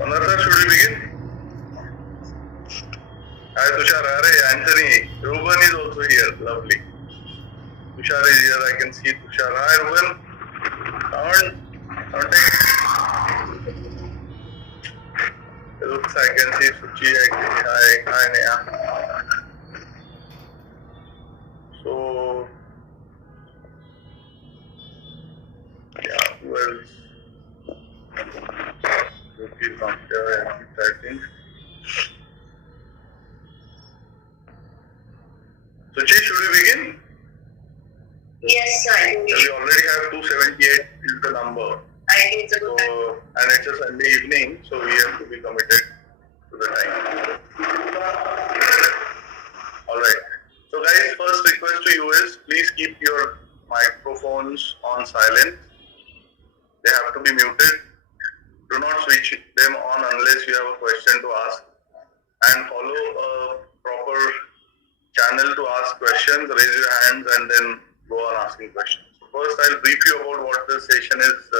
Manasa, should we begin? Hi Tushar, Anthony, Ruben is also here, lovely. Tushar is here, I can see Tushar. Hi Ruben, looks I can see Suchi actually. Hi Neha. So, yeah, who else? Suchi is not here, I think. Suchi, should we begin? Yes, sir. We already have 278 is the number. I think it's a good time. And it's a Sunday evening, so we have to be committed to the time. Alright. So guys, first request to you is please keep your microphones on silent. They have to be muted. Do not switch them on unless you have a question to ask. And follow a proper channel to ask questions. Raise your hands and then go on asking questions. So first, I'll brief you about what this session is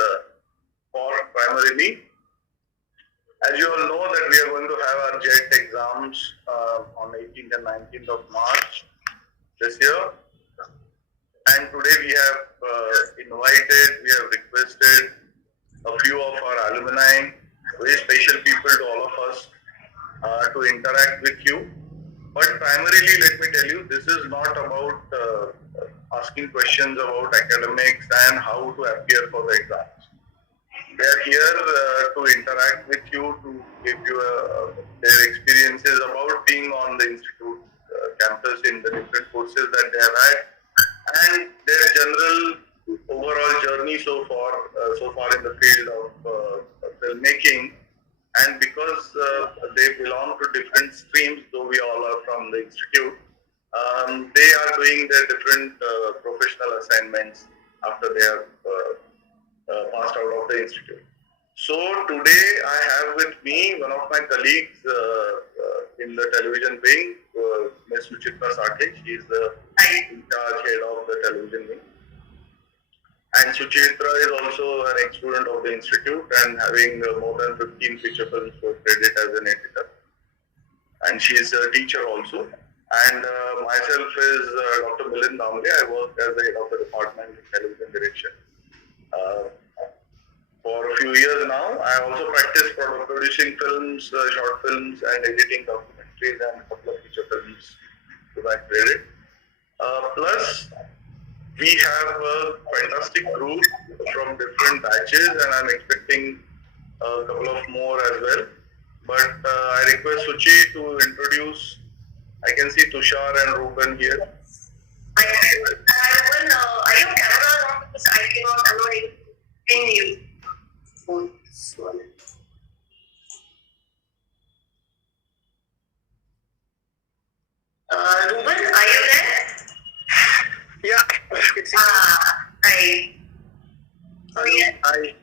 for primarily. As you all know that we are going to have our JET exams on 18th and 19th of March this year. And today we have we have requested a few of our alumni, very special people to all of us to interact with you. But primarily, let me tell you, this is not about asking questions about academics and how to appear for the exams. They are here to interact with you, to give you their experiences about being on the institute campus in the different courses that they have had, and their general overall journey so far in the field of filmmaking. And because they belong to different streams, though we all are from the institute, they are doing their different professional assignments after they have passed out of the institute. So today I have with me one of my colleagues in the television wing, Ms. Suchitra Sathe. She is the in-charge head of the television wing. And Suchitra is also an ex-student of the institute and having more than 15 feature films for credit as an editor. And she is a teacher also. And myself is Dr. Milind Damle. I work as the head of the department in television direction for a few years now. I also practice producing films, short films, and editing documentaries and a couple of feature films to my credit. Plus, we have a fantastic group from different batches, and I'm expecting a couple of more as well. But I request Suchi to introduce. I can see Tushar and Ruben here. Are your cameras on? Because I'm not able to pin you. Ruben, are you there? Yeah. Hi. So yeah. Hi.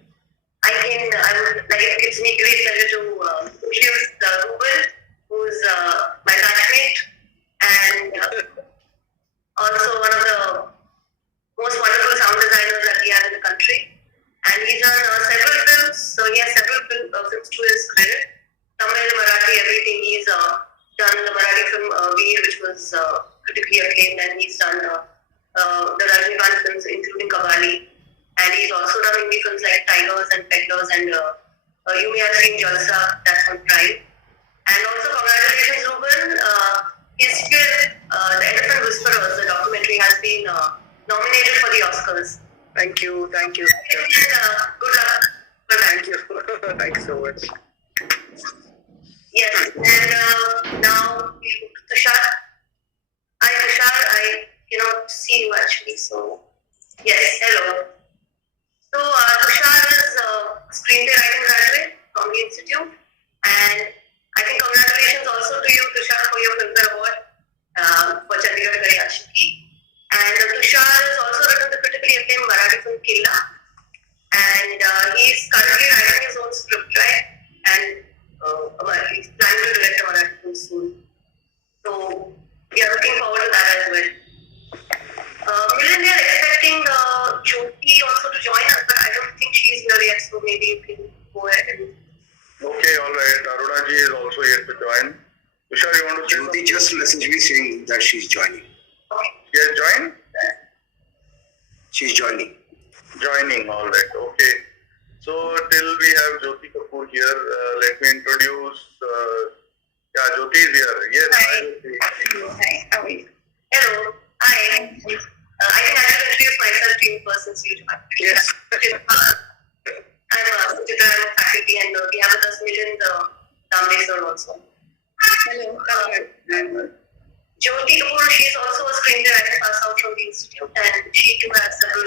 It's me great pleasure to introduce Ruben, who's my batchmate and also one of the most wonderful sound designers that we have in the country. And he's done several films, so he has several films to his credit. Tamil, Marathi, everything. He's done the Marathi film Veer, which was critically acclaimed, and he's done the Rajinikanth films, including Kabali. And he's also done Hindi films like Tigers and Peddlers, and you may have seen Jalsa, that's on Prime. And also, congratulations, Ruben. His film, The Elephant Whisperers, the documentary, has been nominated for the Oscars. Thank you. And good luck. Thank you. Thank you so much. Yes, and now we move to Tushar. Hi, Tushar. I cannot see you actually, so yes, hello. So, Tushar is a screenplay writing graduate from the Institute, and I think congratulations also to you, Tushar, for your Filmfare Award for Chandigarh Gaya Ashiki. And Tushar has also written the critically acclaimed Marathi film Killa, and he's currently writing his own script, right? And he's planning to direct a Marathi film soon. So, we are looking forward to that as well. Milind, we are expecting Jyoti also to join us, but I don't think she's here yet, so maybe you can go ahead and... Okay, all join. Tushar, you want to say Jyoti something? just messaged me saying that she's joining. She has joined? She's joining. Joining, all right. Okay. So till we have Jyoti Kapoor here, let me introduce. Yeah, Jyoti is here. Yes, hi Jyoti. Hi, how are you? Hello. Hi. I think I should introduce myself to you first since you joined. Yes. I'm Sujita, I'm faculty, and we have with us Milind Damle sir also. Hello, how are you? Jyoti Kapoor, she is also a screen director passed out from the institute, and she too has several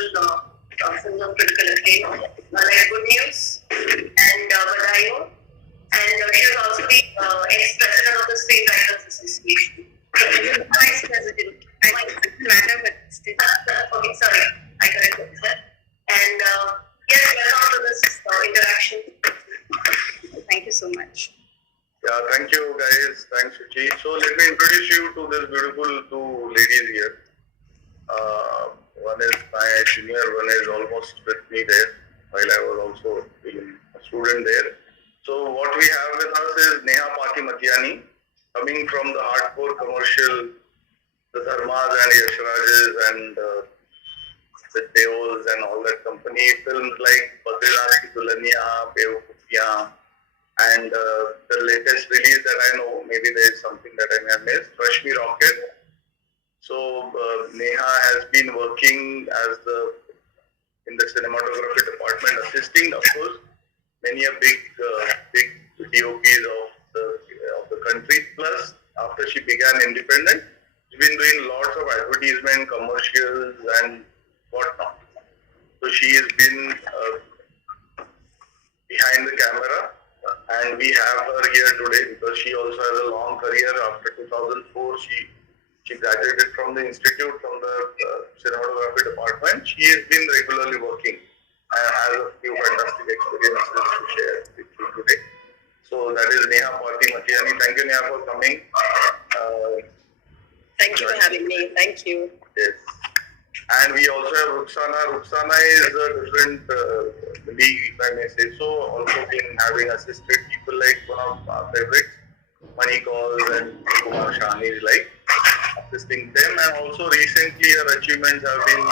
films of critical acclaim, like Good News and Badayo, and she is also the ex-president of the Screenwriters Association. Vice President. I think matter, but still. Okay, sorry, I corrected that. And yes, welcome to this interaction. Thank you so much. Yeah, thank you guys. Thanks, Suchi. So let me introduce you to this beautiful two ladies here. One is my junior, one is almost with me there, while I was also being a student there. So what we have with us is Neha Matiani, coming from the hardcore commercial, the Dharmas and Yashrajes and the Deos and all that company, films like Badrinath Ki Dulhaniya, Bewakufiyan, and the latest release that I know, maybe there is something that I may have missed, Rashmi Rocket. So Neha has been working as in the cinematography department, assisting, of course, many a big DOPs of the country. Plus, after she began independent, she's been doing lots of advertisement, commercials, and whatnot. So she has been behind the camera, and we have her here today because she also has a long career. After 2004, she graduated from the institute, from the cinematography department. She has been regularly working and has a few fantastic experiences to share with you today. So that is Neha Matiani. Thank you, Neha, for coming. Thank you for having me. Thank you. Yes. And we also have Ruxana. Ruxana is a different league, if I may say so. Also been having assisted people like one of our favorites, Money Calls and Kumar Shani, like assisting them. And also recently her achievements have been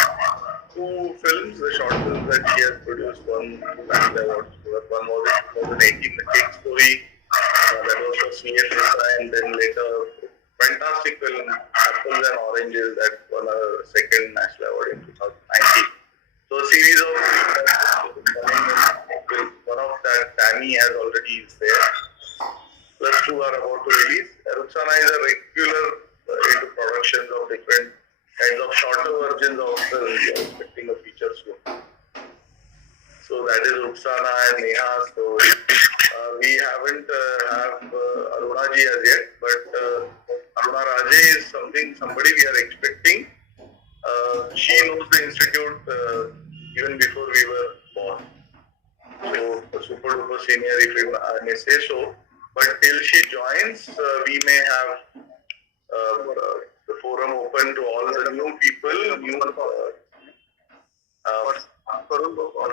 2 films, the short films that she has produced. One awards. One was in 2018, The Cake Story. That was for CFSI, and then later fantastic film, Apples and Oranges, that won a second national award in 2019. So a series of coming. One of that, Danny, has already is there. Plus 2 are about to release. Ruxana is a regular into productions of different kinds of shorter versions of films. We are expecting a feature soon. So that is Ruxana and Neha. So we haven't have Aruna ji as yet, but Aruna Raje is somebody we are expecting. She knows the institute even before we were born. So a super duper senior, if I may say so. But till she joins, we may have the forum open to all the new people,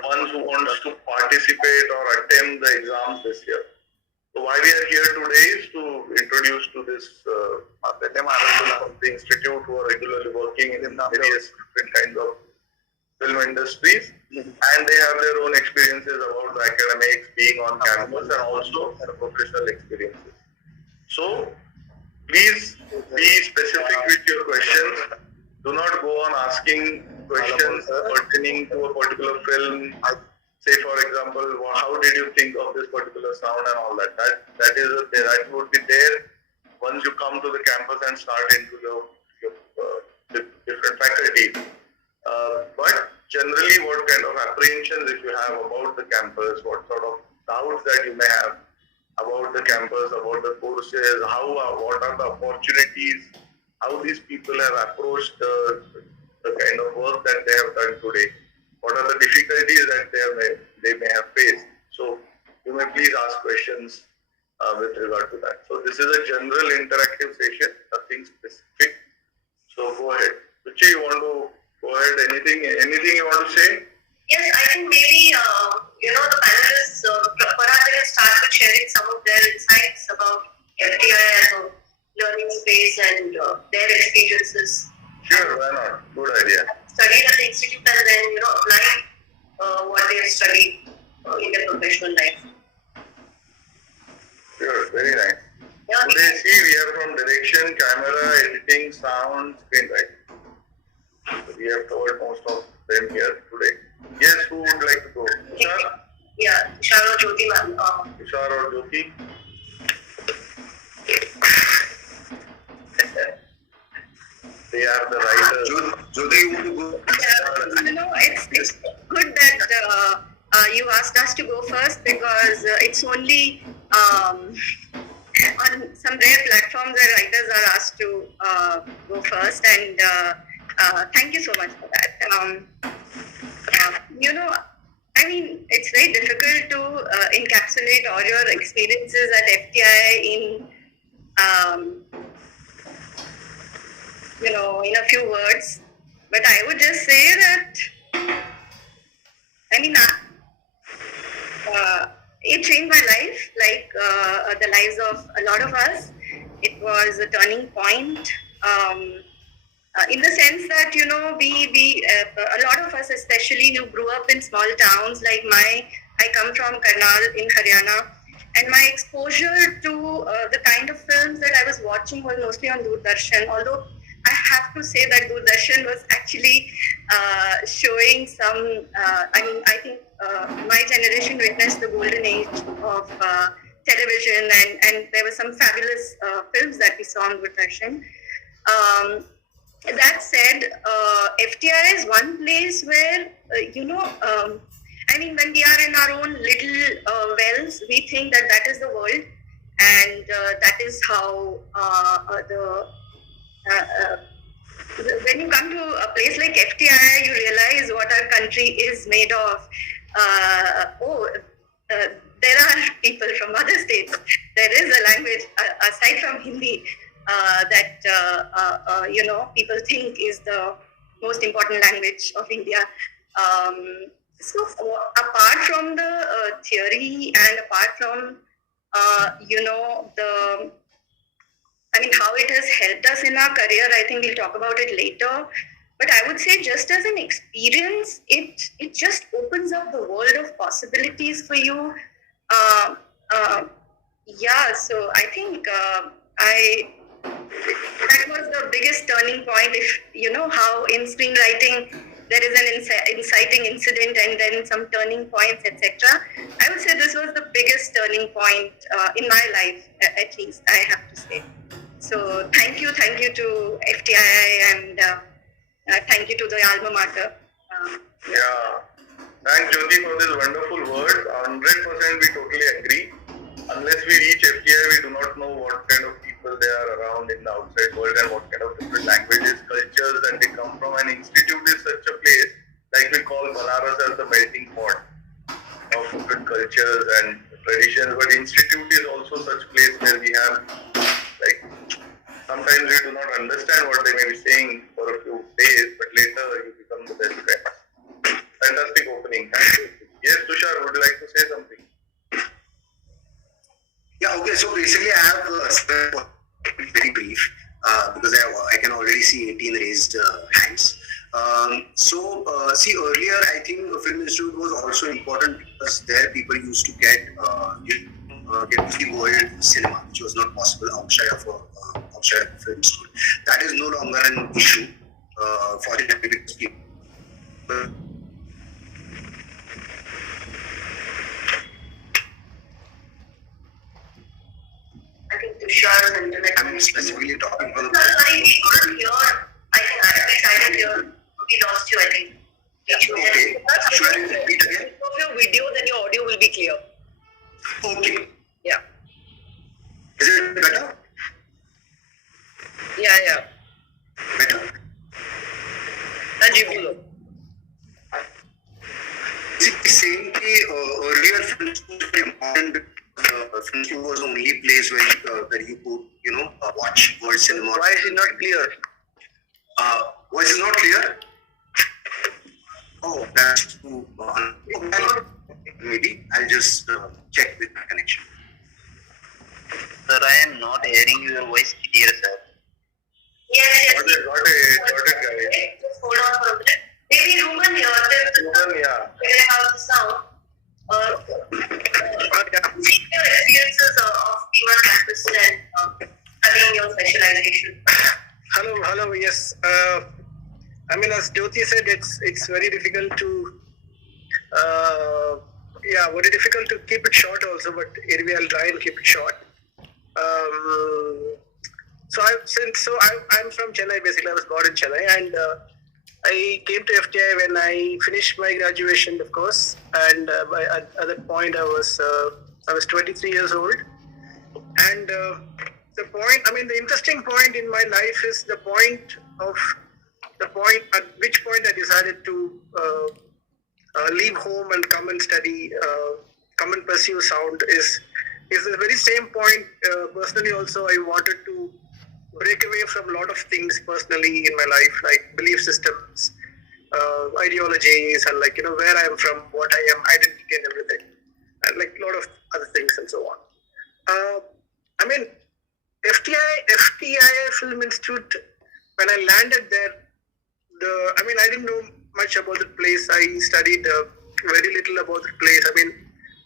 ones who want to participate or attempt the exams this year. So why we are here today is to introduce to this from the institute who are regularly working in various different kinds of film industries, and they have their own experiences about the academics, being on campus, and also their professional experiences. So please be specific with your questions. Do not go on asking questions pertaining to a particular film. Say, for example, how did you think of this particular sound and all that? That would be there once you come to the campus and start into your different faculties. But generally, what kind of apprehensions if you have about the campus, what sort of doubts that you may have about the campus, about the courses, what are the opportunities, how these people have approached the kind of work that they have done today. What are the difficulties that they may have faced? So you may please ask questions with regard to that. So this is a general interactive session, nothing specific. So go ahead. Ruchi, you want to go ahead? Anything you want to say? Yes, I think maybe the panelists perhaps they can start with sharing some of their insights about FTI as a learning space and their experiences. Sure, why not? Good idea. Studied at the institute and then applying what they have studied in their professional life. Sure, very nice. Yeah, Today, see, we have from direction, camera, editing, sound, screenwriting. So we have covered most of them here today. Yes, who would like to go? Tushar? yeah, Tushar or Jyoti ma'am. Tushar or Jyoti? They are the writers. Jyoti, you want to go? It's good that you asked us to go first because it's only on some rare platforms where writers are asked to go first, and thank you so much for that. I mean, it's very difficult to encapsulate all your experiences at FTI in a few words. But I would just say that, I mean, it changed my life, like the lives of a lot of us. It was a turning point. In the sense that we a lot of us, especially who grew up in small towns like I come from Karnal in Haryana, and my exposure to the kind of films that I was watching was mostly on Doordarshan. Although I have to say that Doordarshan was actually showing some. I think my generation witnessed the golden age of television, and there were some fabulous films that we saw on Doordarshan. That said, FTI is one place where, when we are in our own little wells, we think that is the world, and that is how when you come to a place like FTI, you realize what our country is made of. There are people from other states. There is a language aside from Hindi that people think is the most important language of India. So apart from the theory and apart from how it has helped us in our career, I think we'll talk about it later. But I would say, just as an experience, it just opens up the world of possibilities for you. So I think that was the biggest turning point. If how in screenwriting there is an inciting incident and then some turning points, etc. I would say this was the biggest turning point in my life, at least I have to say. So thank you to FTI, and thank you to the alma mater. Thanks, Jyoti, for this wonderful word. 100% we totally agree. Unless we reach FTI, we do not know what kind of people they are around in the outside world and what kind of different languages, cultures that they come from. And institute is such a place, like we call Banaras as the melting pot of different cultures and traditions. But institute is also such place where we have, sometimes we do not understand what they may be saying for a few days, but later you become the best friends. Fantastic opening. Thank you. Yes, Tushar, would you like to say something? Yeah, okay, so basically I have very brief because I can already see 18 raised hands. See, earlier I think Film Institute was also important because there people used to get to see world cinema, which was not possible outside of a film school. That is no longer an issue, fortunately, because people. I think Tushar's internet. I'm specifically talking for the. Sorry, we couldn't hear. I think I didn't hear. We lost you, I think. Okay. Should I repeat again? If your video, then your audio will be clear. Okay. Yeah. Is it better? Yeah. Better. And you will. Saying earlier film school was important. Film school was the only place where you could watch world cinema. Why is it not clear? Voice is not clear? Oh, that's too maybe I'll just check with my connection. Sir, I am not hearing your voice clear, sir. Yes. Got it, guys. Just hold on for a minute. Maybe Ruben here, Yeah. figuring out the sound. Your experiences of P1 campus and studying your specialization. Hello. Yes. As Jyoti said, it's very difficult to, very difficult to keep it short also. But anyway, I'll try and keep it short. I'm from Chennai. Basically, I was born in Chennai, and I came to FTI when I finished my graduation, of course. And at that point, I was 23 years old. And the interesting point in my life is the point at which point I decided to leave home and come and study, come and pursue sound is the very same point. Personally, also, I wanted to break away from a lot of things personally in my life, like belief systems, ideologies, and where I am from, what I am, identity, and everything, and a lot of other things and so on. FTI Film Institute, when I landed there, I didn't know much about the place. I studied very little about the place.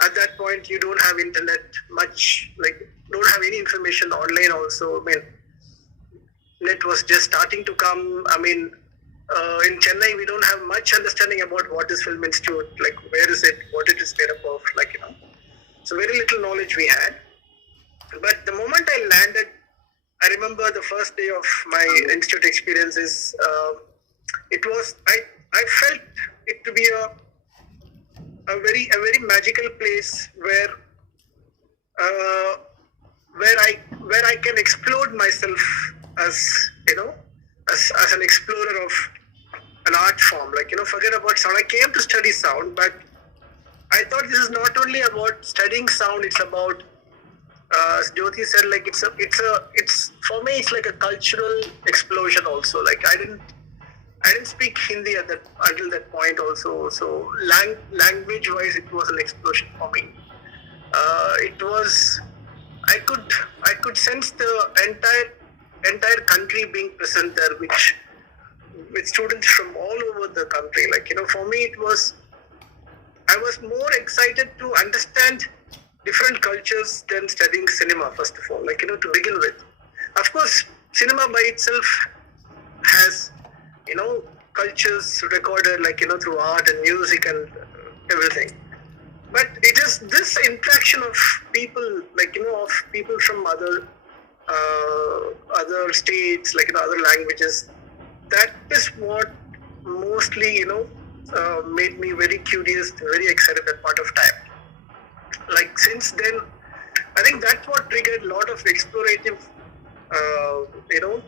At that point, you don't have internet much, don't have any information online also. Net was just starting to come. In Chennai, we don't have much understanding about what is Film Institute, where is it, what it is made up of, So very little knowledge we had. But the moment I landed, I remember the first day of my institute experiences. I felt it to be a very magical place where I can explode myself as an explorer of an art form. Forget about sound. I came to study sound, but I thought this is not only about studying sound. It's about, as Jyoti said, it's for me, it's like a cultural explosion also. I didn't speak Hindi until that point also. So language wise, it was an explosion for me. I could sense the entire country being present there, with students from all over the country. For me, I was more excited to understand different cultures than studying cinema, first of all, to begin with. Of course, cinema by itself has, cultures recorded, through art and music and everything. But it is this interaction of people, of people from other states, other languages, that is what mostly, made me very curious, very excited that part of time. Since then, I think that's what triggered a lot of explorative,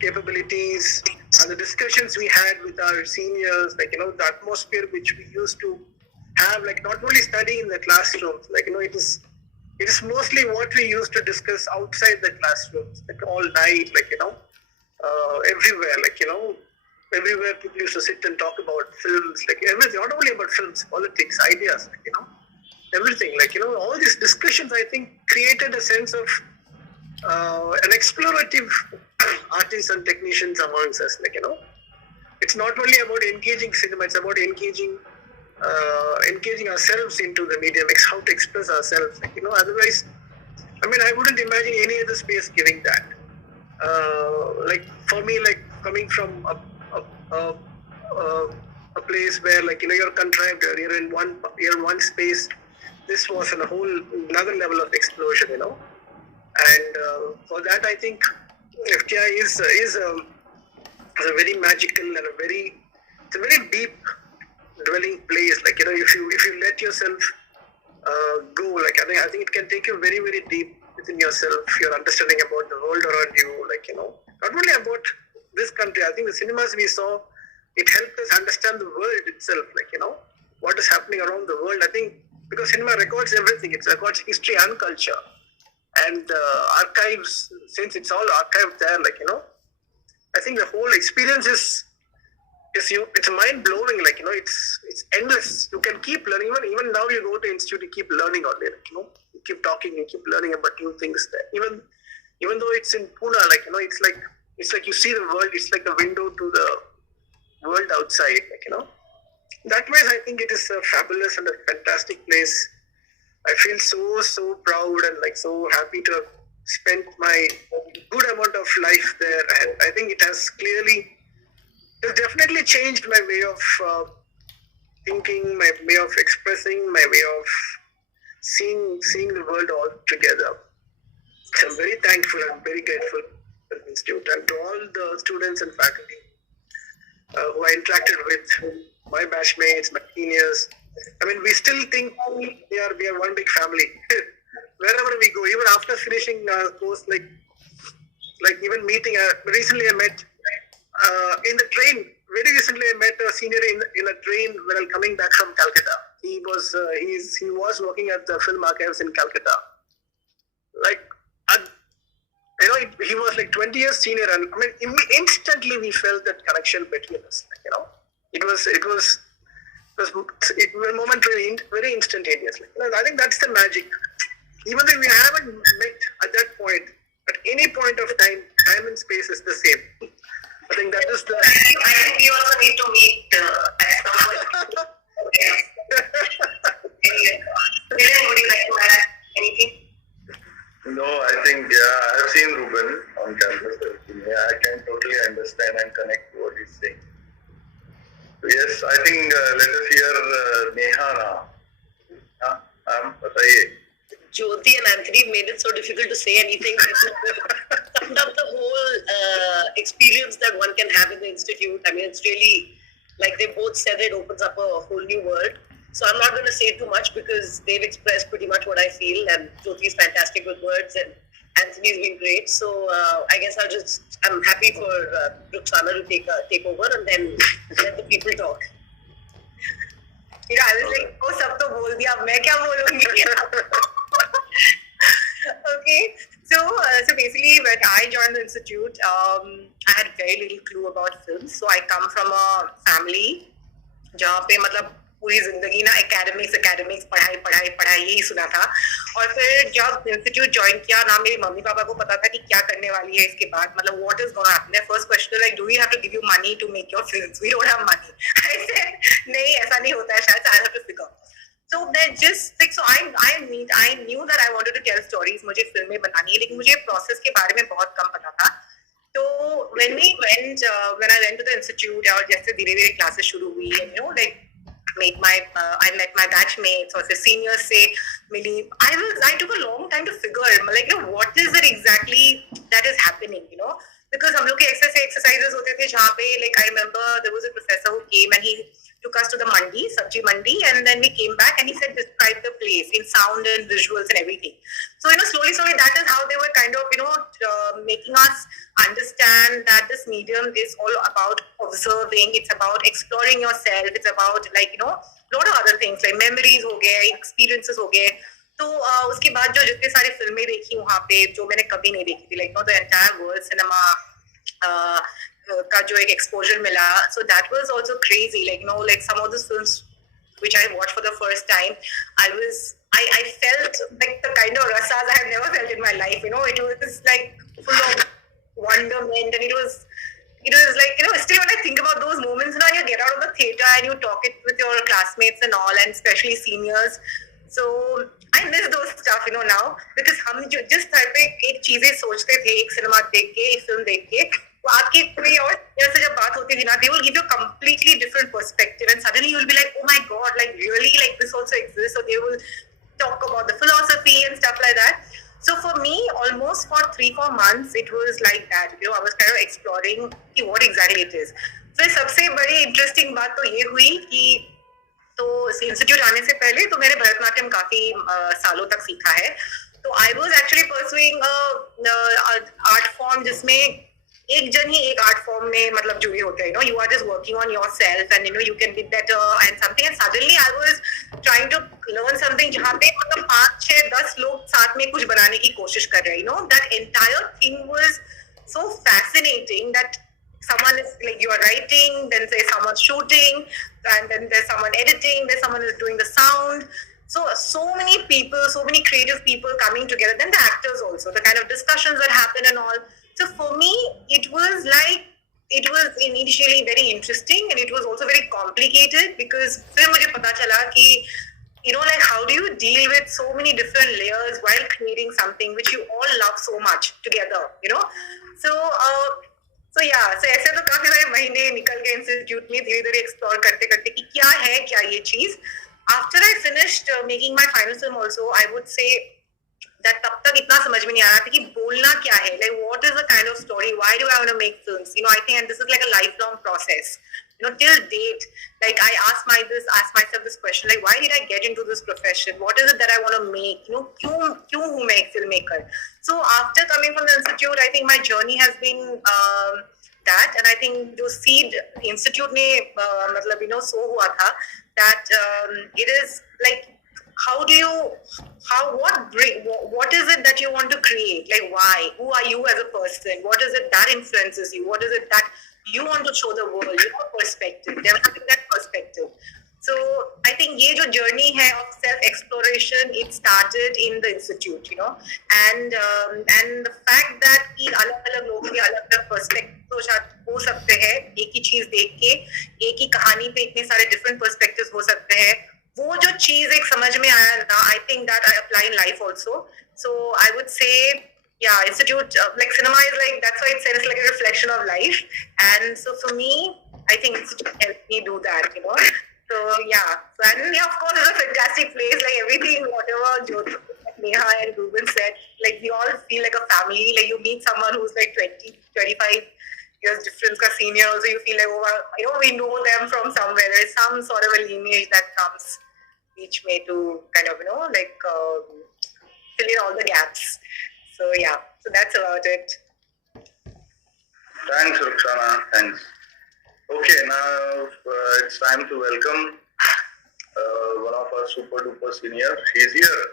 capabilities, and the discussions we had with our seniors, the atmosphere which we used to have, not only studying in the classrooms, it is mostly what we used to discuss outside the classrooms, all night, everywhere, everywhere people used to sit and talk about films, everything, not only about films, politics, ideas, everything, all these discussions, I think, created a sense of an explorative artists and technicians amongst us, it's not only about engaging cinema, it's about engaging ourselves into the medium, how to express ourselves, otherwise, I wouldn't imagine any other space giving that. For me, coming from a place where, you're contrived, you're in one space, this was a whole another level of explosion, and for that, I think FTI is a very magical and a very deep dwelling place. If you let yourself go, I think it can take you very, very deep within yourself, your understanding about the world around you, not only about this country. I think the cinemas we saw, it helped us understand the world itself, what is happening around the world. I think because cinema records everything, it records history and culture, and archives, since it's all archived there, I think the whole experience is it's mind blowing, it's endless. You can keep learning. Even now you go to institute, you keep learning all day, you keep talking, you keep learning about new things there. Even even though it's in Pune, like, you know, it's like you see the world. It's like a window to the world outside, like, you know. That way, I think it is a fabulous and a fantastic place. I feel so proud and like so happy to have spent my good amount of life there, and I think it has definitely changed my way of thinking, my way of expressing, my way of seeing the world all together. So I'm very thankful. I'm very grateful to the institute and to all the students and faculty who I interacted with, my batchmates, my seniors. I mean, we still think we are one big family. Wherever we go, even after finishing our course, like even meeting. Recently, I met in the train. Very recently, I met a senior in a train when I'm coming back from Calcutta. He was working at the film archives in Calcutta. Like, you know, he was like 20 years senior, and I mean, instantly we felt that connection between us. Like, you know, it was momentary, very instantaneous. Like, you know, I think that's the magic. Even though we haven't met at that point, at any point of time and space is the same. I think that is the. I think we also need to meet at some point. Dylan, would you like to add anything? No, I think, I've seen Ruben on campus. Yeah, I can totally understand and connect to what he's saying. So yes, I think let us hear Neha now. बताइए. Jyoti and Anthony made it so difficult to say anything. Summed up the whole experience that one can have in the institute. I mean, it's really, like they both said, it opens up a whole new world. So I'm not going to say too much because they've expressed pretty much what I feel, and Jyoti is fantastic with words, and Anthony's been great. So I guess I'm happy for Ruxana to take over and then let the people talk. You know, I was like, oh, sab to bol diya, main kya bolungi? Okay, so basically when I joined the institute, I had very little clue about films. So I come from a family जहाँ पे मतलब पूरी जिंदगी ना academics पढ़ाई यही सुना था. और फिर जब इंस्टीट्यूट ज्वाइन किया ना, मेरे मम्मी पापा को पता था कि क्या करने वाली है इसके बाद, मतलब what is gonna happen. Their first question like, do we have to give you money to make your films? We don't have money. I said नहीं, ऐसा नहीं होता है शायद. I have to figure. So that just like, so I knew that I wanted to tell stories. मुझे फिल्में बनानी है, लेकिन मुझे प्रोसेस के बारे में बहुत कम पता था. तो when I went to the institute, और जैसे धीरे-धीरे क्लासेस शुरू हुई, and you know, like I met my batchmates और फिर seniors से मिली. I took a long time to figure like, you know, what is it exactly that is happening, you know, because हम लोग के exercises होते थे जहाँ पे, like I remember there was a professor who came and he took us to the mandi, sabji mandi, and then we came back and he said describe the place in sound and visuals and everything. So, you know, slowly that is how they were kind of, you know, making us understand that this medium is all about observing, it's about exploring yourself, it's about like, you know, a lot of other things like memories हो गए, experiences हो गए. तो उसके बाद जो जितने सारी फिल्में देखी वहाँ पे जो मैंने कभी नहीं देखी थी, like, you know, the entire world cinema का जो एक exposure मिला, so that was also crazy. Like, you know, like some of the films which I watched for the first time, I felt like the kind of rasas I have never felt in my life. You know, it was like full of wonderment, and it was like, you know, still when I think about those moments, you know, you get out of the theater and you talk it with your classmates and all, and especially seniors. So I miss those stuff, you know, now, because हम जो जिस तरह पे एक चीजें सोचते थे एक सिनेमा देख के, एक फिल्म देख के, तो आपकी कोई और से जब बात होती थी ना, they will give you a completely different perspective, and suddenly you will be like, oh my god, like really, like this also exists. So they will talk about the philosophy and stuff like that. So for me, almost for 3-4 months, it was like that. You know, I was kind of exploring what exactly it is. फिर सबसे बड़ी interesting बात तो ये हुई कि तो institute आने से पहले तो मैंने भरतनाट्यम काफी सालों तक सीखा है. तो I was actually pursuing art form जिसमें एक जन ही एक आर्ट फॉर्म में मतलब जुड़े होते हैं. You know, you are just working on yourself and you know you can be better and something, and suddenly I was trying to learn something जहाँ पे मतलब 5-6-10 लोग साथ में कुछ बनाने की कोशिश कर रहे हैं. You no, that entire thing was so fascinating that someone is like, you are writing, then there's someone shooting, and then there's someone editing, there's someone who's doing the sound. So many people, so many creative people coming together. Then the actors also, the kind of discussions that happen and all. So for me, it was initially very interesting, and it was also very complicated because फिर मुझे पता चला कि like how do you deal with so many different layers while creating something which you all love so much together, so ऐसे तो काफी सारे महीने निकल गए इंस्टीट्यूट में धीरे-धीरे एक्सप्लोर करते-करते कि क्या है क्या ये चीज. After I finished making my final film also, I would say that तब तक इतना समझ में नहीं आ रहा था कि बोलना क्या है, like what is the kind of story, why do I want to make films, I think, and this is like a lifelong process, till date, like I ask myself this question, like why did I get into this profession, what is it that I want to make, क्यों हूँ मैं एक filmmaker. So after coming from the institute, I think my journey has been that, and I think जो seed institute ने मतलब so हुआ था that it is like what is it that you want to create, like why, who are you as a person, what is it that influences you, what is it that you want to show the world, your perspective, developing that perspective. So I think ये जो journey है of self exploration, it started in the institute, and the fact that कि अलग-अलग लोगों के अलग-अलग perspectives हो सकते हैं, एक ही चीज देख के एक ही कहानी पे इतने सारे different perspectives हो सकते हैं, वो जो चीज एक समझ में आया ना, I think that I apply in life also. So I would say, yeah, institute, like cinema is like, that's why it's like a reflection of life, and so for me, I think institute helped me do that, So and of course it's a fantastic place, like everything, whatever Neha and Ruben said, like we all feel like a family, like you meet someone who's like 20, 25 years difference ka senior, also you feel like, we know them from somewhere, there's some sort of a lineage that comes each way to kind of, like fill in all the gaps. So so that's about it. Thanks, Ruxana. Thanks. Okay, now it's time to welcome one of our super duper senior. He's here,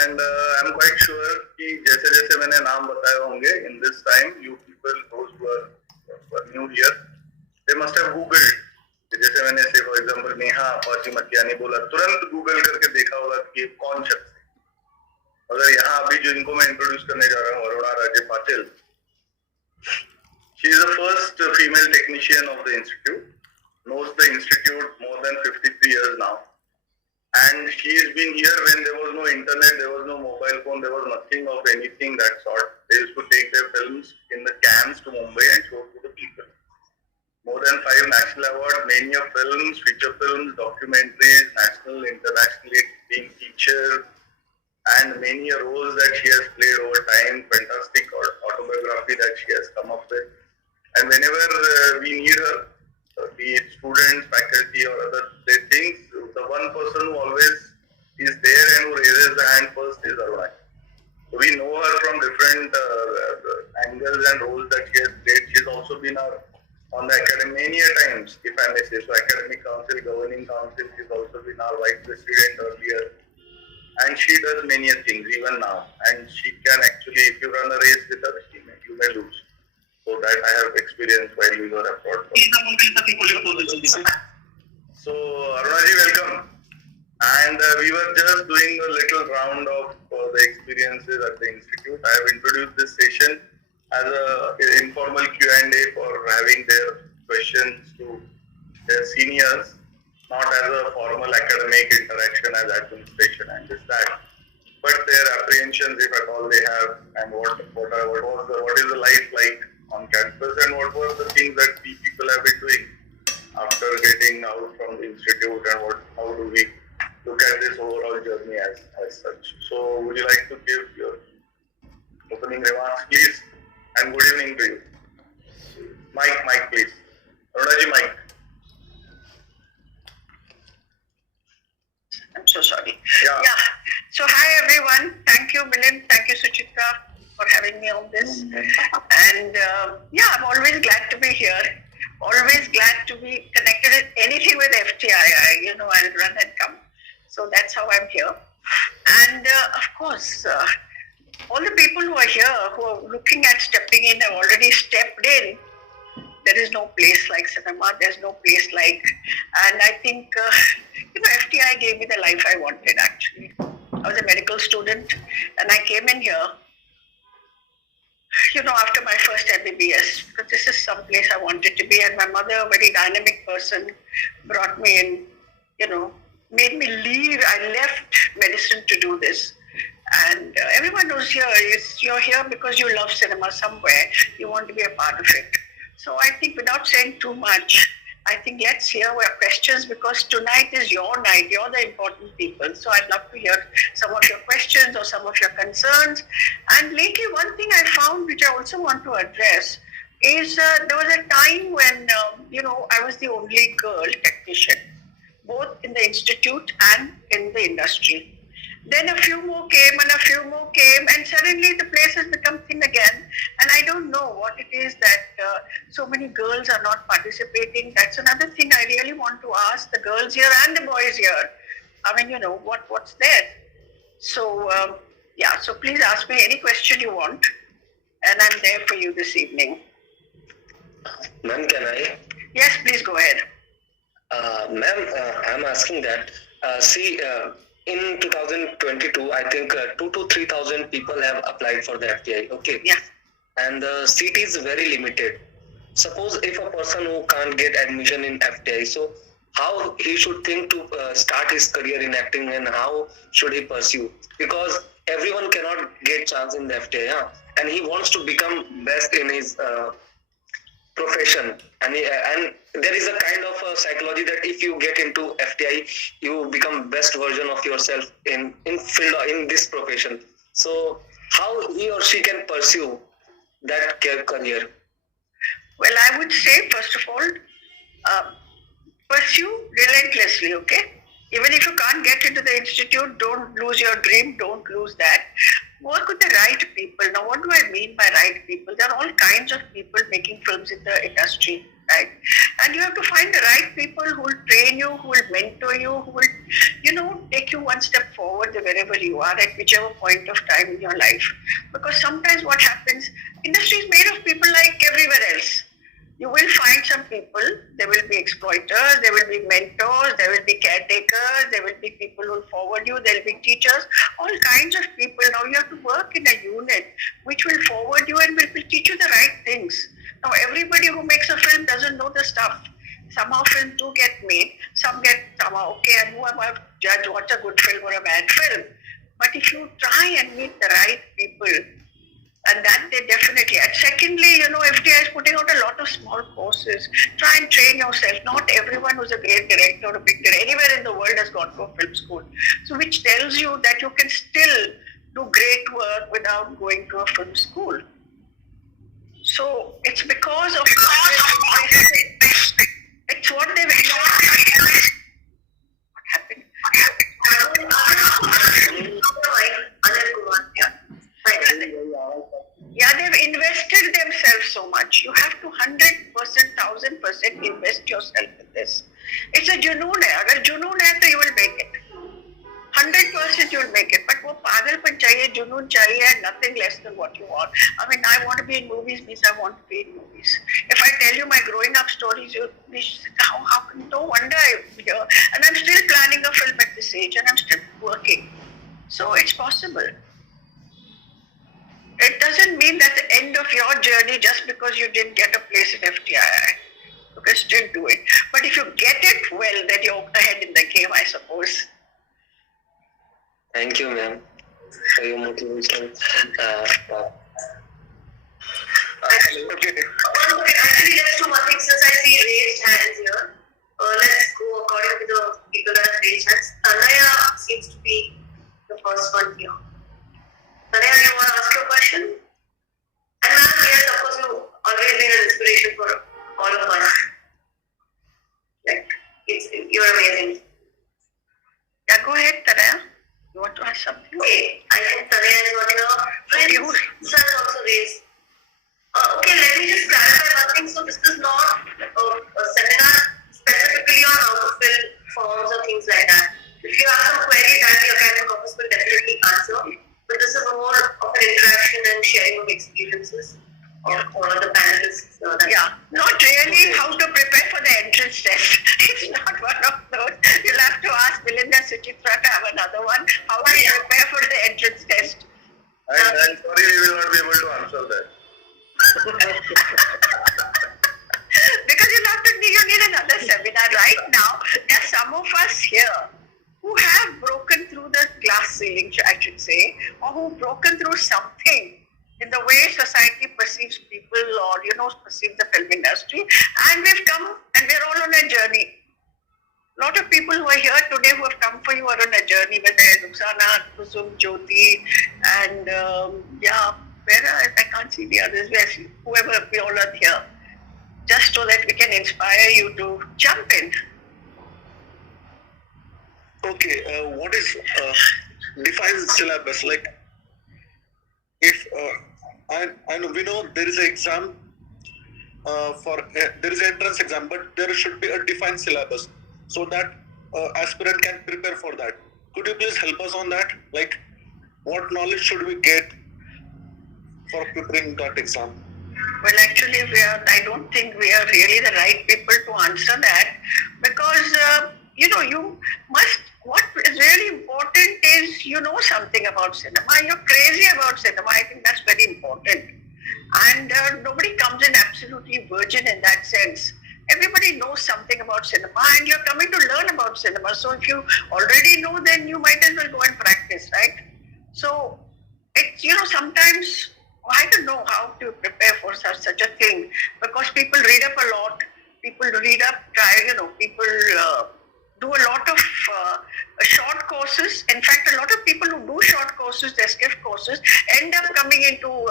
and I'm quite sure कि जैसे मैंने नाम बताए होंगे, in this time, you people, those who are new here, they must have Googled. जैसे मैंने से for example Neha Apache मतियानी बोला, तुरंत Google करके देखा होगा कि कौन शख्स है. अगर यहाँ अभी जो इनको मैं इंट्रोड्यूस करने जा रहा हूँ, अरुणा राजे Patil, she is the first female technician of the institute, knows the institute more than 53 years now, and she has been here when there was no internet, there was no mobile phone, there was nothing of anything that sort. They used to take their films in the cans to Mumbai and show to the people. More than 5 national awards, many of films, feature films, documentaries, national, internationally, being teacher, and many roles that she has played over time, fantastic autobiography that she has come up with. And whenever we need her, be it students, faculty, or other things, the one person who always is there and who raises the hand first is Aruna. So we know her from different angles and roles that she has played. She's also been on the academy many times, if I may say so, academic council, governing council. She's also been our vice president earlier. And she does many things even now. And she can actually, if you run a race with her, you may lose. So that I have experienced while we were abroad. So Arunaji, welcome. And we were just doing a little round of the experiences at the institute. I have introduced this session as an informal Q&A for having their questions to their seniors, not as a formal academic interaction as administration and this that, but their apprehensions, if at all they have, and what is the life like on campus, and what were the things that we people have been doing after getting out from the institute, and how do we look at this overall journey as such. So would you like to give your opening remarks, please? And good evening to you. Mike, please. Arunaji, Mike. I'm so sorry. Yeah. So hi everyone. Thank you, Milind. Thank you, Suchitra, for having me on this. And I'm always glad to be here. Always glad to be connected with anything with FTii. I'll run and come. So that's how I'm here. And of course, all the people who are here, who are looking at stepping in, have already stepped in. There is no place like cinema. There's no place like, and I think FTI gave me the life I wanted actually. I was a medical student and I came in here, after my first MBBS, because this is some place I wanted to be, and my mother, a very dynamic person, brought me in, made me leave. I left medicine to do this. And everyone who's here, you're here because you love cinema somewhere. You want to be a part of it. So I think without saying too much, I think let's hear your questions, because tonight is your night. You're the important people. So I'd love to hear some of your questions or some of your concerns. And lately, one thing I found, which I also want to address, is there was a time when, I was the only girl technician, both in the institute and in the industry. Then a few more came and a few more came, and suddenly the place has become thin again. And I don't know what it is that so many girls are not participating. That's another thing I really want to ask the girls here and the boys here. I mean, what's there? So, so please ask me any question you want, and I'm there for you this evening. Ma'am, can I? Yes, please go ahead. Ma'am, I'm asking that, in 2022, I think 2,000 to 3,000 people have applied for the FTI, okay? Yeah. And the seat is very limited. Suppose if a person who can't get admission in FTI, so how he should think to start his career in acting, and how should he pursue? Because everyone cannot get chance in the FTI, and he wants to become best in his profession, and there is a kind of psychology that if you get into FTI, you become best version of yourself in this profession. So how he or she can pursue that career? Well, I would say, first of all, pursue relentlessly, okay? Even if you can't get into the institute, don't lose your dream, don't lose that. Work with the right people. Now, what do I mean by right people? There are all kinds of people making films in the industry, right? And you have to find the right people who will train you, who will mentor you, who will, take you one step forward wherever you are at whichever point of time in your life. Because sometimes what happens, industry is made of people like everywhere else. You will find some people, there will be exploiters, there will be mentors, there will be caretakers, there will be people who will forward you, there will be teachers, all kinds of people. Now you have to work in a unit which will forward you and will teach you the right things. Now everybody who makes a film doesn't know the stuff. Somehow films do get made, some get somehow okay, and who am I to judge what's a good film or a bad film? But if you try and meet the right people, and that they definitely. And secondly, FTI is putting out a lot of small courses. Try and train yourself. Not everyone who's a great director or a big director anywhere in the world has gone to a film school. So which tells you that you can still do great work without going to a film school. So it's because of it's what they've what happened? Yeah, they've invested themselves so much. You have to 100%, 1000% invest yourself in this. It's a junoon hai. Agar junoon hai, to you will make it. 100% you will make it. But wo pagalpan chahiye, junoon chahiye, and nothing less than what you want. I mean, I want to be in movies means I want to be in movies. If I tell you my growing up stories, you'll be, how can, no wonder I'm here. And I'm still planning a film at this age, and I'm still working. So it's possible. It doesn't mean that's the end of your journey just because you didn't get a place in FTI. You can still do it. But if you get it, well, then you're ahead in the game, I suppose. Thank you, ma'am, for your motivation. Actually, let's do one thing since I see raised hands here. Let's go according to the people that have raised hands. Tanaya seems to be the first one here. Tanaya, do you want to ask your question? And ma'am, yes, of course, you've always been an inspiration for all of us. You're amazing. Yeah, go ahead, Tanaya. You want to ask something? Okay, I think Tanaya is one of friends. Sir also raised. Okay, let me just clarify one thing. So this is not a seminar specifically on how to fill forms or things like that. If you have some query that the academic office will definitely answer. But this is more of an interaction and sharing of experiences of the panelists. Not really how to prepare for the entrance test. It's not one of those. You'll have to ask Melinda feeling, I should say, or who've broken through something in the way society perceives people or, perceive the film industry. And we've come and we're all on a journey. A lot of people who are here today who have come for you are on a journey, whether it's Ruxana, Kusum, Jyoti, and I can't see the others, whoever we all are here, just so that we can inspire you to jump in. Okay, what is defines syllabus? Like, if I know we know there is an exam there is an entrance exam, but there should be a defined syllabus so that aspirant can prepare for that. Could you please help us on that? Like, what knowledge should we get for preparing that exam? Well, actually, I don't think we are really the right people to answer that, because what is really important is you know something about cinema. You're crazy about cinema. I think that's very important. And nobody comes in absolutely virgin in that sense. Everybody knows something about cinema, and you're coming to learn about cinema. So if you already know, then you might as well go and practice, right? So it's, sometimes I don't know how to prepare for such a thing, because people read up a lot. People people do a lot of short courses. In fact, a lot of people who do short courses, their skiff courses, end up coming into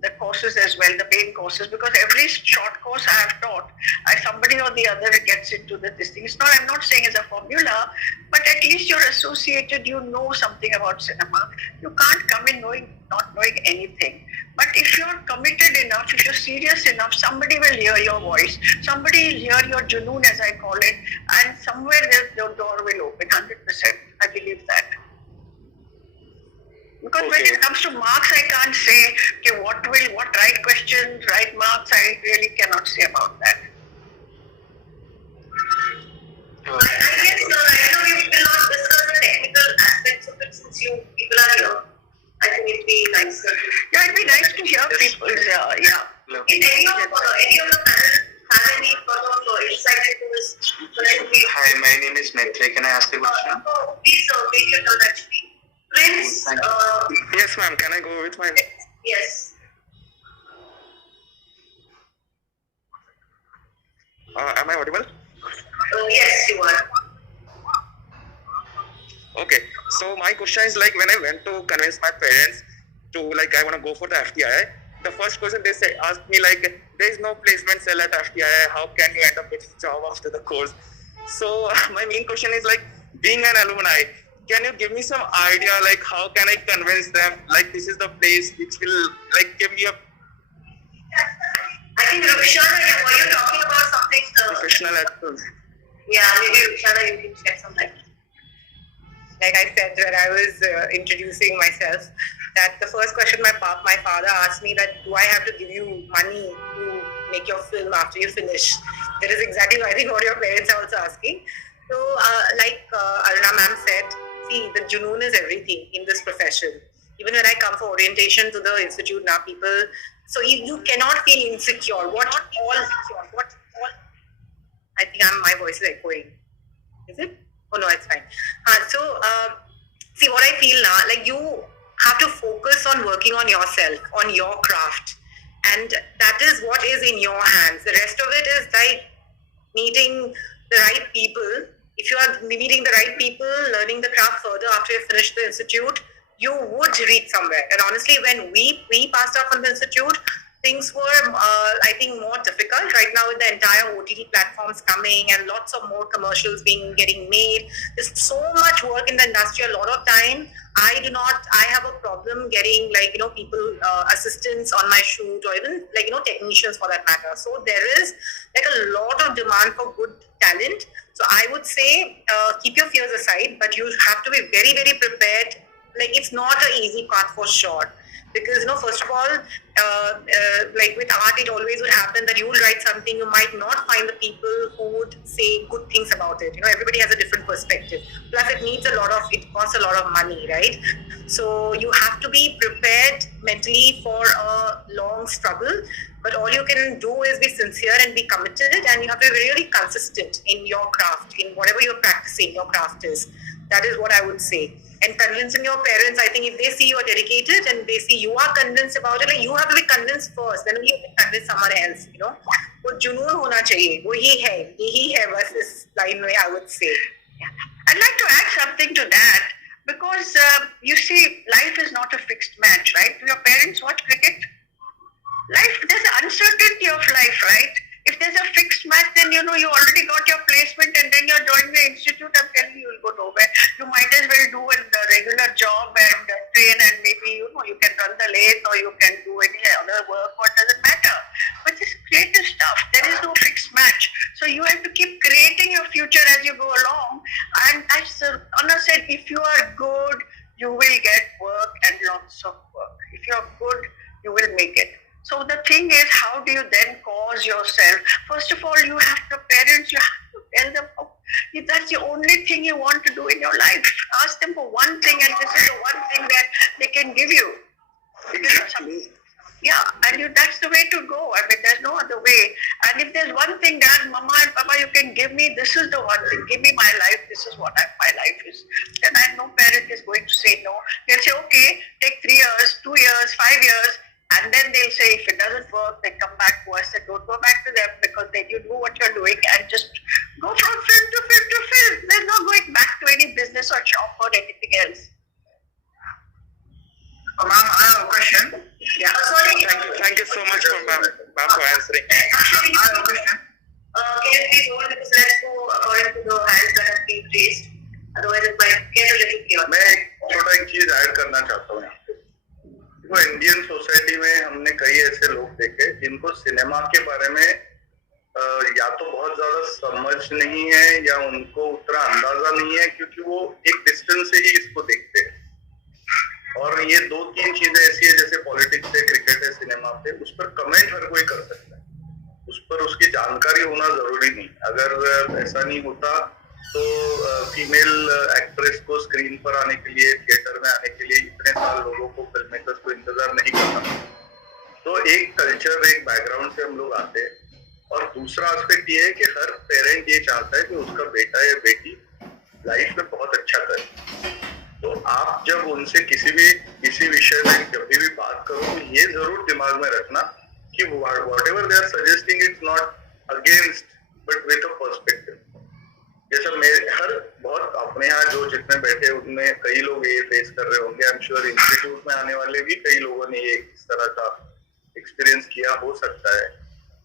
the courses as well, the main courses, because every short course I have taught, somebody or the other gets into this thing. I'm not saying it's a formula, but at least you're associated, you know something about cinema. You can't come in not knowing anything. But if you're committed enough, if you're serious enough, somebody will hear your voice, somebody will hear your junoon, as I call it, and somewhere the door will open, 100%. I believe that. Because when it comes to marks, I can't say what right questions, right marks. I really cannot say about that. I guess right now we will not discuss the technical aspects of it since you people are here. I think it'd be nice. Yeah, it'd be nice to hear people's If any of the panel have any sort of insight into this question, please. Hi, my name is Maitre. Can I ask a question? Please wait your turn actually. Prince, Yes, ma'am. Can I go with my... yes. Am I audible? Yes, you are. Okay. So my question is, like, when I went to convince my parents to, like, I want to go for the FTI, the first question they asked me, like, there is no placement cell at FTI. How can you end up with a job after the course? So my main question is, like, being an alumni, can you give me some idea, like, how can I convince them, like, this is the place which will, like, give me a I think Ruxana, were you talking about something? professional actor? Yeah, maybe Ruxana, you can share some light. Like I said when I was introducing myself, that the first question my father asked me, that do I have to give you money to make your film after you finish? That is exactly I think what your parents are also asking. So like Aruna ma'am said, see, the junoon is everything in this profession. Even when I come for orientation to the institute now, people, so you cannot feel insecure. I think my voice is echoing. Is it? Oh no, it's fine. See what I feel now, like you have to focus on working on yourself, on your craft. And that is what is in your hands. The rest of it is like meeting the right people. If you are meeting the right people, learning the craft further after you finish the institute, you would reach somewhere. And honestly, when we passed out from the institute, things were, I think, more difficult. Right now with the entire OTT platforms coming and lots of more commercials getting made, there's so much work in the industry. A lot of time, I have a problem getting people, assistants on my shoot, or even technicians for that matter. So there is a lot of demand for good talent. So I would say keep your fears aside, but you have to be very, very prepared. It's not an easy path for sure. Because, first of all, with art, it always would happen that you will write something, you might not find the people who would say good things about it. Everybody has a different perspective. Plus, it costs a lot of money, right? So you have to be prepared mentally for a long struggle. But all you can do is be sincere and be committed, and you have to be really consistent in your craft, in whatever you're practicing, your craft is. That is what I would say. And convincing your parents, I think if they see you are dedicated and they see you are convinced about it, like you have to be convinced first, then you can convince someone else, you know. वो जुनून होना चाहिए, वो यही है बस इस line में, I would say. I'd like to add something to that because you see, life is not a fixed match, right? Do your parents watch cricket? There's an uncertainty of life, right? If there's a fixed match, then you already got your placement and then you're joining the institute. I'm telling you, you'll go nowhere. You might as well do a regular job and train, and maybe you can run the lathe or you can do any other work, or it doesn't matter. But this creative stuff, there is no fixed match. So you have to keep creating your future as you go along. And as Anna said, if you are good, you will get work and lots of work. If you're good, you will make it. So the thing is, how do you then cause yourself? First of all, you have the parents, you have to tell them, if that's the only thing you want to do in your life, ask them for one thing, and this is the one thing that they can give you. Exactly. Yeah, and that's the way to go. I mean, there's no other way. And if there's one thing that Mama and Papa you can give me, this is the one thing. Give me my life. This is what my life is. Then I know parent is going to say no. They'll say, okay, take 3 years, 2 years, 5 years. And then they'll say, if it doesn't work, they come back to us and don't go back to them, because then you do what you're doing and just go from film to film to film. There's no going back to any business or shop or anything else. Ma'am, I have a question. Yeah. Sorry. Thank you so much for answering. Actually, I have a question. can you please hold, because let's go according to the hands that have been raised. Otherwise, it might get a little chaotic. मैं एक छोटा एक चीज add करना चाहता हूँ यहाँ पे। देखो, इंडियन सोसाइटी में हमने कई ऐसे लोग देखे जिनको सिनेमा के बारे में या तो बहुत ज्यादा समझ नहीं है या उनको उतना अंदाजा नहीं है, क्योंकि वो एक डिस्टेंस से ही इसको देखते हैं। और ये 2-3 चीजें ऐसी है, जैसे पॉलिटिक्स है, क्रिकेट है, सिनेमा पे, उस पर कमेंट हर कोई कर सकता है, उस पर उसकी जानकारी होना जरूरी नहीं। अगर ऐसा नहीं होता तो फीमेल एक्ट्रेस को स्क्रीन पर आने के लिए, थिएटर में आने के लिए इतने साल लोगों को, फिल्म मेकर्स को इंतजार नहीं करना। तो एक कल्चर, एक बैकग्राउंड से हम लोग आते हैं। और दूसरा एस्पेक्ट ये है कि हर पेरेंट ये चाहता है कि उसका बेटा या बेटी लाइफ में बहुत अच्छा करे। तो आप जब उनसे किसी विषय में जब भी बात करो, तो ये जरूर दिमाग में रखना कि whatever they are suggesting, it's not against but with a perspective। जैसा बहुत अपने यहाँ जो जितने बैठे उनमें कई लोग ये फेस कर रहे होंगे। आई एम श्योर इंस्टीट्यूट में आने वाले भी कई लोगों ने ये इस तरह का एक्सपीरियंस किया हो सकता है।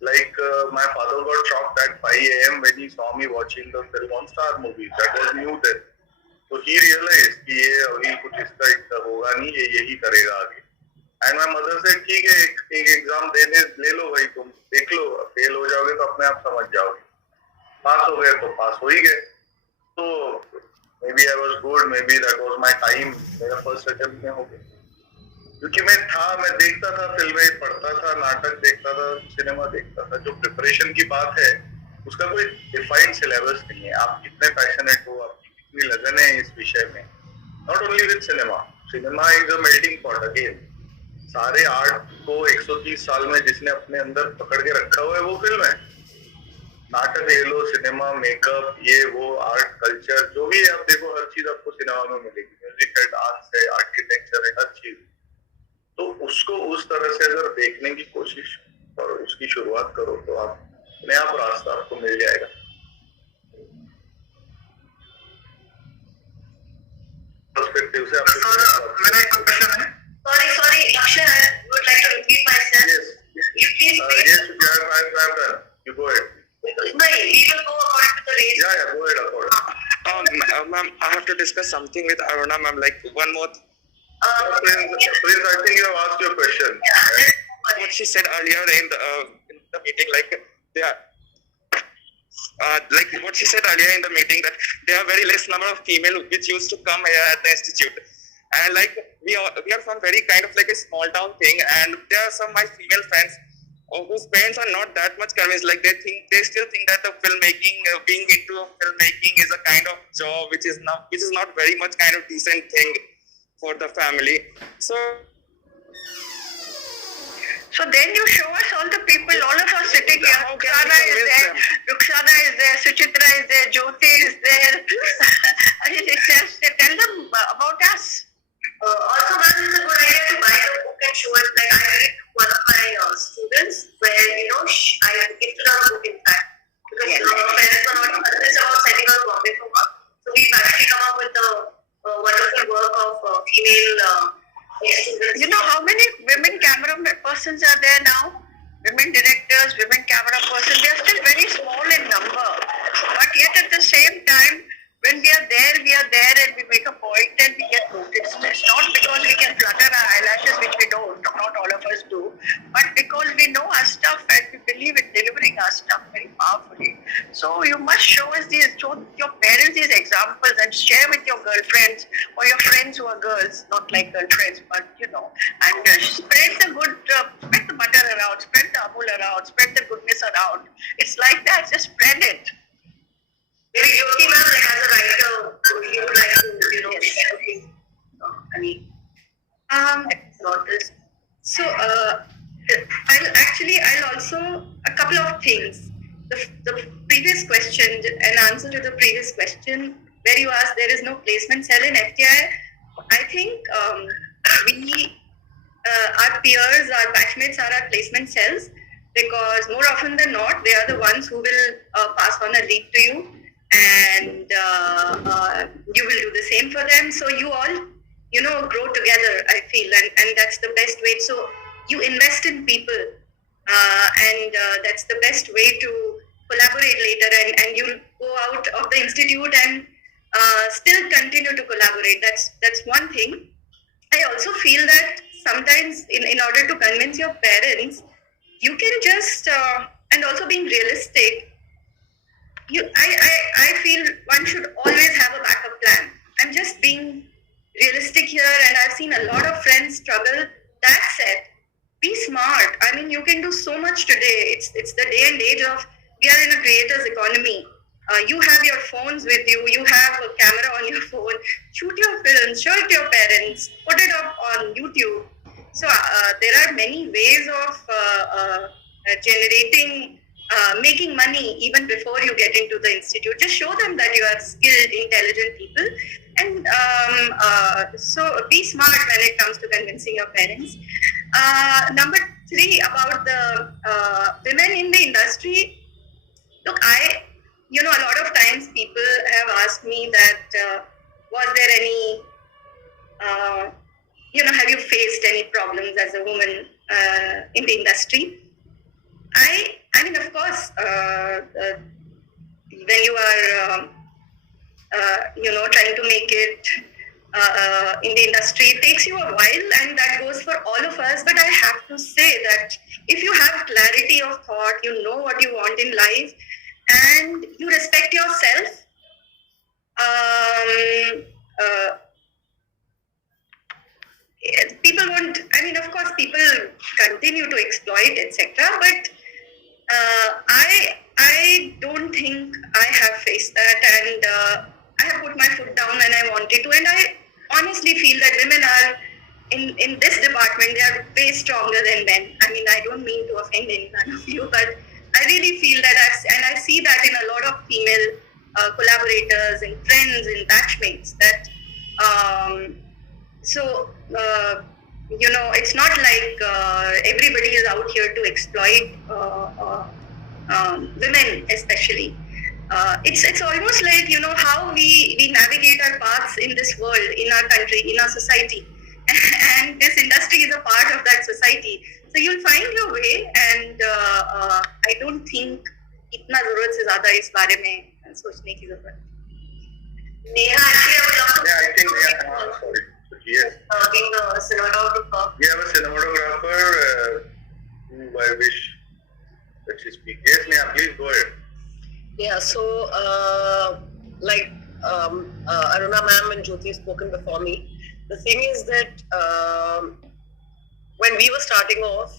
Like my father got shocked at 5 AM when he saw me watching the film on Star Movies. That was new then. So he realized कि ये अभी कुछ इसका होगा नहीं, ये यही करेगा आगे। And my mother said, ठीक है, एक एग्जाम ले लो भाई, तुम देख लो, फेल हो जाओगे तो अपने आप समझ जाओगे, पास हो गए तो पास हो ही गए। तो maybe I was good, maybe that was my time, मेरा फर्स्ट अटेम्प्ट में हो गया। क्योंकि मैं देखता था फिल्में, पढ़ता था, नाटक देखता था, सिनेमा देखता था। जो प्रिपरेशन की बात है उसका कोई डिफाइंड सिलेबस नहीं है। आप कितने पैशनेट हो, आपकी कितनी लगन है इस विषय में। Not only with cinema is a melting pot again. सारे आर्ट को 130 साल में जिसने अपने अंदर पकड़ के रखा हुआ है वो फिल्म है। नाटक ले लो, सिनेमा, मेकअप, ये वो, आर्ट, कल्चर, जो भी है आप देखो, हर चीज आपको सिनेमा में मिलेगी। म्यूजिक है, डांस है, आर्किटेक्चर है, हर चीज। तो उसको उस तरह से अगर देखने की कोशिश और उसकी शुरुआत करो तो आप अपने आप रास्ता आपको मिल जाएगा। पर्सपेक्टिव से आपको मेरा एक क्वेश्चन है। Sorry, Akshay, I would like to repeat myself. Yes. You please wait. Yes, I've done. You go ahead. No, we will go according to the race. Yeah, go ahead. Ma'am, I have to discuss something with Aruna, ma'am. Like one more. Prince, I think you have asked your question. What she said earlier in the meeting, like what she said earlier in the meeting, that there are very less number of female which used to come here at the institute, and like we are from very kind of like a small town thing, and there are some my female friends whose parents are not that much convinced. Like they still think that the filmmaking, being into filmmaking is a kind of job which is not very much kind of decent thing for the family. So then you show us all the people, all of us sitting here. Rukhsana is there, Suchitra is there, Jyoti is there. It's just parents these examples and share with your girlfriends or your friends who are girls, not like girlfriends, but and spread the good, spread the butter around, spread the amul around, spread the goodness around. It's like that, just spread it. Maybe Jyoti ma'am, as a writer, would you like to, share something? I mean, about this. So, I'll also, a couple of things. The previous question, an answer to the previous question, where you asked there is no placement cell in FTI, I think our peers, our batchmates are our placement cells, because more often than not, they are the ones who will pass on a lead to you, and you will do the same for them. So you all, grow together, I feel, and that's the best way. So you invest in people, and that's the best way to collaborate later, and you'll go out of the institute and still continue to collaborate. That's one thing. I also feel that sometimes in order to convince your parents, you can just, and also being realistic, I feel one should always have a backup plan. I'm just being realistic here, and I've seen a lot of friends struggle. That said, be smart. I mean, you can do so much today. It's the day and age of, we are in a creator's economy. You have your phones with you. You have a camera on your phone. Shoot your films. Show it to your parents. Put it up on YouTube. So there are many ways of generating, making money even before you get into the institute. Just show them that you are skilled, intelligent people. And so be smart when it comes to convincing your parents. Number 3, about the women in the industry. Look, a lot of times people have asked me that, was there any, have you faced any problems as a woman in the industry? I mean, of course, when you are, trying to make it in the industry, it takes you a while, and that goes for all of us. But I have to say that if you have clarity of thought, you know what you want in life, and you respect yourself, people won't, of course, people continue to exploit, etc. But I don't think I have faced that, and I have put my foot down when I wanted to, and I honestly feel that women are, in this department, they are way stronger than men. I don't mean to offend any one of you, but I really feel that, I see that in a lot of female collaborators and friends and batchmates, that it's not like everybody is out here to exploit women, especially. It's almost like, how we navigate our paths in this world, in our country, in our society. And this industry is a part of that society. So you'll find your way, and I don't think इतना जरूरत से ज़्यादा इस बारे में सोचने की जरूरत. Neha, actually, I would love to. Yeah, I think sorry. Yes. Being the cinematographer. We have a cinematographer who I wish that she speak. Yes, Neha, please go ahead. Yeah, so Aruna ma'am and Jyoti spoken before me. The thing is that when we were starting off,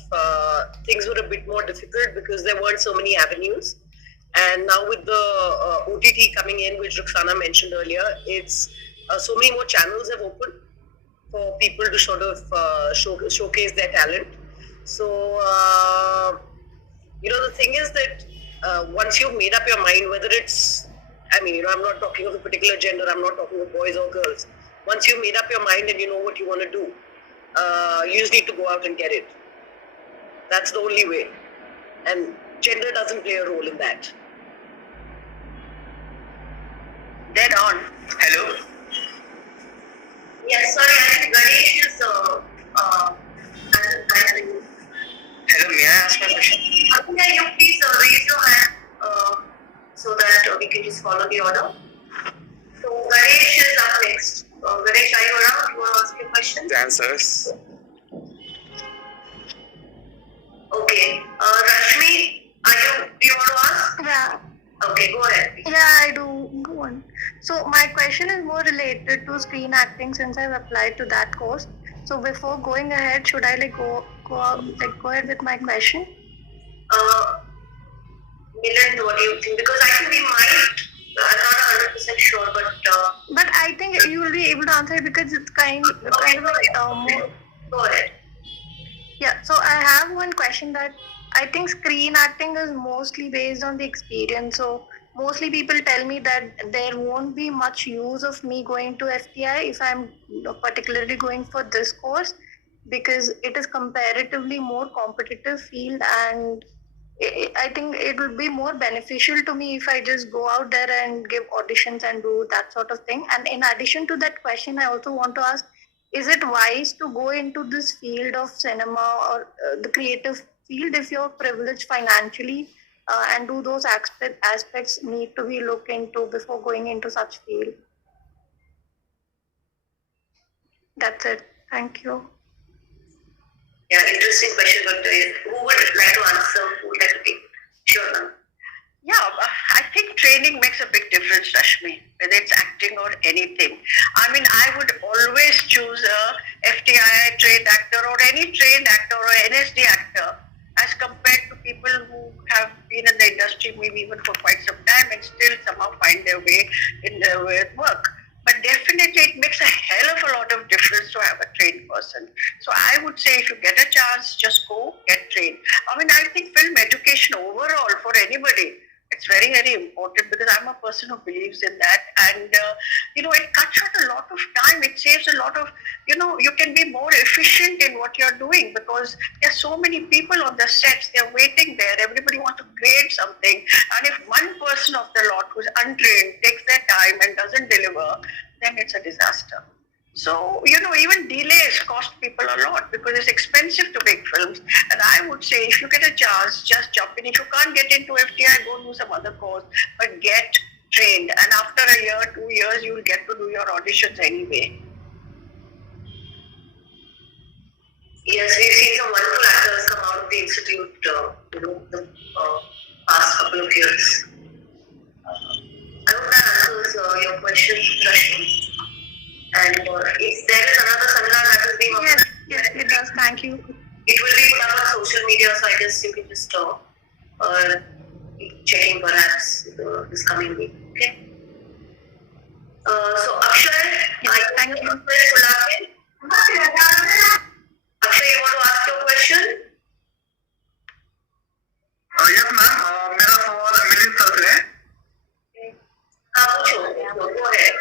things were a bit more difficult because there weren't so many avenues. And now with the OTT coming in, which Ruxana mentioned earlier, it's so many more channels have opened for people to sort of showcase their talent. So, the thing is that once you've made up your mind, whether it's, I'm not talking of a particular gender, I'm not talking of boys or girls. Once you've made up your mind and you know what you want to do, you just need to go out and get it. That's the only way. And gender doesn't play a role in that. Dead on. Hello. Yes, sorry, I think Ganesh is Hello, may I ask my question? yeah, you please raise your hand so that we can just follow the order. So Ganesh is up next. Ganesh, are you around? You want to ask your question? The answers. Okay. Rashmi, do you want to ask? Yeah, Okay, go ahead. yeah, I do. Go on. So my question is more related to screen acting since I've applied to that course. So before going ahead, should I go ahead with my question? Milan, what do you think? Because I think we might, I'm not 100% sure, but I think you will be able to answer it because it's kind of more. Go ahead. Yeah, so I have one question that I think screen acting is mostly based on the experience. So mostly people tell me that there won't be much use of me going to FTI if I'm particularly going for this course, because it is comparatively more competitive field, and I think it would be more beneficial to me if I just go out there and give auditions and do that sort of thing. And in addition to that question, I also want to ask, is it wise to go into this field of cinema or the creative field if you're privileged financially, and do those aspects need to be looked into before going into such field? That's it. Thank you. Yeah, interesting question, but who would like to answer? Who would like to take? Sure, ma'am. Yeah, I think training makes a big difference, Rashmi, whether it's acting or anything. I mean, I would always choose a FTI trained actor or any trained actor or NSD actor as compared to people who have been in the industry maybe even for quite some time and still somehow find their way in their work. But definitely it makes a hell of a lot of difference to have a trained person. So I would say if you get a chance, just go get trained. I mean, I think film education overall for anybody, it's very, very important because I'm a person who believes in that. And, it cuts out a lot of time. It saves a lot of, you can be more efficient in what you're doing because there's so many people on the sets. They're waiting there. Everybody wants to grade something. And if one person of the lot who's untrained takes their time and doesn't deliver, then it's a disaster. So, even delays cost people a lot because it's expensive to make films. And I would say if you get a chance, just jump in. If you can't get into FTI, go do some other course, but get trained. And after a year, 2 years, you will get to do your auditions anyway. Yes, we've seen some wonderful actors come out of the institute, the past couple of years. I hope that answers your question, Rashmi. And if there is another seminar that is being offered, yes, it does. Thank you. It will be put up on social media, so I guess you can just keep checking perhaps this coming week. Okay. So Akshay, Thank you. Akshay, you want to ask your question? Yes, ma'am. मेरा सवाल Milind sir से है. पूछो. Go ahead.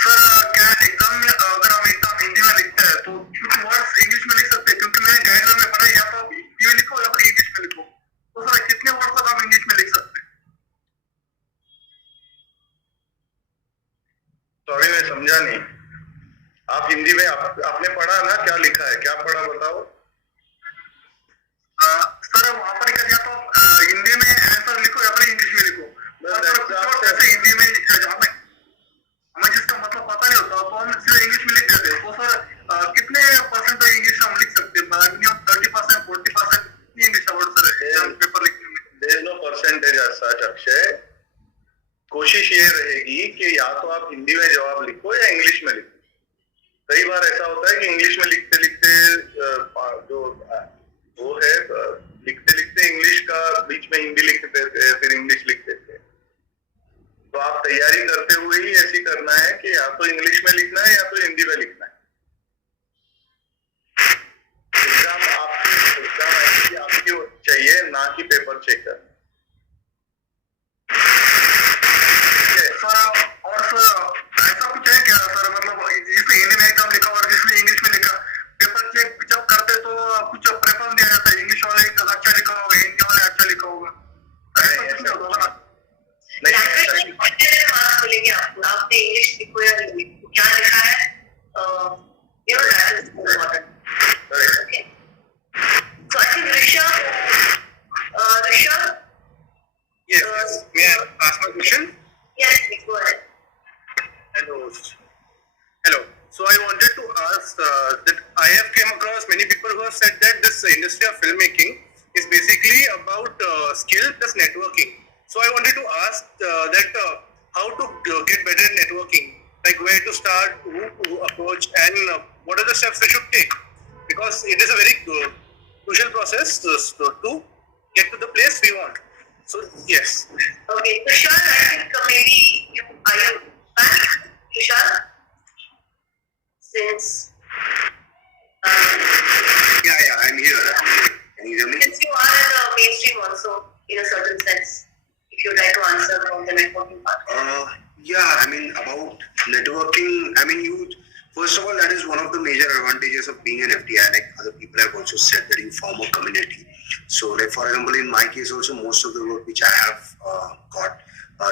Sir क्या exam में अगर हम exam Hindi में लिखते हैं तो कुछ वर्ड्स इंग्लिश में लिख सकते हैं क्योंकि मैंने गाइडलाइन में पढ़ा या तो आप हिंदी में लिखो या फिर इंग्लिश में लिखो. तो सर कितने वर्ड्स तक हम इंग्लिश में लिख सकते हैं? सॉरी मैं समझा नहीं. आप हिंदी में आपने पढ़ा ना, क्या लिखा है, क्या पढ़ा बताओ. सर वहाँ पर या तो हिंदी में आंसर लिखो या फिर इंग्लिश में लिखो. जैसे हिंदी में हमें जिसका मतलब पता नहीं होता तो हम सीधे इंग्लिश में लिख देते हैं. तो सर कितने परसेंट इंग्लिश हम लिख सकते हैं? 30%, 40% इंग्लिश वर्ड सर पेपर लिखने में. There is no percentage as such Akshay. कोशिश ये रहेगी कि या तो आप हिंदी में जवाब लिखो या इंग्लिश में लिखो. कई बार ऐसा होता है कि इंग्लिश में लिखते लिखते जो वो है लिखते लिखते इंग्लिश का बीच में हिंदी लिख देते हैं, फिर इंग्लिश लिख देते हैं. तो आप तैयारी करते हुए ही ऐसी करना है कि या तो इंग्लिश में लिखना है या तो हिंदी में लिखना है. एग्जाम आपकी चाहिए, ना कि पेपर चेकर. और सर ऐसा कुछ है क्या सर, मतलब जिसने हिंदी में एग्जाम लिखा और जिसने इंग्लिश में लिखा, पेपर चेक जब करते तो कुछ प्रेफरेंस दिया जाता है, इंग्लिश वाले अच्छा लिखा होगा, हिंदी वाले अच्छा लिखा होगा? ऐसा होगा ना? मिलेगी आपको. आपने इंग्लिश लिखो या हिंदी, क्या लिखा है, that is important. Okay. So I think Rishabh. Yes. May I ask my question? Yes, please go ahead. Hello. So I wanted to ask that I have came across many people who have said that this industry of filmmaking is basically about skill plus networking. So I wanted to ask that how to get better at networking, like where to start, who to approach, and what are the steps they should take, because it is a very crucial process to get to the place we want. So yes. Okay, Tushar, I think maybe are you back, Tushar? Since Yeah, I'm here. Can you hear me? since you are in the mainstream also, in a certain sense, if you'd like to answer from the networking part. Yeah, I mean, about networking, I mean, first of all, that is one of the major advantages of being an FTI. Like other people have also said that you form a community. So, like for example, in my case also, most of the work which I have got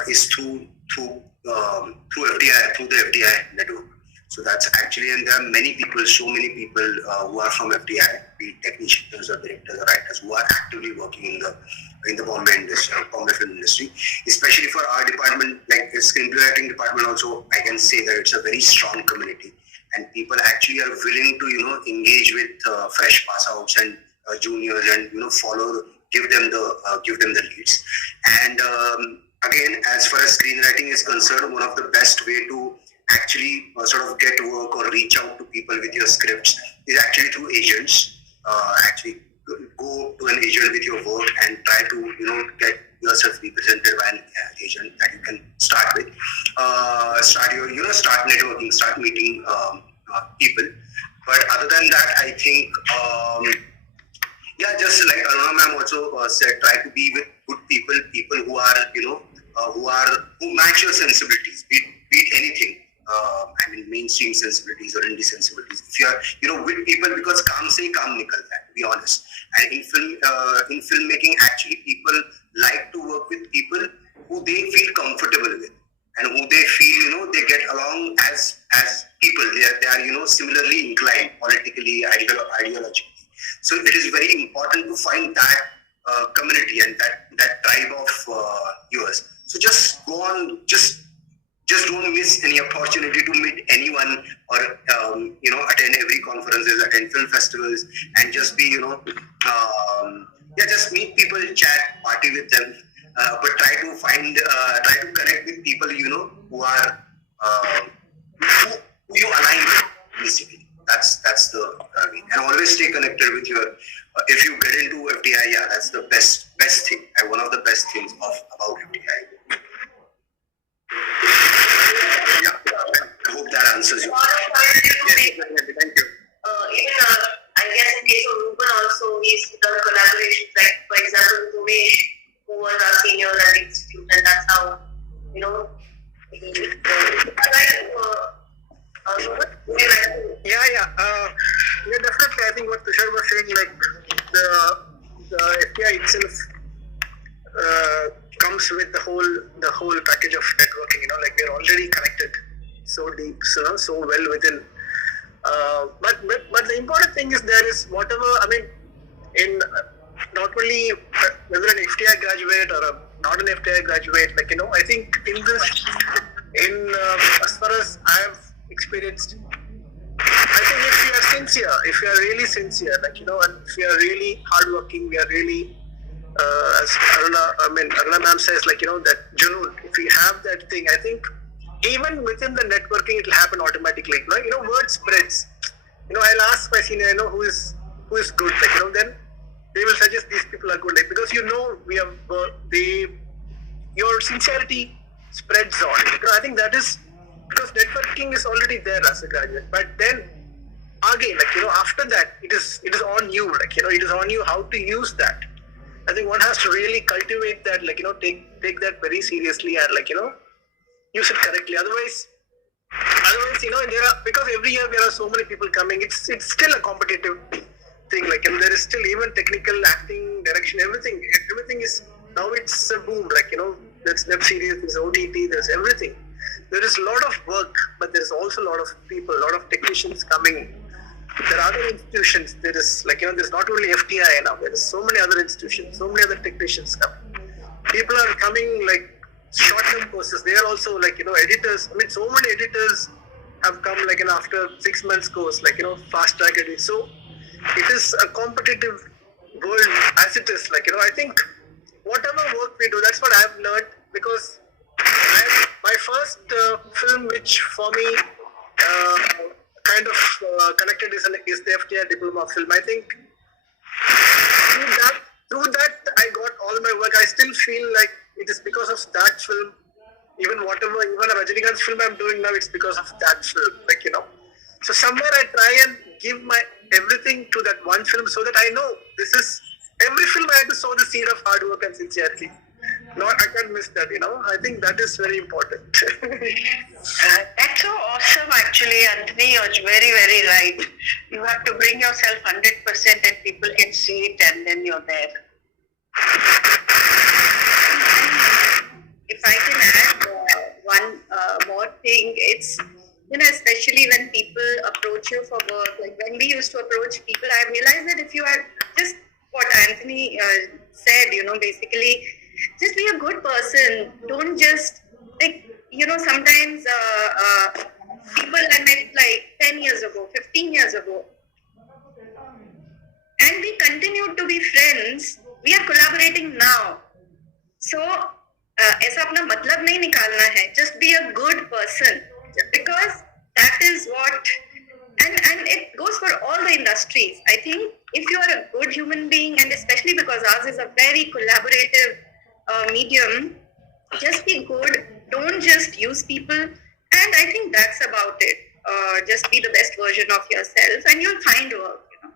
is through FTI, through the FTI network. So that's actually, and there are many people, so many people who are from FTI, be it technicians or directors or writers, who are actively working in the Bombay industry, Bombay film industry. Especially for our department, like the screenplay writing department, also I can say that it's a very strong community, and people actually are willing to engage with fresh pass outs and juniors, and give them the leads. And again, as far as screenwriting is concerned, one of the best way to actually sort of get work or reach out to people with your scripts is actually through agents. Actually go to an agent with your work and try to get yourself represented by an agent that you can start with. Start networking, start meeting people. But other than that, I think just like Aruna ma'am also said, try to be with good people who are who match your sensibilities, be it anything. I mean, mainstream sensibilities or indie sensibilities. If you are, with people, because kaam se kaam nikalta hai, to be honest. And in filmmaking, actually, people like to work with people who they feel comfortable with, and who they feel, they get along as people. They are similarly inclined politically, ideologically. So it is very important to find that community and that tribe of yours. So just go on, just don't miss any opportunity to meet anyone, or attend every conferences, attend film festivals, and just be just meet people, chat, party with them, but try to connect with people who are who you align with, basically. That's the and always stay connected with your. If you get into FTI, that's the best thing, and one of the best things about FTI. Yeah, I hope that answers you. Thank you. Thank you. Even I guess in case of Ruben also, he's done collaborations, like for example Umesh, who was our senior at the institute, and that's how he Ruben, would you like to? Yeah, definitely. I think what Tushar was saying, like the FTI itself comes with the whole package of networking. Like we're already connected so deep, so well within. But the important thing is there is whatever. I mean, in not only whether an FTI graduate or not an FTI graduate, I think as far as I have experienced, I think if you are sincere, if you are really sincere, and if you are really hardworking, we are really, as Aruna ma'am says, that Junoon, if you have that thing, I think even within the networking, it will happen automatically. Word spreads. I'll ask my senior, who is good, then they will suggest these people are good, because your sincerity spreads on. I think that is because networking is already there as a graduate, but then again, after that, it is on you, it is on you how to use that. I think one has to really cultivate that, take that very seriously, and use it correctly. Otherwise, because every year there are so many people coming, it's still a competitive thing. There is still even technical, acting, direction, everything is now it's a boom. There's web series, there's OTT, there's everything. There is a lot of work, but there's also a lot of people, a lot of technicians coming. There are other institutions. There is there's not only FTI now. There is so many other institutions, so many other technicians coming. People are coming short-term courses. They are also editors. I mean, so many editors have come after 6 months course, fast-track editing. So it is a competitive world as it is. I think whatever work we do, that's what I have learned, because I have my first film, which for me kind of connected, is the FTI diploma film. I think through that I got all my work. I still feel like it is because of that film. Even a Rajinikanth film I'm doing now, it's because of that film. Like, you know, so somewhere I try and give my everything to that one film, so that I know this is every film I had to sow the seed of hard work and sincerity. No, I can't miss that. You know, I think that is very important. That's so awesome, actually, Anthony. You're very, very right. You have to bring yourself 100% and people can see it, and then you're there. If I can add one more thing, it's, you know, especially when people approach you for work, like when we used to approach people, I realized that if you are just what Anthony said, you know, basically, just be a good person. Don't just, like, you know, sometimes people I met like 10 years ago, 15 years ago, and we continued to be friends. We are collaborating now. So, ऐसा अपना मतलब नहीं निकालना है. Just be a good person, because that is what, and it goes for all the industries. I think if you are a good human being, and especially because ours is a very collaborative medium, just be good. Don't just use people, and I think that's about it. Just be the best version of yourself, and you'll find work. You know.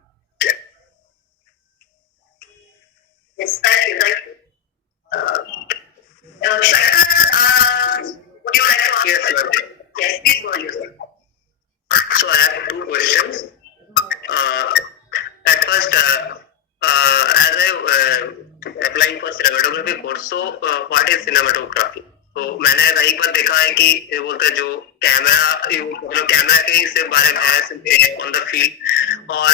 Yes, thank you. Shankar, would you like to ask? Yes, ma'am. Yes, please go ahead. So I have two questions. At first, as I applying for cinematography course, so what is cinematography? तो मैंने कहीं पर देखा है कि ये बोलते हैं जो कैमरा के ही से बारे में है ऑन द फील्ड, और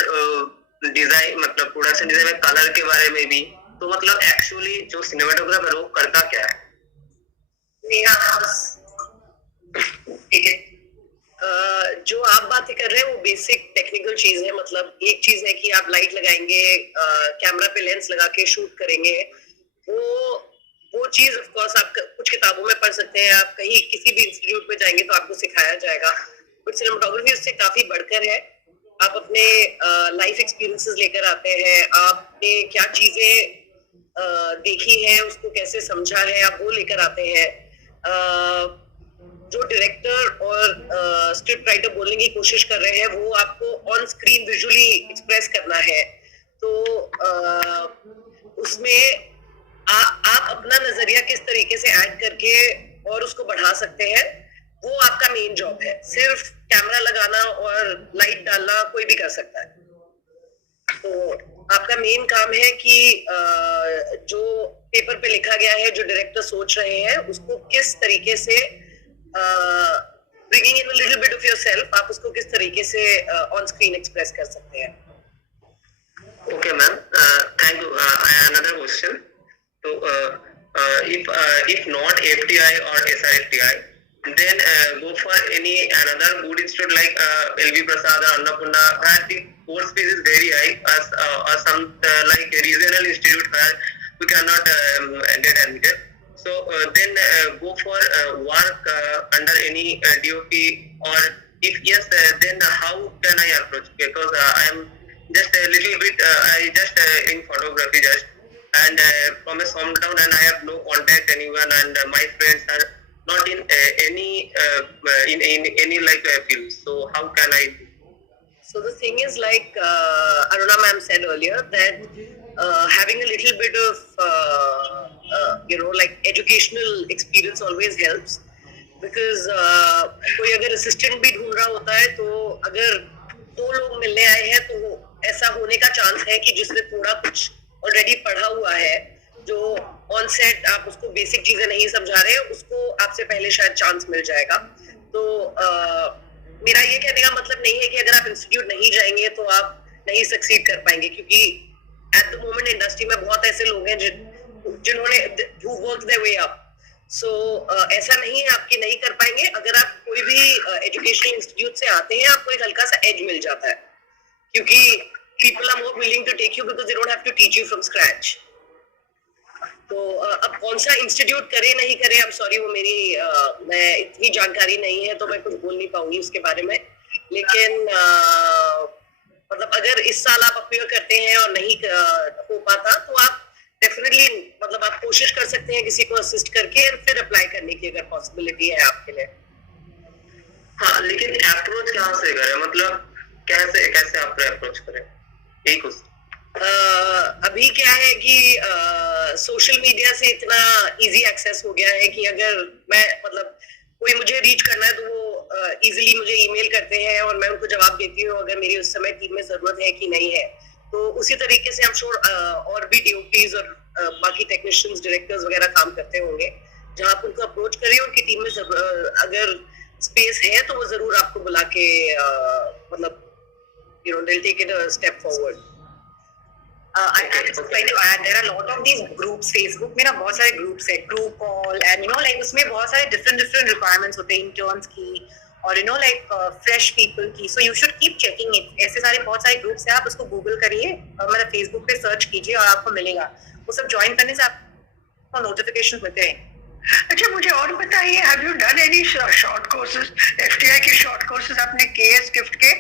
डिजाइन मतलब प्रोडक्शन डिजाइन में कलर के बारे में भी, तो मतलब एक्चुअली जो सिनेमाटोग्राफर वो करता क्या है? जो आप बातें कर रहे हैं वो बेसिक टेक्निकल चीज है. मतलब एक चीज है कि आप लाइट लगाएंगे, कैमरा पे लेंस लगा के शूट करेंगे. वो चीज ऑफ कोर्स आप कुछ किताबों में पढ़ सकते हैं, आप कहीं किसी भी इंस्टीट्यूट में जाएंगे तो आपको सिखाया जाएगा. बट सिनेमाटोग्राफी उससे काफी बढ़कर है. आप अपने लाइफ एक्सपीरियंसेस लेकर आते हैं, आपने क्या चीजें देखी है, उसको कैसे समझा है, आप वो लेकर आते हैं. जो डायरेक्टर और स्क्रिप्ट राइटर बोलने की कोशिश कर रहे हैं वो आपको ऑन स्क्रीन विजुअली एक्सप्रेस करना है. तो उसमें आप अपना नजरिया किस तरीके से ऐड करके और उसको बढ़ा सकते हैं, वो आपका मेन जॉब है. सिर्फ कैमरा लगाना और लाइट डालना कोई भी कर सकता है. तो आपका मेन काम है कि जो पेपर पे लिखा गया है, जो डायरेक्टर सोच रहे हैं, उसको किस तरीके से bringing in a little bit of yourself, आप उसको किस तरीके से ऑन स्क्रीन एक्सप्रेस कर सकते हैं. Okay, ma'am. Thank you. I have another question. So, if not FTI or SRFTI, then go for another good institute like LV Prasad or Annapurna, where the course fees is very high, or some like regional institute where we cannot get admitted. So then go for work under any DOP, or if yes, then how can I approach? Because I am just a little bit, I just in photography just, and from a small town, and I have no contact anyone, and my friends are not in any like field. So how can I do? So the thing is, like Aruna ma'am said earlier, that having a little bit of like educational experience always helps, because कोई अगर assistant भी ढूंढ रहा होता है, तो अगर दो लोग मिलने आए हैं तो ऐसा होने का चांस है कि जिसने थोड़ा कुछ ऑलरेडी पढ़ा हुआ है, जो ऑन सेट आप उसको बेसिक चीजें नहीं समझा रहे, उसको आपसे पहले शायद चांस मिल जाएगा. तो मेरा ये कहने का मतलब नहीं है कि अगर आप इंस्टीट्यूट नहीं जाएंगे तो आप नहीं सक्सीड कर पाएंगे, क्योंकि एट द मोमेंट इंडस्ट्री में बहुत ऐसे लोग हैं जिन्होंने who worked their way up. So ऐसा नहीं है आपकी नहीं कर पाएंगे. अगर आप कोई भी एजुकेशनल इंस्टीट्यूट से आते हैं, आपको एक हल्का सा एज मिल जाता है, क्योंकि people are more willing to take you because they don't have to teach you from scratch. तो अब कौन सा इंस्टीट्यूट करे नहीं करे, आई एम सॉरी, वो मेरी मैं इतनी जानकारी नहीं है तो मैं कुछ बोल नहीं पाऊंगी उसके बारे में, लेकिन मतलब अगर इस साल आप अपीयर करते हैं और नहीं हो पाता तो आप डेफिनेटली मतलब आप कोशिश कर सकते हैं किसी को असिस्ट करके और फिर अप्लाई करने की अगर पॉसिबिलिटी है आपके लिए। हाँ, लेकिन अप्रोच कहाँ से करें, मतलब कैसे कैसे आप अप्रोच करें, एक उस अभी क्या है कि सोशल मीडिया से इतना इजी एक्सेस हो गया है कि अगर मैं मतलब कोई मुझे रीच करना है तो वो इजीली मुझे ईमेल करते हैं और मैं उनको जवाब देती हूँ अगर मेरी उस समय टीम में जरूरत है कि नहीं है। तो उसी तरीके से हम श्योर और भी DOPs और बाकी टेक्नीशियंस डायरेक्टर्स वगैरह काम करते होंगे जहाँ आप उनको अप्रोच करिए, उनकी टीम में अगर स्पेस है तो वो जरूर आपको बुला के मतलब they'll take it a step forward. I just like to add, there are a lot of these groups. Facebook में ना बहुत सारे groups है, group call, and like उसमें बहुत सारे different requirements होते हैं interns की और like fresh people की. So you should keep checking it. ऐसे सारे बहुत सारे groups हैं, आप उसको Google करिए और मतलब Facebook पे search कीजिए और आपको मिलेगा. वो सब join करने से आपको notifications मिलते हैं. अच्छा, मुझे और बताइए, have you done any short courses? FTI के short courses आपने KS gift के?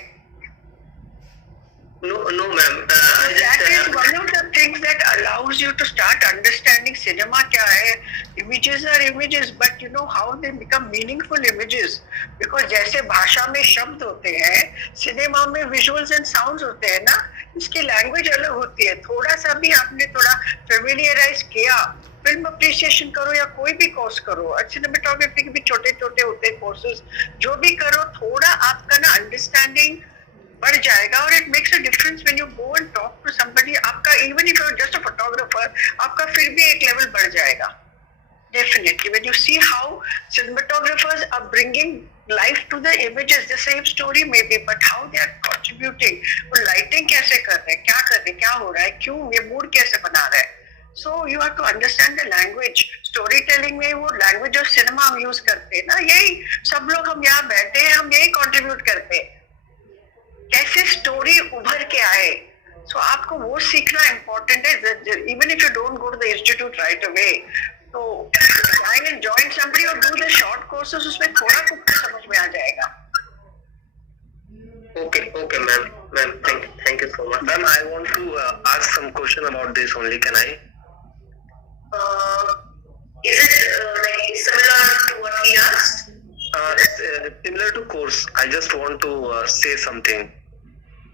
No, ma'am. That is one of the things that allows you to start understanding cinema क्या है. Images are images, but you know how they become meaningful images. Because जैसे भाषा में शब्द होते हैं, सिनेमा में visuals and sounds होते हैं ना, इसकी language अलग होती है. थोड़ा सा भी आपने थोड़ा familiarize किया, फिल्म अप्रिसिएशन करो या कोई भी कोर्स करो, सिनेमेटोग्राफी के भी छोटे छोटे होते हैं कोर्सेज, जो भी करो थोड़ा आपका ना अंडरस्टैंडिंग बढ़ जाएगा और it makes a difference when you go and talk to somebody. आपका even if you are just a photographer, आपका फिर भी एक लेवल बढ़ जाएगा definitely when you see how cinematographers are bringing life to the images. The same story may be, but how they are contributing. वो lighting कैसे कर रहे हैं, क्या कर रहे हैं, क्या हो रहा है, क्यों ये मूड कैसे बना रहा है. So you have to understand the language. Storytelling में वो language और सिनेमा हम यूज करते हैं ना, यही सब लोग हम यहाँ बैठे हैं, हम यही कंट्रीब्यूट करते हैं, कैसे स्टोरी उभर के आए. सो आपको वो सीखना इम्पोर्टेंट है. Even if you don't go to the institute right away, तो join somebody or do the short courses, उसमें थोड़ा कुछ समझ में आ जाएगा. Okay, ma'am, thank you so much. Ma'am, I want to ask some question about this only. Can I? Is it like similar to what he asked? It's similar to course. I just want to say something.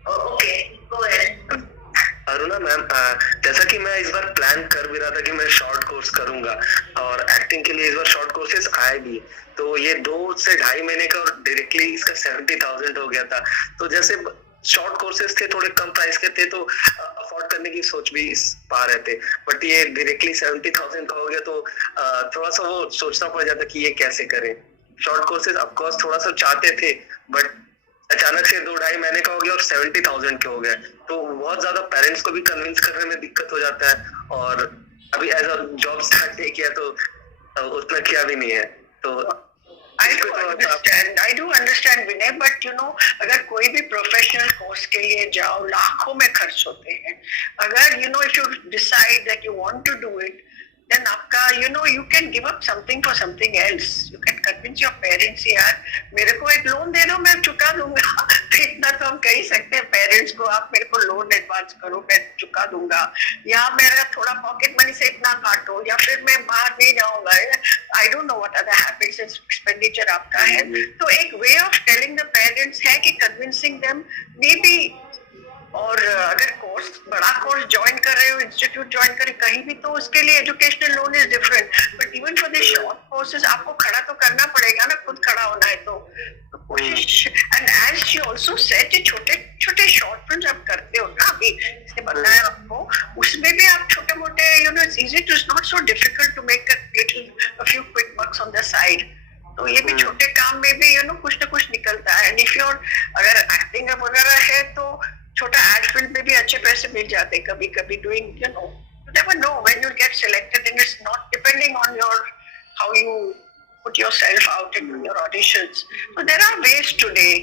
Oh, okay, go ahead. Aruna ma'am, जैसा कि मैं इस बार plan कर भी रहा था कि मैं शॉर्ट कोर्स करूंगा और एक्टिंग के लिए इस बार शॉर्ट कोर्सेज आए भी, तो ये 2 से 2.5 महीने का और डायरेक्टली इसका 70,000 हो गया था. तो जैसे शॉर्ट कोर्सेज थे, थोड़े कम प्राइस के थे, तो अफोर्ड करने की सोच भी पा रहे थे, बट ये डायरेक्टली 70,000 का हो गया तो थोड़ा सा वो सोचना पड़ जाता कि ये कैसे करें. शॉर्ट कोर्सेज ऑफकोर्स थोड़ा सा चाहते थे, बट अचानक से 2-2.5 महीने का हो गया और 70,000 के हो गए, तो बहुत ज्यादा पेरेंट्स को भी कन्विंस करने में दिक्कत हो जाता है. और अभी एज अ जॉब स्टार्ट नहीं किया तो उतना किया भी नहीं है. तो I do understand Vinay, but अगर कोई भी प्रोफेशनल कोर्स के लिए जाओ, लाखों में खर्च होते हैं. अगर if you decide that you want to do it, then आपका you can give up something for something else. You can convince your parents, यार मेरे को एक लोन दे दो, मैं चुका दूंगा. इतना तो हम कह सकते हैं पेरेंट्स को, आप मेरे को लोन एडवांस करो, मैं चुका दूंगा, या मेरा थोड़ा पॉकेट मनी से इतना काटो, या फिर मैं बाहर नहीं जाऊंगा. I don't know what are the habits and expenditure आपका है. तो एक way of telling the parents है कि कन्विंसिंग देम मे बी. और अगर कोर्स बड़ा कोर्स ज्वाइन कर रहे हो, इंस्टीट्यूट ज्वाइन कर रहे हो कहीं भी, तो उसके लिए educational loan is different. But even for the short courses आपको खड़ा तो करना पड़ेगा ना, खुद खड़ा होना है तो कोशिश. And as she also said, छोटे छोटे शॉर्ट फिल्म्स आप करते हो ना, अभी इसने बताया आपको, उसमें भी आप छोटे मोटे it's easy to, it's not so difficult to make a few quick bucks on the side. तो ये भी छोटे काम में भी कुछ ना कुछ निकलता है. एंड इफ योर अगर एक्टिंग वगैरह है तो छोटा एड फिल्म में भी अच्छे पैसे मिल जाते कभी कभी. Doing you never know when you get selected, and it's not depending on how you put yourself out into your auditions. So there are ways today.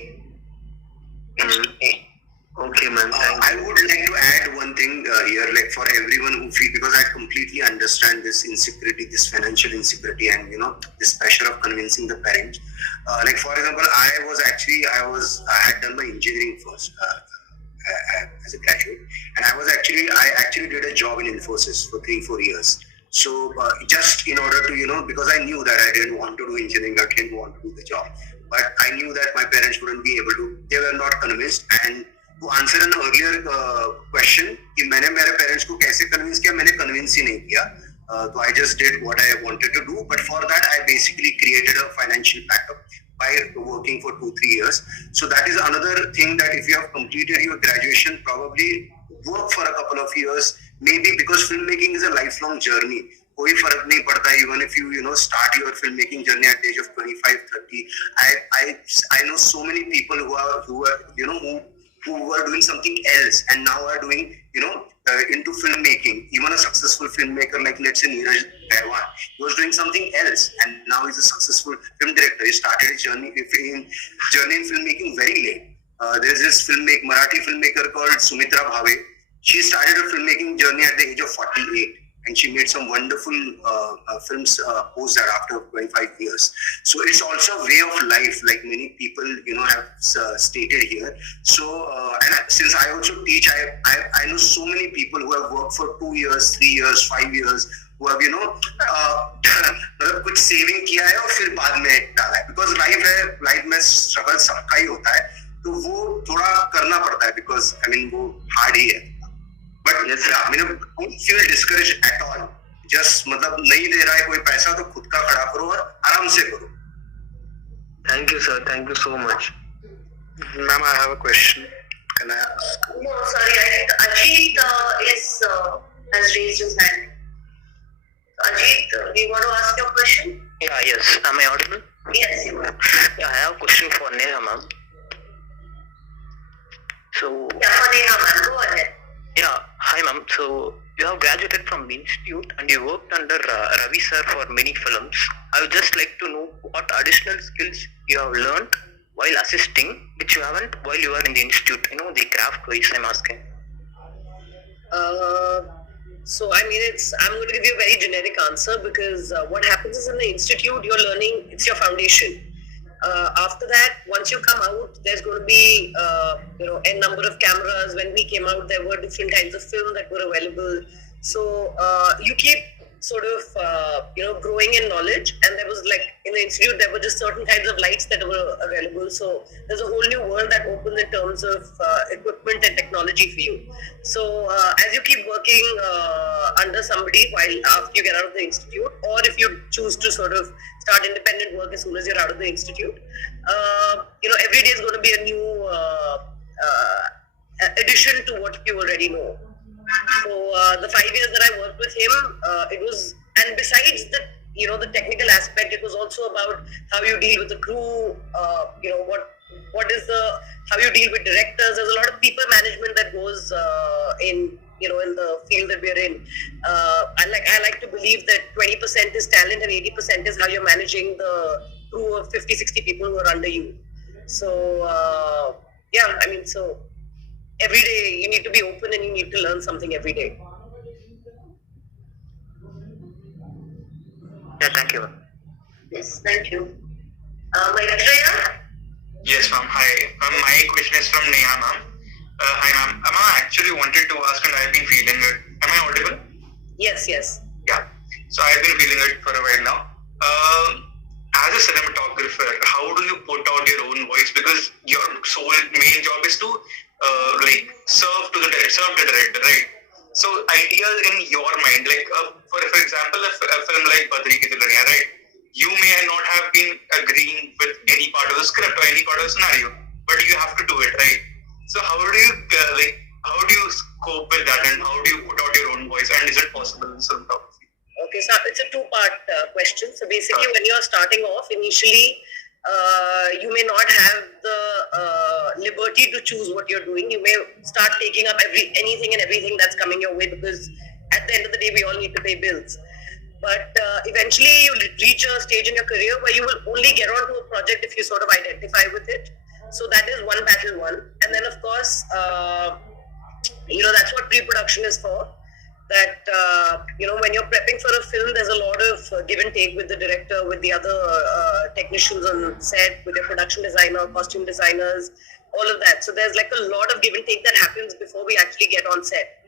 Okay, man. I would like to add one thing here, like for everyone who feel, because I completely understand this insecurity, this financial insecurity, and this pressure of convincing the parents. Like for example, I had done my engineering first as a graduate, and I actually did a job in Infosys for 3-4 years. So just in order to because I knew that I didn't want to do engineering, I didn't want to do the job, but I knew that my parents wouldn't be able to. They were not convinced. And to answer an earlier question कि मैंने मेरे parents को कैसे convince किया, मैंने convince ही नहीं किया. So I just did what I wanted to do, but for that I basically created a financial backup by working for 2-3 years. So that is another thing, that if you have completed your graduation, probably work for a couple of years, maybe, because filmmaking is a lifelong journey. कोई फर्क नहीं पड़ता, even if you start your filmmaking journey at the age of 25-30. I know so many people who were doing something else and now are doing into filmmaking. Even a successful filmmaker like, let's say, Neeraj Bhaiwan, he was doing something else and now he's a successful film director. He started his journey in filmmaking very late. There's this Marathi filmmaker called Sumitra Bhave. She started her filmmaking journey at the age of 48, and she made some wonderful films post that after 25 years. So it's also a way of life, like many people have stated here. So and since I also teach, I know so many people who have worked for 2 years, 3 years, 5 years, who have मतलब कुछ saving किया है और फिर बाद में डाला है. Because लाइफ में स्ट्रगल सबका ही होता है, तो वो थोड़ा करना पड़ता है, because वो हार्ड ही है. But yes, don't feel discouraged at all. Just मतलब नहीं दे रहा है कोई पैसा, तो खुद का खड़ा करो और आराम से करो. Thank you, sir. Thank you so much. Ma'am, I have a question. Can I ask? No, sorry. I think Ajit has raised his hand. Ajit, do you want to ask your question? Yeah, yes. Am I audible? Yes, you are. Yeah, I have a question for Neha, ma'am. So. Yeah, for Neha, ma'am. Go ahead. Yeah, hi, ma'am. So you have graduated from the institute and you worked under Ravi sir for many films. I would just like to know what additional skills you have learned while assisting, which you haven't while you were in the institute. The craft wise, I'm asking. So I'm going to give you a very generic answer, because what happens is, in the institute you're learning, it's your foundation. After that, once you come out, there's going to be a number of cameras. When we came out, there were different kinds of film that were available. So you keep sort of growing in knowledge, and there was, like, in the institute there were just certain kinds of lights that were available. So there's a whole new world that opens in terms of equipment and technology for you. So as you keep working under somebody while after you get out of the institute, or if you choose to sort of start independent work as soon as you're out of the institute, every day is going to be a new addition to what you already know. So the 5 years that I worked with him, it was, and besides the the technical aspect, it was also about how you deal with the crew. How you deal with directors. There's a lot of people management that goes in the field that we're in. I like to believe that 20% is talent and 80% is how you're managing the crew of 50-60 people who are under you. So so every day you need to be open and you need to learn something every day. Yeah, thank you. Yes, thank you. Maitreya? Yes, ma'am. Hi. My question is from Neha, ma'am. Hi, ma'am. I actually wanted to ask, and I've been feeling it. Am I audible? Yes. Yeah. So I've been feeling it for a while now. As a cinematographer, how do you put out your own voice? Because your sole main job is to serve the director, right? So ideas in your mind, like for example, a film like Badri Ki Dulhaniya, right? You may not have been agreeing with any part of the script or any part of the scenario, but you have to do it, right? So how do you cope with that, and how do you put out your own voice, and is it possible in cinematography? Okay, so it's a two-part question. So basically, when you're starting off, initially, you may not have the liberty to choose what you're doing. You may start taking up anything and everything that's coming your way, because at the end of the day, we all need to pay bills. But eventually, you'll reach a stage in your career where you will only get onto a project if you sort of identify with it. So that is one battle one. And then of course, that's what pre-production is for. That, when you're prepping for a film, there's a lot of give and take with the director, with the other technicians on set, with your production designer, costume designers, all of that. So there's like a lot of give and take that happens before we actually get on set.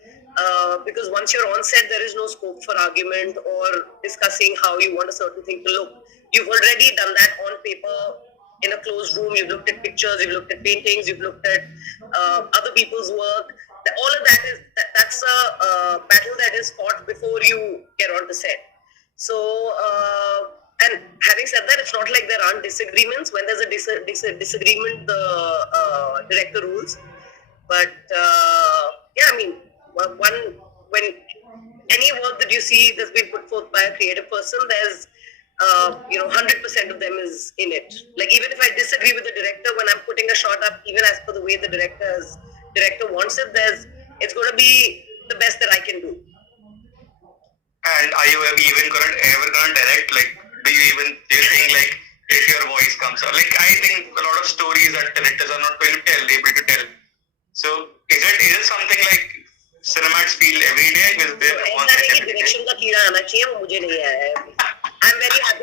Because once you're on set, there is no scope for argument or discussing how you want a certain thing to look. You've already done that on paper in a closed room. You've looked at pictures, you've looked at paintings, you've looked at other people's work. All of that's a battle that is fought before you get on the set. So, and having said that, it's not like there aren't disagreements. When there's a disagreement, the director rules. But when any work that you see that's been put forth by a creative person, there's 100% of them is in it. Like even if I disagree with the director when I'm putting a shot up, even as per the way the director wants it, it's going to be the best that I can do. And are you ever gonna direct? Like, do you think like if your voice comes out? Like, I think a lot of stories that directors are not able to tell. So is it something like cinemats feel every day? Because they want direction का कीड़ा आना चाहिए, वो मुझे नहीं आया है. I'm very happy.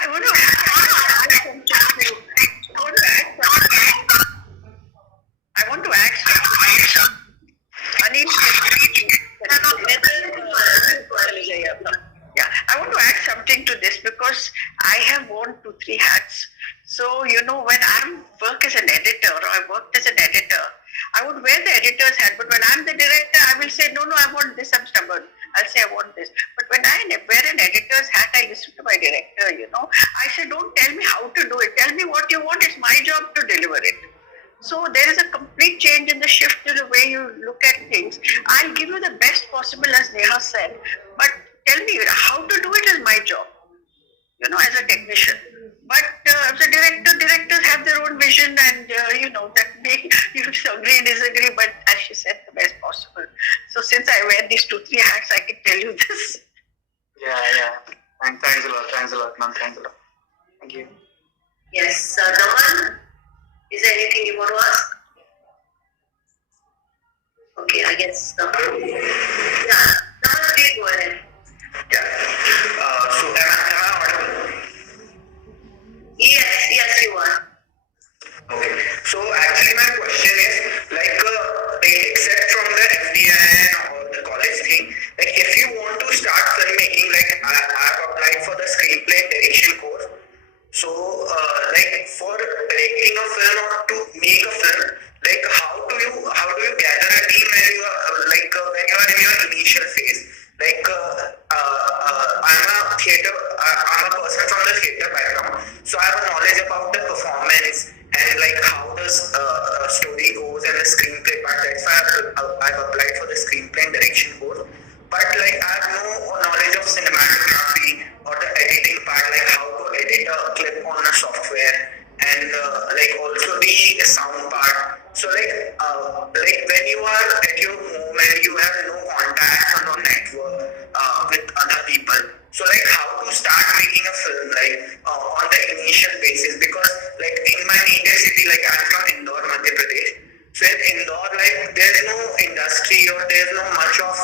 I want to add something. I want to add something to this because I have worn 2-3 hats. So, when I work as an editor or I worked as an editor, I would wear the editor's hat. But when I'm the director, I will say, no, I want this, I'm stubborn. I'll say I want this. But when I wear an editor's hat, I listen to my director, I say, don't tell me how to do it. Tell me what you want. It's my job to deliver it. So there is a complete change in the shift in the way you look at things. I'll give you the best possible, as Neha said, but tell me how to do it is my job, as a technician. But as a directors have their own vision and, that may you agree, disagree, but as she said, the best possible. So since I wear these 2-3 hats, I can tell you this. Yeah. Thanks a lot, ma'am. Thanks a lot. Thank you. Yes, Naman, is there anything you want to ask? Okay, I guess Naman. Yeah, Naman, please go ahead. So am I audible? Yes, you are. Okay. So actually my question is except from the FTI or the college thing, if you want to start filmmaking, I've applied for the screenplay direction course. So for directing a film or to make a film, how do you gather a team when you are when you are in your initial phase? I'm a person from the theatre background, so I have a knowledge about the performance and how the story goes and the screenplay part. That's why I've applied for the screenplay and direction course. But I have no knowledge of cinematography or the editing part, how to edit a clip on a software and also the sound part. So when you are at your home and you have no contact or no network with other people, so how to start making a film on the initial basis, because in my native city, I'm from Indore, Madhya Pradesh. So in Indore, there's no industry or there's no much of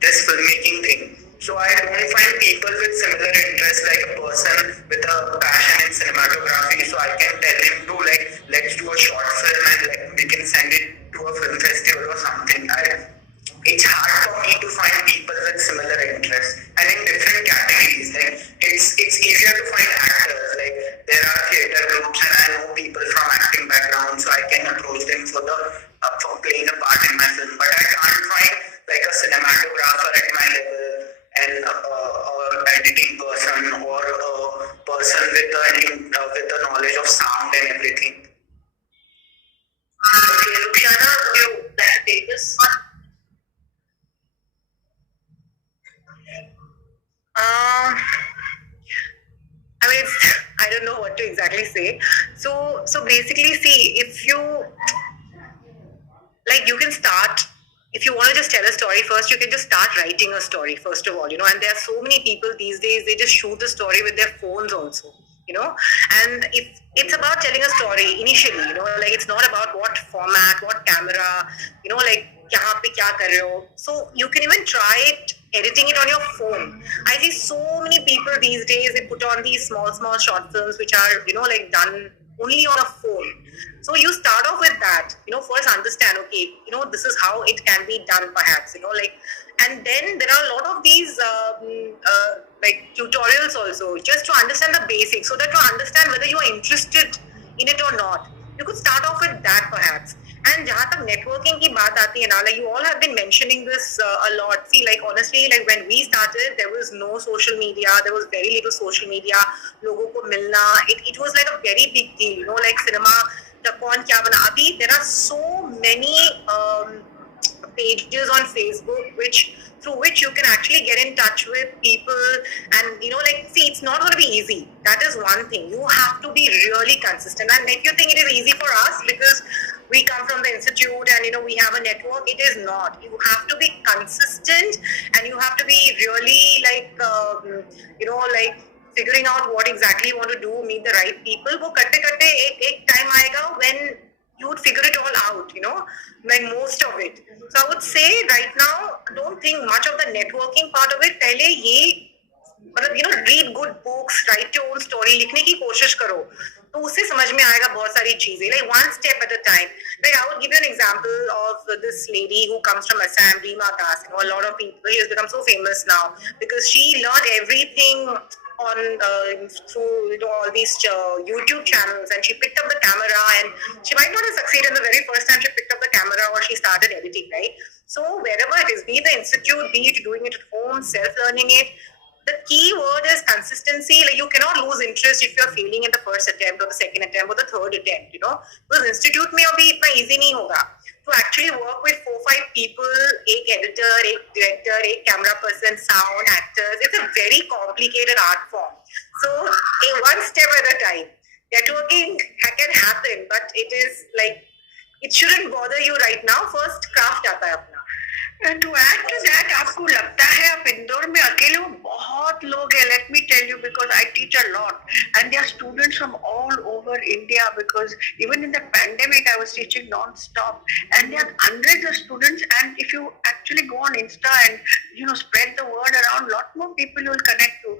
this filmmaking thing. So I don't find people with similar interests, like a person with a passion in cinematography. So I can tell him to let's do a short film and we can send it to a film festival or something. It's hard for me to find people with similar interests and in different categories. It's easier to find actors. There are theatre groups and I know people from acting background, so I can approach them for playing a part in my film. But I can't find a cinematographer at my level and or editing person or a person with the knowledge of sound and everything. Okay, Ruksana, would you like to take this one? I don't know what to exactly say. So basically, see, if you can start. If you want to just tell a story first, you can just start writing a story first of all, and there are so many people these days, they just shoot the story with their phones also. and it's about telling a story initially, like it's not about what format, what camera, like yahan pe kya kar rahe ho. So you can even try it editing it on your phone. I see so many people these days, they put on these small short films which are like done only on a phone. So you start off with that, first understand, okay, this is how it can be done perhaps, like, and then there are a lot of these like tutorials also, just to understand the basics, so that you understand whether you are interested in it or not. You could start off with that perhaps. And jahan tak networking ki baat aati hai na, like you all have been mentioning this a lot. See, like honestly, like when we started, there was no social media, there was very little social media. Logo ko milna, it was like a very big deal, like cinema the kaun kya bana. Abhi there are so many pages on Facebook through which you can actually get in touch with people, and like, see, it's not going to be easy. That is one thing. You have to be really consistent. And if you think it is easy for us because we come from the institute and we have a network, it is not. You have to be consistent, and you have to be really like like figuring out what exactly you want to do, meet the right people. वो करते करते एक time आएगा when you would figure it all out, like most of it. So I would say right now, don't think much of the networking part of it. पहले ये मतलब read good books, write your own story, लिखने की कोशिश करो, तो उससे समझ में आएगा बहुत सारी चीजें, like one step at a time. Like I would give you an example of this lady who comes from Assam, Reema Das. A lot of people, she has become so famous now because she learned everything on through all these YouTube channels, and she picked up the camera, and she might not have succeeded the very first time she picked up the camera or she started editing, right? So wherever it is, be it the institute, be it doing it at home, self-learning it, the key word is consistency. Like you cannot lose interest if you're failing at the first attempt or the second attempt or the third attempt, because institute mein abhi itna easy nahi hoga. To actually work with 4-5 people, एक editor, एक director, एक camera person, sound, actors, it's a very complicated art form. So one step at a time. Networking can happen, but it is like, it shouldn't bother you right now. First craft आता है अपना. To add to that, आपको लगता है आप इंदौर में अकेले हो? बहुत लोग हैं, let me tell you, because I teach a lot and there are students from all over India, because even in the pandemic I was teaching non-stop and there are hundreds of students, and if you actually go on Insta and spread the word around, lot more people you will connect to.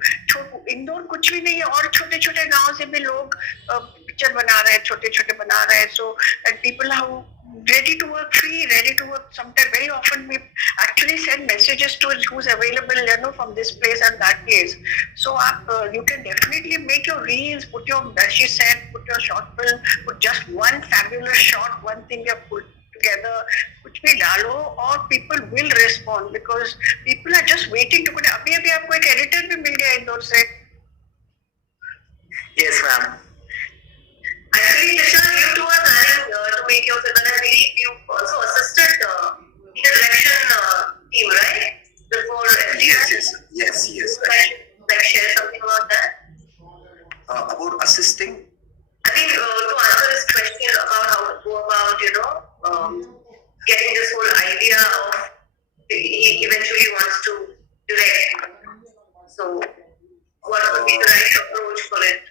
Indore कुछ भी नहीं है और छोटे छोटे गांव से भी लोग पिक्चर बना रहे हैं, छोटे छोटे बना रहे हैं. So and people are ready to work free, ready to work. Sometimes, very often, we actually send messages to who's available, from this place and that place. So you can definitely make your reels, put your, as she said, put your short film, put just one fabulous shot, one thing you have put together, कुछ भी डालो, और people will respond, because people are just waiting to put. अभी आपको एक editor भी मिल गया इंदौर से. Yes, ma'am. Actually, Tisha, you two are planning to make your film, and I believe you also assisted in the direction team, right? Before Yes. Like share something about that. About assisting. I think to answer this question about how to go about, getting this whole idea of he eventually wants to direct. So, what would be the right approach for it?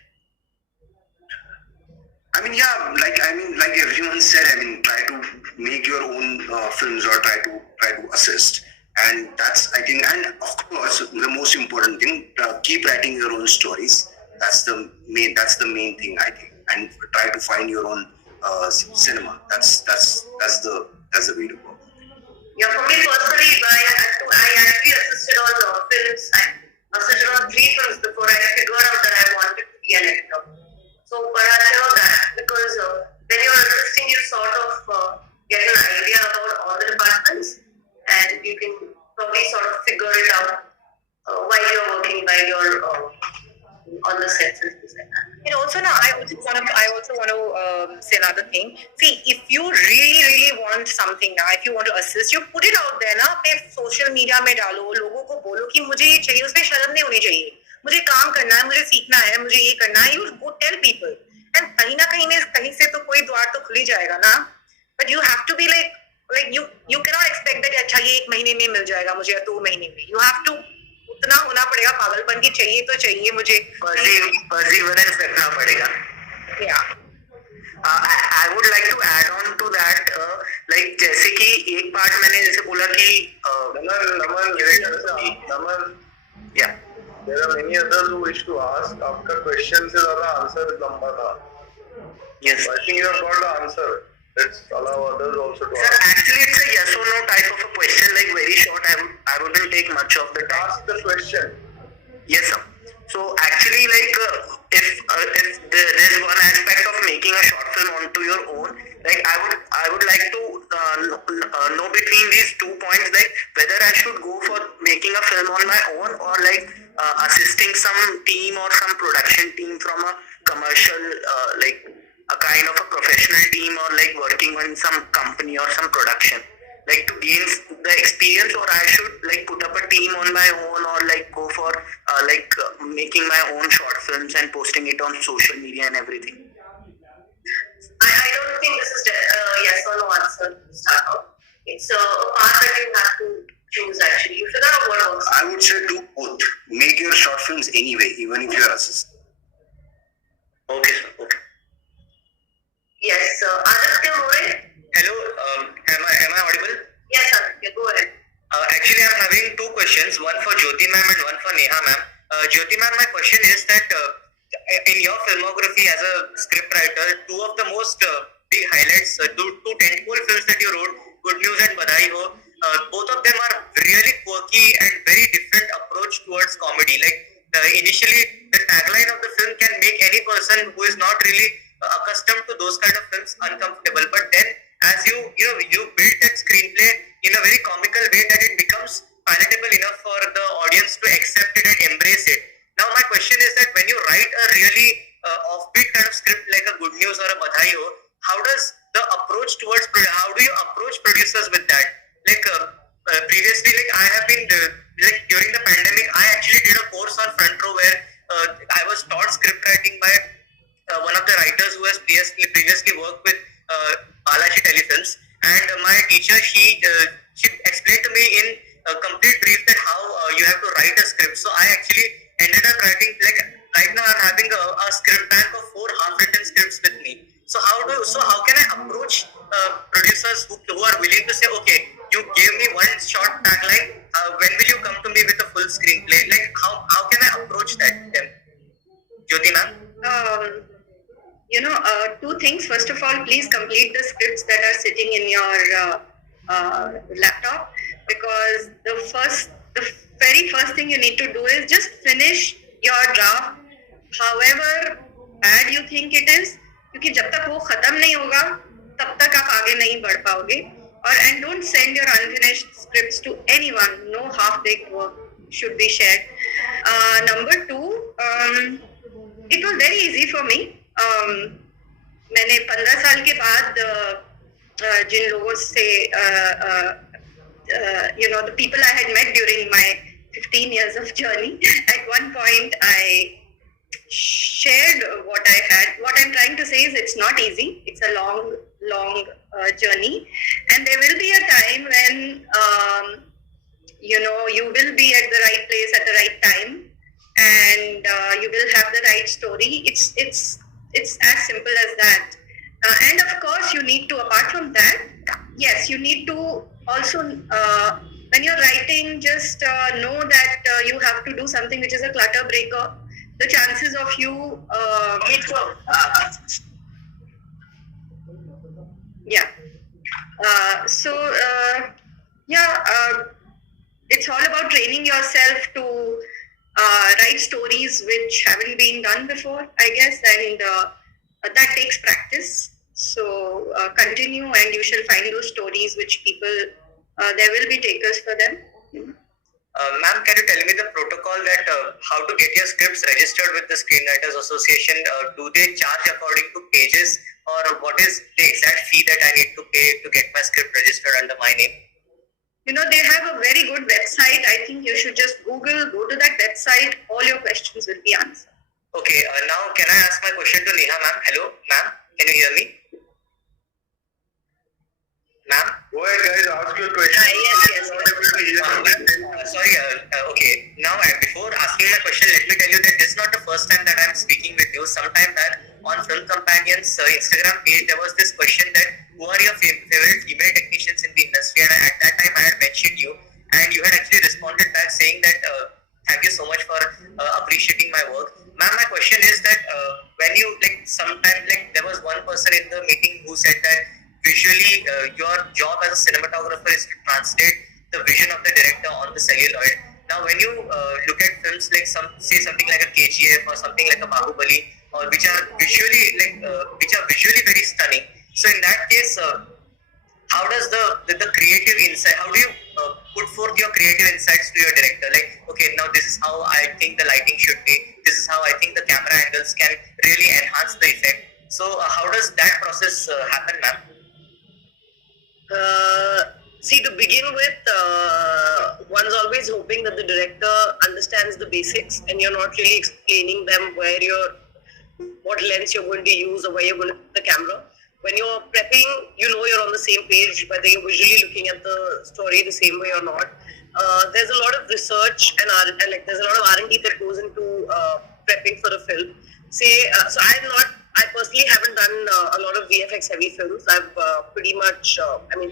Like everyone said, try to make your own films or try to assist, and that's, I think, and of course the most important thing, keep writing your own stories. That's the main thing, I think, and try to find your own cinema. That's the way to go. Yeah, for me personally, I actually assisted on films. I assisted on 3 films before I figured out that I wanted to be an editor. So perhaps that, because when you're assisting, you sort of get an idea about all the departments, and you can probably sort of figure it out while you're working, while you're on the sets and things like that. And also now, I also want to say another thing. See, if you really want something now, if you want to assist, you put it out there ना, अपने social media में डालो, लोगों को बोलो कि मुझे ये चाहिए, उसमें शर्म नहीं होनी चाहिए. मुझे काम करना है, मुझे सीखना है, मुझे ये करना है. You go tell people, and कहीं ना कहीं से तो कोई द्वार तो खुल ही जाएगा ना. But you have to be like you cannot expect that अच्छा ये 1 महीने में मिल जाएगा मुझे या 2 महीने में. You have to इतना होना पड़ेगा पागलपन की चाहिए तो चाहिए मुझे perseverance रखना पड़ेगा. yeah. I would like to add on to that, like जैसे कि एक पार्ट मैंने जैसे बोला कि Naman, yeah. there are many others who wish to ask. आपका question से ज़्यादा answer लंबा था. Yes. So I think you have got the answer. Let's allow others also to Sir, ask. actually it's a yes or no type of a question, like very short. I wouldn't take much of the time. Ask the question. Yes, sir. So actually, like if there is one aspect of making a short film onto your own, like I would like to know between these 2 points, like whether I should go for making a film on my own or like assisting some team or some production team from a commercial like a kind of a professional team or like working on some company or some production, like to gain the experience, or I should like put up a team on my own or like go for making my own short films and posting it on social media and everything. I don't think this is a yes or no answer to start off. It's a path that you have to choose actually. You figure out what works. I would say do both. Make your short films anyway, even if you're assistant. Okay, sir. Okay. Yes, Aditya More. Hello. Am I audible? Yes, Aditya, go ahead. Actually, I'm having 2 questions, one for Jyoti ma'am and one for Neha ma'am. Jyoti ma'am, my question is that in your filmography as a scriptwriter, 2 of the most big highlights, 2 tentpole films that you wrote, Good News and Badai Ho, both of them are really quirky and very different approach towards comedy. Like initially, the tagline of the film can make any person who is not really accustomed to those kind of films uncomfortable. But then, as you build that screenplay in a very comical way that it becomes palatable enough for the audience to accept it and embrace it. Now, my question is that when you write a really offbeat kind of script like a Good News or a Badai Ho, how do you approach producers with that? Like previously, like I have been like during the pandemic, I actually did a course on front row where I was taught script writing by one of the writers who has previously worked with Balaji Telefilms, and my teacher she explained to me in a complete brief that how you have to write a script. So I actually ended up writing, like right now I'm having a script bank of 4 half-written scripts with me. So how can I approach producers who are willing to say, okay, you gave me one short tagline, when will you come to me with a full screenplay? Like how can I approach that them? Jyoti ma'am? 2 things. First of all, please complete the scripts that are sitting in your laptop, because the very first thing you need to do is just finish your draft, however bad you think it is, क्योंकि जब तक वो खत्म नहीं होगा तब तक आप आगे नहीं बढ़ पाओगे. And don't send your unfinished scripts to anyone. No half-baked work should be shared. Number 2, it was very easy for me. मैंने 15 साल के बाद जिन लोगों से the people I had met during my 15 years of journey, at one point I shared what I had. What I'm trying to say is it's not easy. It's a long journey, and there will be a time when you will be at the right place at the right time, and you will have the right story. It's as simple as that. And of course, you need to, apart from that, yes, you need to also, when you're writing, just know that you have to do something which is a clutter breaker. The chances of you it's all about training yourself to write stories which haven't been done before, I guess, and that takes practice. So continue, and you shall find those stories which people, there will be takers for them. Ma'am, can you tell me the protocol that how to get your scripts registered with the Screenwriters Association? Do they charge according to pages, or what is the exact fee that I need to pay to get my script registered under my name? They have a very good website. I think you should just go to that website. All your questions will be answered. Okay, now can I ask my question to Neha ma'am? Hello, ma'am, can you hear me? Ma'am? Go ahead, guys, ask your question. Yes. Sorry, okay. Now Films Instagram page, there was this question that who are your favorite female technicians in the industry, and at that time I had mentioned you, and you had actually responded back saying that thank you so much for appreciating my work. Ma'am, my question is that when you sometimes there was one person in the meeting who said that visually your job as a cinematographer is to translate the vision of the director on the celluloid. Now, when you look at films like something like a KGF or something like a Bahubali, or which are visually very stunning. So in that case, how does the creative insight? How do you put forth your creative insights to your director? Like, okay, now this is how I think the lighting should be. This is how I think the camera angles can really enhance the effect. So how does that process happen, ma'am? See, to begin with, one's always hoping that the director understands the basics, and you're not really explaining them what lens you're going to use or where you're going to put the camera. When you're prepping, you know you're on the same page, whether you're visually looking at the story the same way or not. There's a lot of research and there's a lot of R&D that goes into prepping for a film. So I personally haven't done a lot of VFX heavy films. I've pretty much,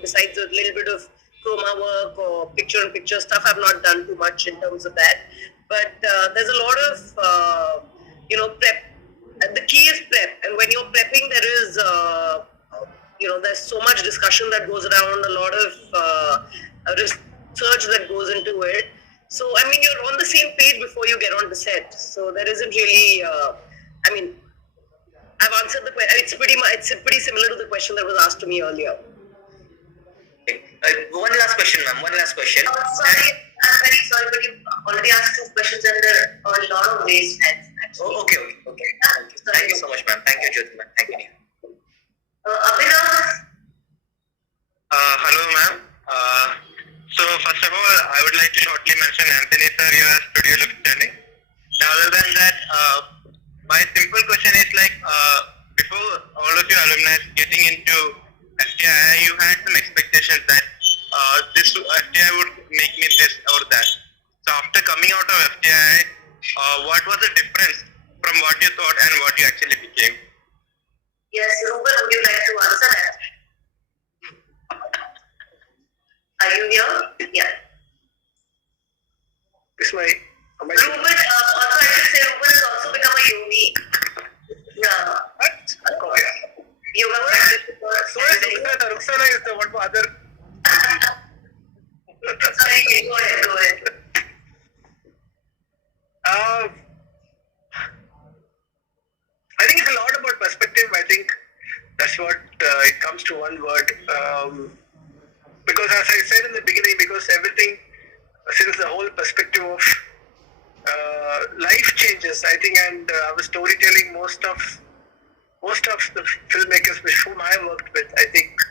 besides a little bit of chroma work or picture-in-picture stuff, I've not done too much in terms of that. But there's a lot of, prep. The key is prep, and when you're prepping, there is, there's so much discussion that goes around, a lot of research that goes into it. So, you're on the same page before you get on the set. So there isn't really, I've answered the question. It's pretty similar to the question that was asked to me earlier. One last question, ma'am. One last question. Sorry, I'm very sorry, but you already asked 2 questions and there are a lot of ways. Oh, okay. Thank you so much, ma'am. Thank you, Jyoti, ma'am. Thank you. Abhinav? Hello, ma'am. So first of all, I would like to shortly mention Anthony sir, your studio looks stunning. Now, other than that, my simple question is before all of your alumni getting into FTI, you had some expectations that this FTI would make me this or that. So after coming out of FTI, what was the difference from what you thought and what you actually became? Yes, Ruben, would you like to answer that? Are you here? Yeah. Ruben, also I should say Ruben has also become a yogi. Yeah. Yoga practitioner. So is Ruxana is the one for other. Sorry, go ahead. I think it's a lot about perspective. I think that's what it comes to one word. Because as I said in the beginning, because everything, since the whole perspective of life changes, I think, and our storytelling, most of the filmmakers with whom I worked with, I think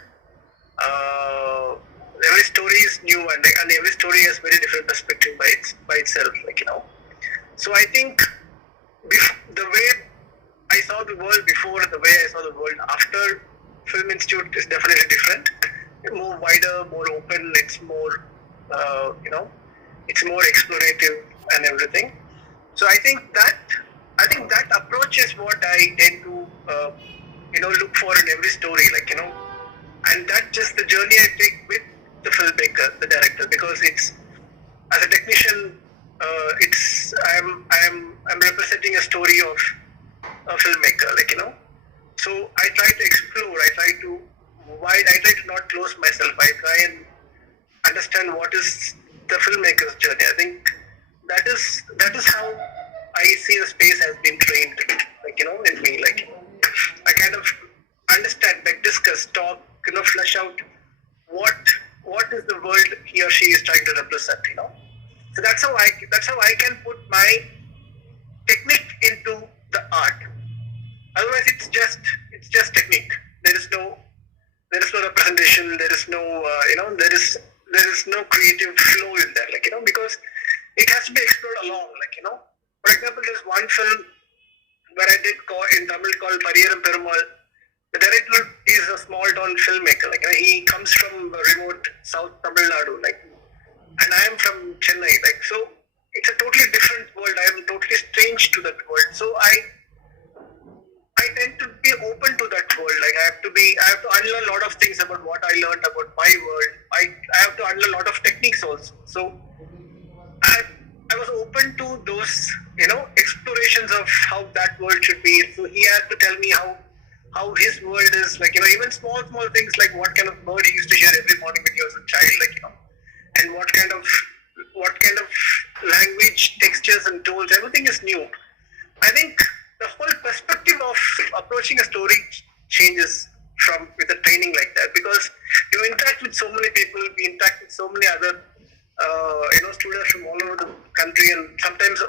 every story is new and every story has very different perspective by itself, So I think the way I saw the world before and the way I saw the world after Film Institute is definitely different. More wider, more open. It's more, it's more explorative and everything. So I think that approach is what I tend to, look for in every story, and that's just the journey I take with the filmmaker, the director, because it's, as a technician, I'm representing a story of a filmmaker, So I try to explore, I try to not close myself. I try and understand what is the filmmaker's journey. I think that is how I see the space has been trained, in me. I kind of understand, discuss, talk, flesh out what is the world he or she is trying to represent, So that's how I can put my technique into the art. Otherwise, it's just technique. There is no representation. There is no there is no creative flow in there. Because it has to be explored along. For example, there's one film where I did in Tamil called Pariyaram Perumal. The director is a small town filmmaker. He comes from remote South Tamil Nadu. And I am from Chennai. So it's a totally different world. I am totally strange to that world. So I tend to be open to that world. Like I have to unlearn a lot of things about what I learned about my world. I have to unlearn a lot of techniques also. So I was open to those, explorations of how that world should be. So he had to tell me how his world is, like, even small things like what kind of bird he used to hear every morning when he was a child, like, and what kind of language, textures and tools, everything is new. I think the whole perspective of approaching a story changes with a training like that, because you interact with so many people, we interact with so many other students from all over the country, and sometimes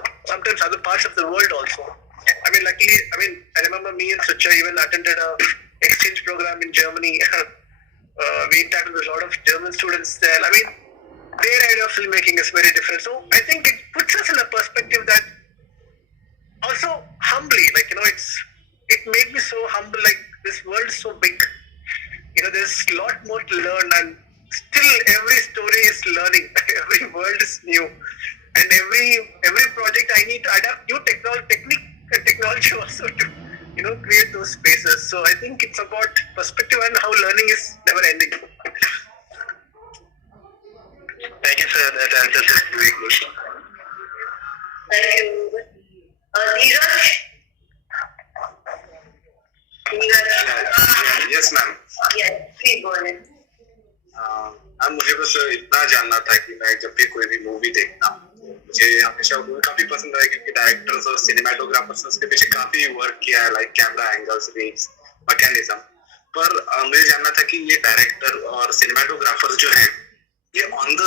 other parts of the world also. I remember me and Sucha even attended a exchange program in Germany. We interacted with a lot of German students there. I mean, their idea of filmmaking is very different. So I think it puts us in a perspective that also humbly, like, it made me so humble, like this world is so big. There's a lot more to learn, and still every story is learning. Every world is new. And every project I need to adapt new technology also to, create those spaces. So I think it's about perspective and how learning is never ending. Thank you, sir. That answers is very good. Thank you. Neeraj? Yes, ma'am. Yes, please go ahead. अब मुझे बस इतना जानना था कि मैं जब भी कोई भी मूवी देखता हूँ, मुझे हमेशा मूवी काफी पसंद है क्योंकि डायरेक्टर्स और सिनेमाटोग्राफर्स ने उसके पीछे काफी वर्क किया है, like camera angles, reels, mechanism. पर मुझे जानना था कि ये डायरेक्टर और सिनेमाटोग्राफर्स जो हैं, ये ऑन द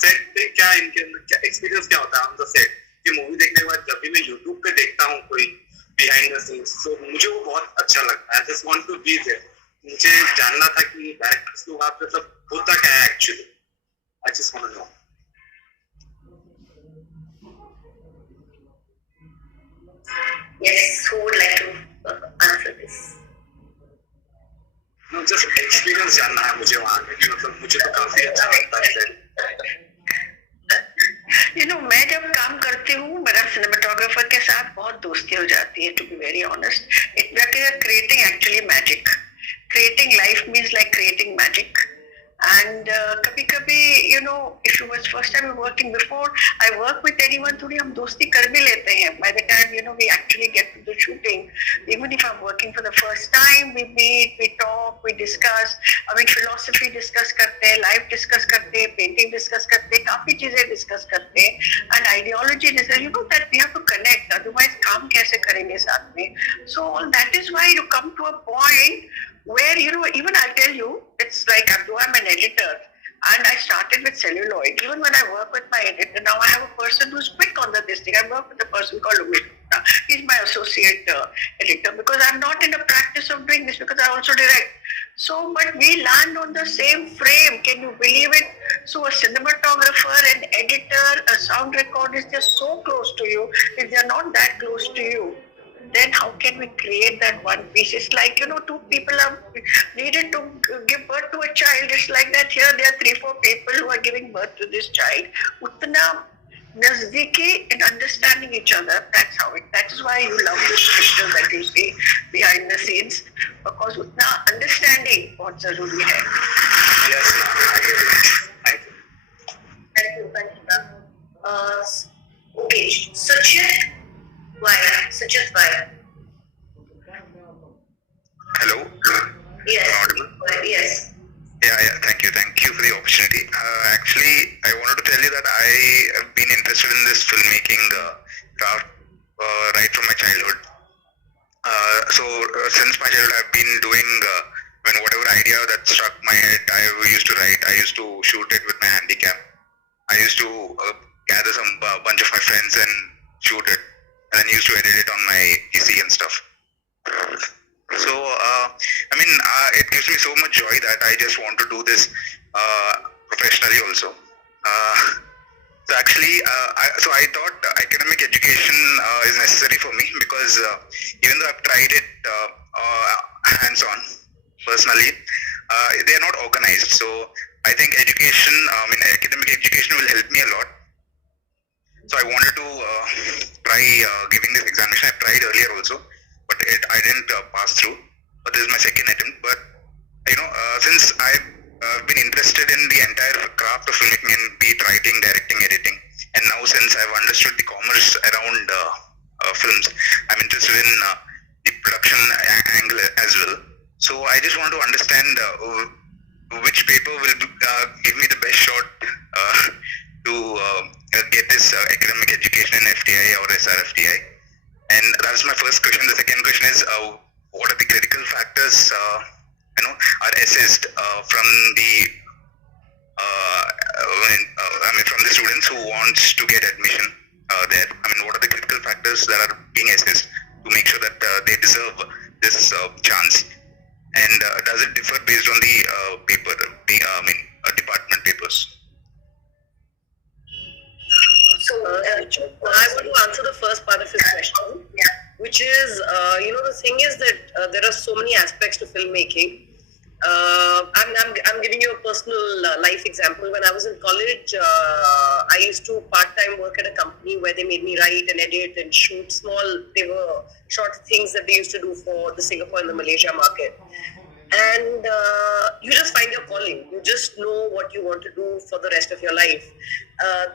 सेट पे क्या इनके क्या एक्सपीरियंस क्या होता है ऑन द सेट? ये मूवी देखने के बाद जब भी मैं यूट्यूब पे देखता हूँ कोई बिहाइंड द सीन्स, तो मुझे वो बहुत अच्छा लगता है. I just want to be there. मुझे जानना था कि डायरेक्टर्स को वहाँ पे सब होता क्या है actually. I just want to know. Yes, who would like to answer this? No, just experience जानना है मुझे वहाँ पे, मतलब मुझे तो काफी अच्छा लगता है. मैं जब काम करती हूँ, मेरा सिनेमाटोग्राफर के साथ बहुत दोस्ती हो जाती है. To be very honest, creating actually magic. Creating life means like creating magic. And कभी-कभी, if it was first time working, before I work with anyone, थोड़ी हम दोस्ती कर भी लेते हैं. By the time, we actually get to the shooting, even if I'm working for the first time, we meet, we talk, we discuss. Philosophy discuss करते हैं, life discuss करते हैं, painting discuss करते हैं, काफी चीजें discuss करते हैं. And ideology discuss, that we have to connect, otherwise काम कैसे करेंगे साथ में. So that is why you come to a point where, even I'll tell you, it's like, though I'm an editor, and I started with celluloid. Even when I work with my editor, now I have a person who's quick on this thing. I work with a person called Umit. He's my associate editor, because I'm not in the practice of doing this, because I also direct. So, but we land on the same frame. Can you believe it? So a cinematographer, an editor, a sound recordist, they're so close to you. If they're not that close to you, then how can we create that one piece? It's like, two people are needed to give birth to a child. It's like that. Here there are 3-4 people who are giving birth to this child. Utna nazdiki in understanding each other. That's how it. That is why you love this picture that you see behind the scenes, because utna understanding what zaruri hai. Yes, ma'am. I get it. Thank you. Thank you. Okay, Suchit. Suchit, why? Hello. Yes. Audible? Yes. Yeah. Thank you for the opportunity. Actually, I wanted to tell you that I have been interested in this filmmaking craft right from my childhood. Since my childhood, I've been doing whatever idea that struck my head, I used to write. I used to shoot it with my handycam. I used to gather a bunch of my friends and shoot it, and used to edit it on my PC and stuff. So, it gives me so much joy that I just want to do this professionally also. So actually, I thought academic education is necessary for me, because even though I've tried it hands-on personally, they are not organized. So I think academic education will help me a lot. So I wanted to try giving this examination. I tried earlier also, but I didn't pass through. But this is my second attempt. But since I've been interested in the entire craft of filmmaking, and be it writing, directing, editing, and now since I've understood the commerce around films, I'm interested in the production angle as well. So I just want to understand which paper will give me the best shot to get this academic education in FTI or SRFTI. And that's my first question. The second question is, what are the critical factors are assessed from the from the students who wants to get admission there? What are the critical factors that are being assessed to make sure that they deserve this chance? And does it differ based on the paper, department papers? So, I want to answer the first part of his question, which is, the thing is that there are so many aspects to filmmaking. I'm giving you a personal life example. When I was in college, I used to part-time work at a company where they made me write and edit and shoot they were short things that they used to do for the Singapore and the Malaysia market. And you just find your calling. You just know what you want to do for the rest of your life.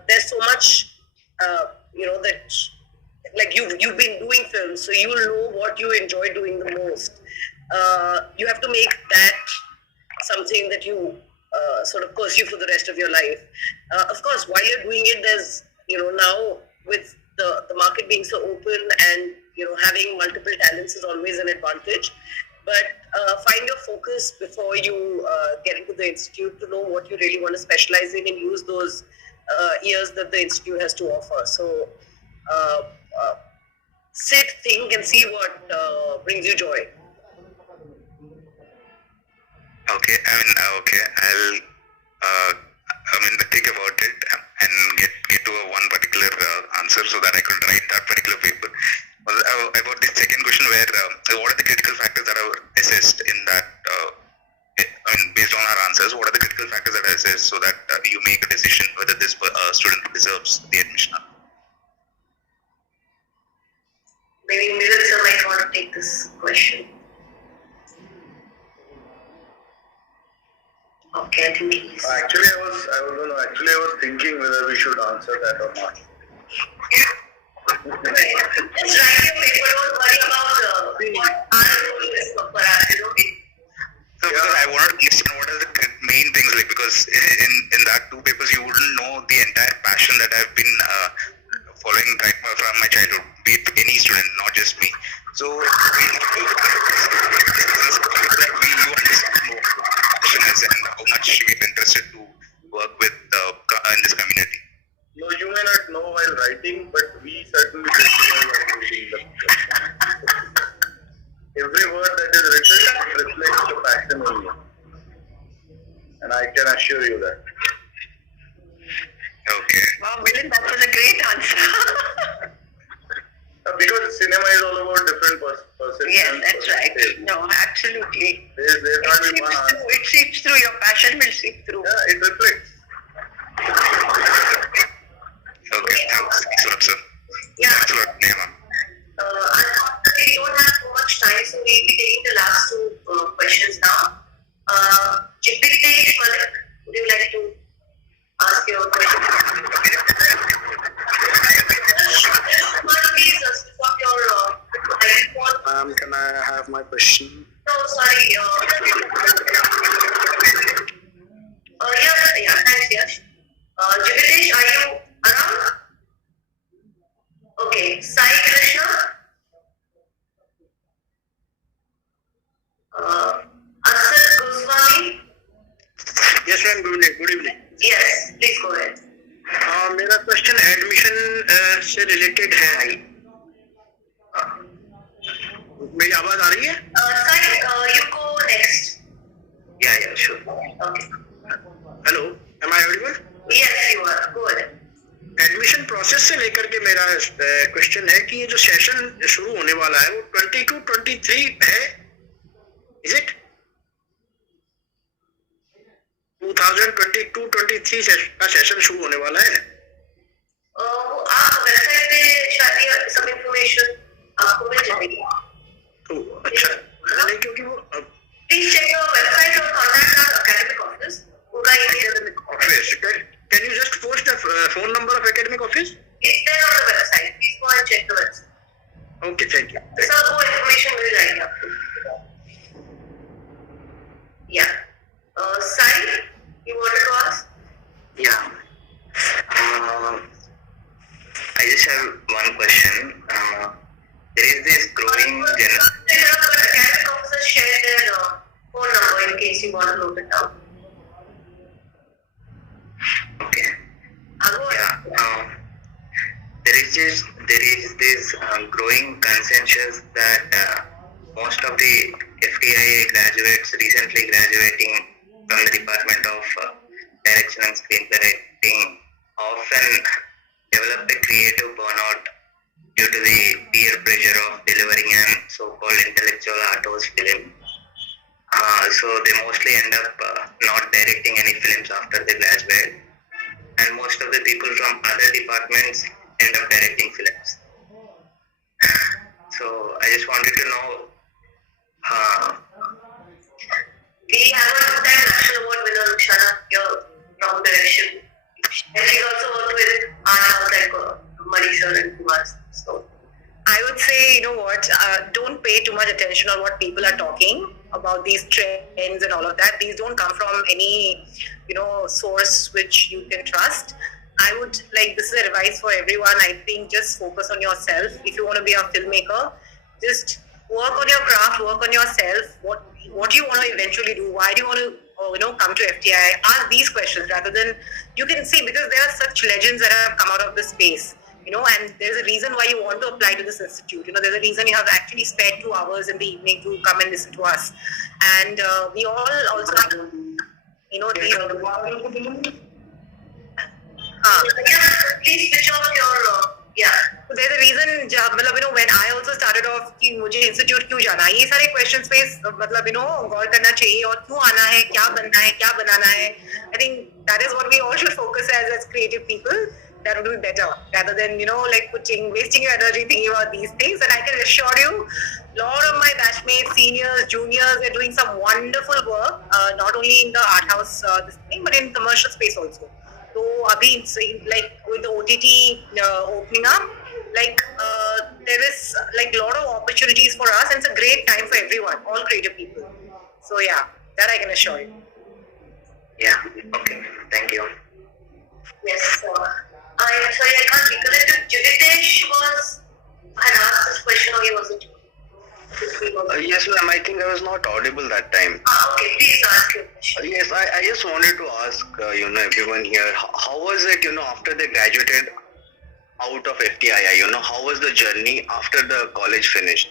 There's so much, that like you've been doing films, so you know what you enjoy doing the most. You have to make that something that you sort of pursue for the rest of your life. Of course, while you're doing it, there's, now with the market being so open and, having multiple talents is always an advantage. But find your focus before you get into the institute to know what you really want to specialize in and use those years that the institute has to offer. So sit, think, and see what brings you joy. Okay, okay. I'll think about it and get to one particular answer so that I could write that particular paper. About the second question, where what are the critical factors that are assessed in that? Based on our answers, what are the critical factors that are assessed so that you make a decision whether this student deserves the admission? Maybe Milan sir might want to take this question. Okay, I think he's... Actually, I was thinking whether we should answer that or not. Just write your paper, don't worry about what our role is for us, No, because I wanted to understand what are the main things, like, because in that two papers you wouldn't know the entire passion that I've been following right from my childhood, be it any student, not just me. So you understand more passion is and how much we're interested to work with in this community. No, you may not know while writing, but we certainly know while reading the every word that is written reflects the passion in you. And I can assure you that. Okay. Wow, Milan, that was a great answer. Because cinema is all about different perceptions. Yes, that's right. No, absolutely. There's not be one answer. It seeps through. Your passion will seep through. Yeah, it reflects. Okay, thanks a lot, sir. Yeah. Thanks a lot, Neha. Unfortunately, we don't have too much time, so we'll be taking the last two questions now. Jipitesh Malik, would you like to ask your question? Please stop your microphone. Can I have my question? No, sorry. Yeah, thanks, Yash. Jipitesh, are you around? Okay, Sai Krishna. Asad Goswami. Yes, ma'am. Good evening. Yes, please go ahead. मेरा question admission से related है. मेरी आवाज आ रही है? Sai, you go next. Yeah, sure. Okay. Hello, am I audible? Yes, you are. Go ahead. Admission process से लेकर के मेरा क्वेश्चन है कि ये जो सेशन शुरू होने वाला है वो 22-23 है, इज इट? 2022-23 का सेशन शुरू होने वाला है. आप वेबसाइट पे शायद सब इंफॉर्मेशन आपको मिल जाएगी. अच्छा नहीं क्योंकि वो Please check your website or contact our academic office. उनका email academic office. Can you just post the phone number of academic office? is there on the website. Please go and check the website. Okay, thank you. So वो information मिल जाएगी आपको. Yeah. Sai, you wanted to ask? Yeah. I just have one question. There is this growing Academic officers share their phone number in case you want to note it down. Okay. Yeah. There is this growing consensus that most of the FTI graduates recently graduating from the Department of Direction and Screenplay Writing often develop a creative burnout due to the peer pressure of delivering an so-called intellectual arthouse film. So they mostly end up not directing any films after they graduate, and most of the people from other departments end up directing films. So I just wanted to know. We have a two-time national award winner, Rushana, your from direction. And she also worked with art house like Marisha and Kumar. So I would say, you know what, don't pay too much attention on what people are talking about these trends and all of that. These don't come from any, source which you can trust. I would this is advice for everyone. I think just focus on yourself. If you want to be a filmmaker, just work on your craft, work on yourself. What do you want to eventually do? Why do you want to come to FTI? Ask these questions rather than, you can see, because there are such legends that have come out of this space, and there's a reason why you want to apply to this institute. There's a reason you have actually spent 2 hours in the evening to come and listen to us. And we all also have, these. Please switch off your So there's a reason, when I also started off कि मुझे institute क्यों जाना है, ये सारे questions पे गौर करना चाहिए और क्यों आना है, क्या बनना है, क्या बनाना है. I think that is what we all should focus as creative people. That would be better rather than wasting your energy thinking about these things. And I can assure you, a lot of my batchmates, seniors, juniors, they're doing some wonderful work, not only in the art house but in commercial space also. So abhi with the OTT opening up, there is a lot of opportunities for us, and it's a great time for everyone, all creative people. So yeah, that I can assure you. Yeah. Okay. Thank you. Yes. I'm sorry, I can't recollect if Juditesh had asked this question or he wasn't. Yes, ma'am. I think I was not audible that time. Okay, please ask your question. Yes, I just wanted to ask, everyone here, how was it, after they graduated out of FTI, how was the journey after the college finished?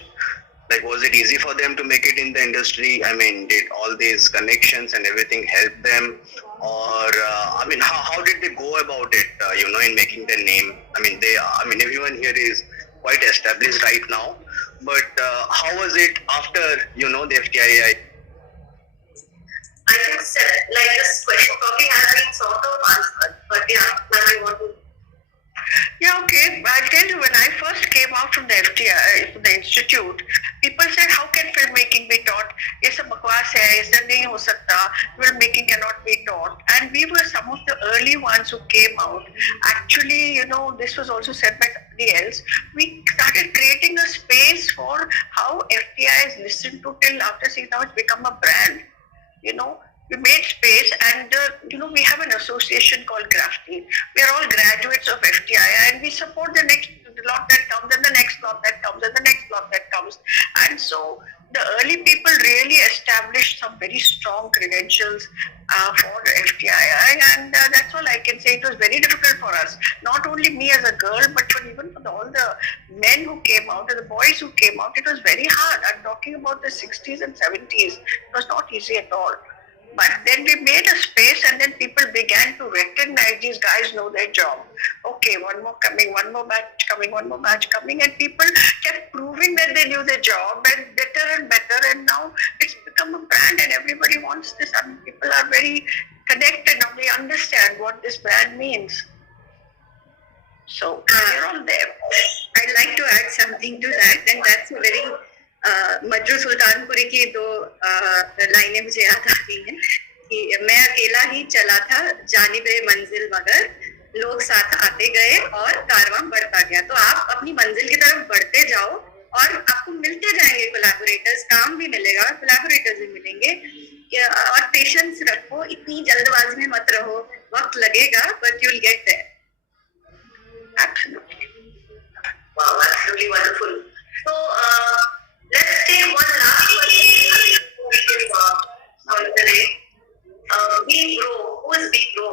Was it easy for them to make it in the industry? I mean, did all these connections and everything help them? Or, how did they go about it, in making their name? Everyone here is quite established right now. But how was it after, the FTI? I think this question probably has been sort of answered. But yeah, now I want to. Yeah, okay. I'll tell you, when I first came out from the FTI, from the institute, people said, how can filmmaking be taught? Ye sab bakwas hai, aisa nahi ho sakta, filmmaking cannot be taught. And we were some of the early ones who came out. Actually, this was also said by somebody else. We started creating a space for how FTI is listened to till after 6 now it's become a brand. We made space, and we have an association called Grafty. We are all graduates of FTI, and we support the next lot that comes, and the next lot that comes, and the next lot that comes. And so the early people really established some very strong credentials for FTI, and that's all I can say. It was very difficult for us, not only me as a girl, but even for all the men who came out and the boys who came out. It was very hard. I'm talking about the 60s and 70s. It was not easy at all. But then we made a space, and then people began to recognize these guys know their job. Okay, one more coming, one more batch coming, one more batch coming, and people kept proving that they knew their job and better, and now it's become a brand and everybody wants this. I mean, people are very connected and they understand what this brand means. So they're all there. I'd like to add something to that, and that's a very Majrooh Sultanpuri की 2 लाइनें मुझे याद आ रही हैं कि मैं अकेला ही चला था जानिबे मंजिल मगर लोग साथ आते गए और कारवां बढ़ता गया। तो आप अपनी मंजिल की तरफ बढ़ते जाओ और आपको मिलते जाएंगे कोलैबोरेटर्स, काम भी मिलेगा, कोलैबोरेटर्स भी मिलेंगे। और पेशेंस रखो, इतनी जल्दबाजी में मत रहो, वक्त लगेगा but you will get there. Absolutely. Wow, that's really wonderful. So, let's take one last question for today. Be Bro, who is Be Bro?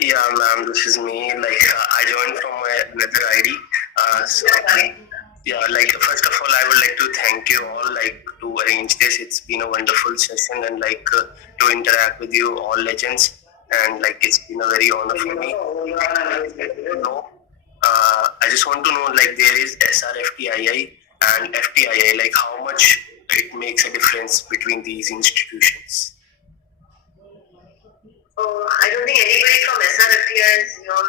Yeah, ma'am, this is me. Like, I joined from another ID. Yeah, like, first of all, I would like to thank you all, like, to arrange this. It's been a wonderful session, and like, to interact with you all legends, and like, it's been a very honor for me. I just want to know, like, there is SRFTII and FTII, like, how much it makes a difference between these institutions? I don't think anybody from SRFTI is here.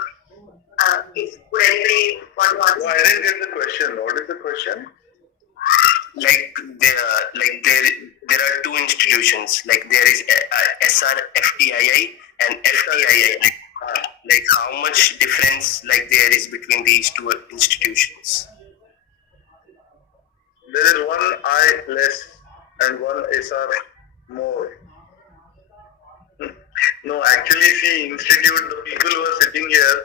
Would anybody want to answer? No, I didn't get the question. What is the question? Like there are 2 institutions. Like there is SRFTII and FTII. Like how much difference like there is between these 2 institutions? There is one I less and one SR more. No, actually, see, institute, the people who are sitting here,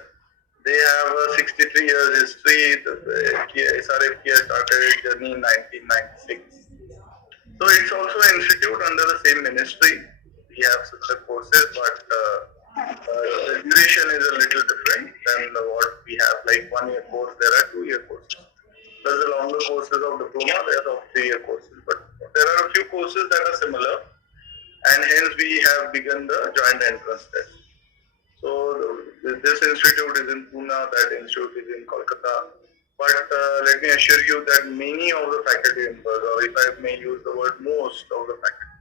they have a 63 years history. The SRFTI started its journey in 1996. So it's also an institute under the same ministry. We have similar courses, but the duration is a little different than what we have. Like 1-year course, there are 2-year courses. There's the longer courses of diploma, there are 3-year courses. But there are a few courses that are similar, and hence we have begun the joint entrance test. So this institute is in Pune, that institute is in Kolkata. But let me assure you that many of the faculty members, or if I may use the word most of the faculty,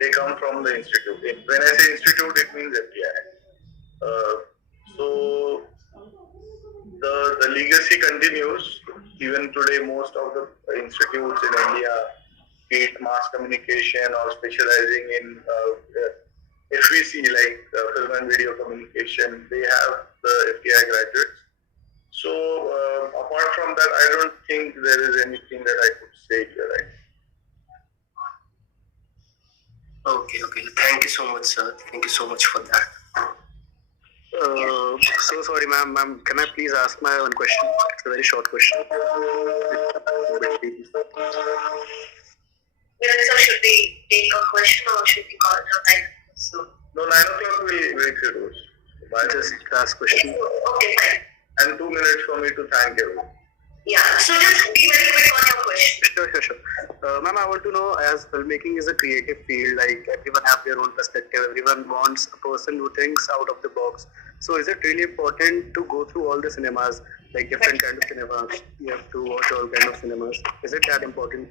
they come from the institute. When I say institute, it means FTI. So the legacy continues. Even today, most of the institutes in India, be it mass communication or specializing in FVC, like film and video communication, they have the FTI graduates. So apart from that, I don't think there is anything that I could say here, right? Okay. Thank you so much, sir. Thank you so much for that. So sorry, ma'am. Can I please ask my one question? It's a very short question. So should we take a question or should we call it a 9? So, no, 9 o'clock will close. Just ask question. Okay, fine. And 2 minutes for me to thank everyone. Yeah, so just be very quick on your question. Sure. Ma'am, I want to know, as filmmaking is a creative field, like everyone have their own perspective, everyone wants a person who thinks out of the box. So is it really important to go through all the cinemas, like different kind of cinemas? You have to watch all kind of cinemas. Is it that important?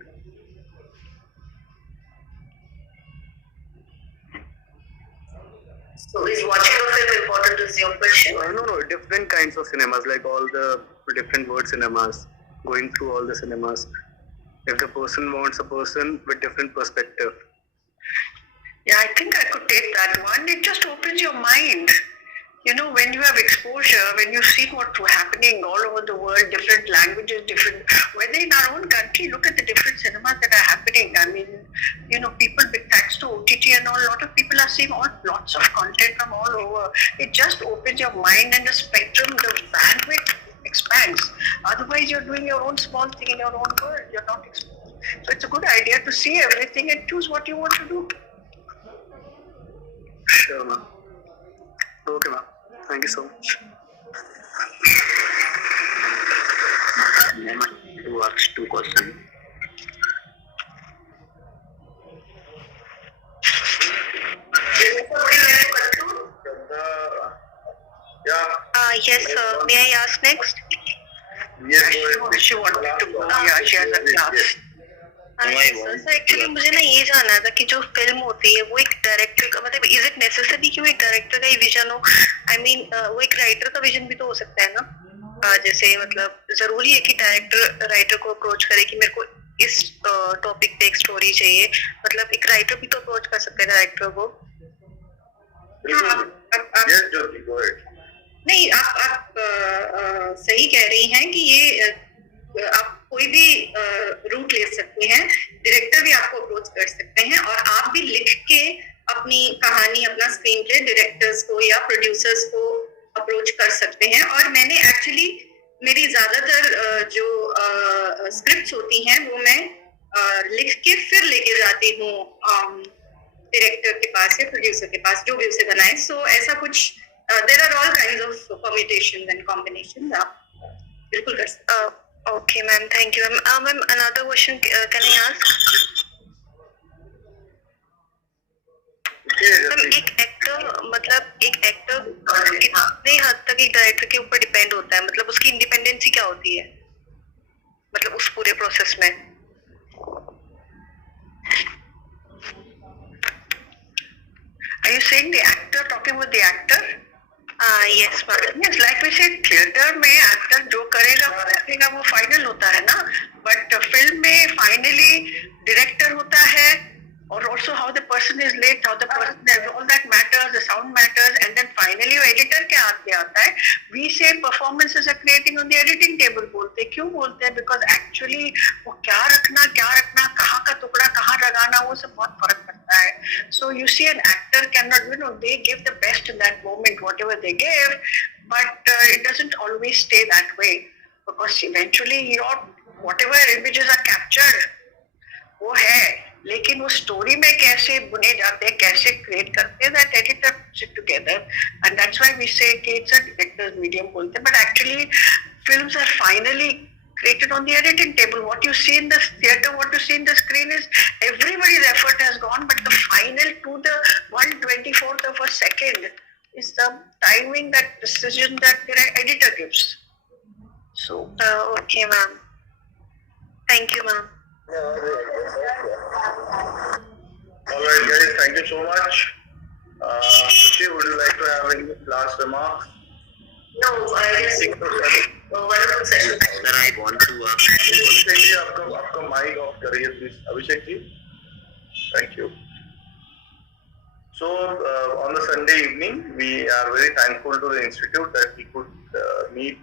So is watching a film important is your question? No, different kinds of cinemas, like all the different word cinemas, going through all the cinemas. If the person wants a person with different perspective. Yeah, I think I could take that one. It just opens your mind. You know, when you have exposure, when you see what's happening all over the world, different languages, different, whether in our own country, look at the different cinemas that are happening. I mean, you know, people, thanks to OTT and all, a lot of people are seeing lots of content from all over. It just opens your mind and the spectrum, the bandwidth expands. Otherwise, you're doing your own small thing in your own world. You're not exposed. So it's a good idea to see everything and choose what you want to do. Sure, ma'am. Okay, ma'am. Thank you so much. To ask 2 questions. Yes, may I ask next? Yes, she wanted to go. Yeah, she has a class. Sir actually मुझे ना ये जानना था कि जो film होती है वो एक डायरेक्टर का मतलब इज इट नेसेसरी कि वो एक डायरेक्टर का ही विजन हो आई मीन वो एक राइटर का विजन भी तो हो सकता है ना जैसे मतलब जरूरी है कि डायरेक्टर राइटर को अप्रोच करे कि मेरे को इस टॉपिक पे एक स्टोरी चाहिए, मतलब एक राइटर भी तो अप्रोच कर सकते हैं डायरेक्टर को। Yes, Jyoti, go ahead. नहीं, आप सही कह रही हैं कि ये आप कोई भी रूट ले सकते हैं, डायरेक्टर भी आपको अप्रोच कर सकते हैं और आप भी लिख के अपनी कहानी, अपना स्क्रीन प्ले डायरेक्टर्स को या प्रोड्यूसर्स को अप्रोच कर सकते हैं। और मैंने एक्चुअली मेरी ज्यादातर जो स्क्रिप्ट्स होती हैं वो मैं लिख के फिर लेके जाती हूँ डायरेक्टर के पास या प्रोड्यूसर के पास, जो भी उसे बनाए। सो ऐसा कुछ there are all kinds of permutations and combinations, आप बिल्कुल कर सकते हैं। Okay, ma'am. Thank you, ma'am. Ma'am, another question can I ask? Ma'am, एक एक्टर कितने हद तक एक डायरेक्टर के ऊपर डिपेंड होता है, मतलब उसकी इंडिपेंडेंसी क्या होती है, मतलब उस पूरे प्रोसेस में? Are you saying the actor, talking about the actor? Yes, madam. Yes, like we said, theatre में एक्टर जो करेगा वो फाइनल होता है ना, बट फिल्म में फाइनली डायरेक्टर होता है, और also how the person is lit, how the person is, all that matters, the sound matters, and then finally वो editor के हाथ में आता है। We say performances are creating on the editing table बोलते, क्यों बोलते हैं? Because actually वो क्या रखना, कहाँ का टुकड़ा कहाँ लगाना, वो सब बहुत फर्क पड़ता है। So you see an actor cannot, they give the best in that moment, whatever they give, but it doesn't always stay that way, because eventually your whatever images are captured वो है, लेकिन वो स्टोरी में कैसे बुने जाते हैं, कैसे क्रिएट करते हैं, that editor puts it together, and that's why we say कि it's a director's medium बोलते हैं, but actually films are finally created on the editing table. What you see in the theater, what you see in the screen is everybody's effort has gone, but the final to the 1/24th of a second is the timing, that decision that the editor gives. So Okay, ma'am. Thank you, ma'am. Alright guys, thank you so much. Sushi, would you like to have any last remarks? No, I guess wonderful session. Sir, I want to Abhishek ji, आपका mic off करिए please. Abhishek ji, thank you. So on the Sunday evening, we are very thankful to the institute that we could meet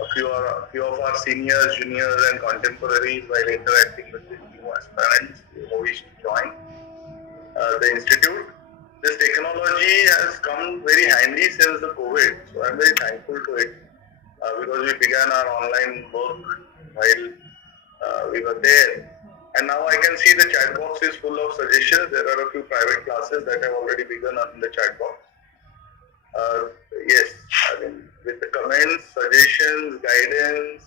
a few of our seniors, juniors, and contemporaries while interacting with the new aspirants who wish to join the institute. This technology has come very handy since the COVID, so I'm very thankful to it because we began our online work while we were there. And now I can see the chat box is full of suggestions. There are a few private classes that have already begun in the chat box. Yes, I mean, with the comments, suggestions, guidance,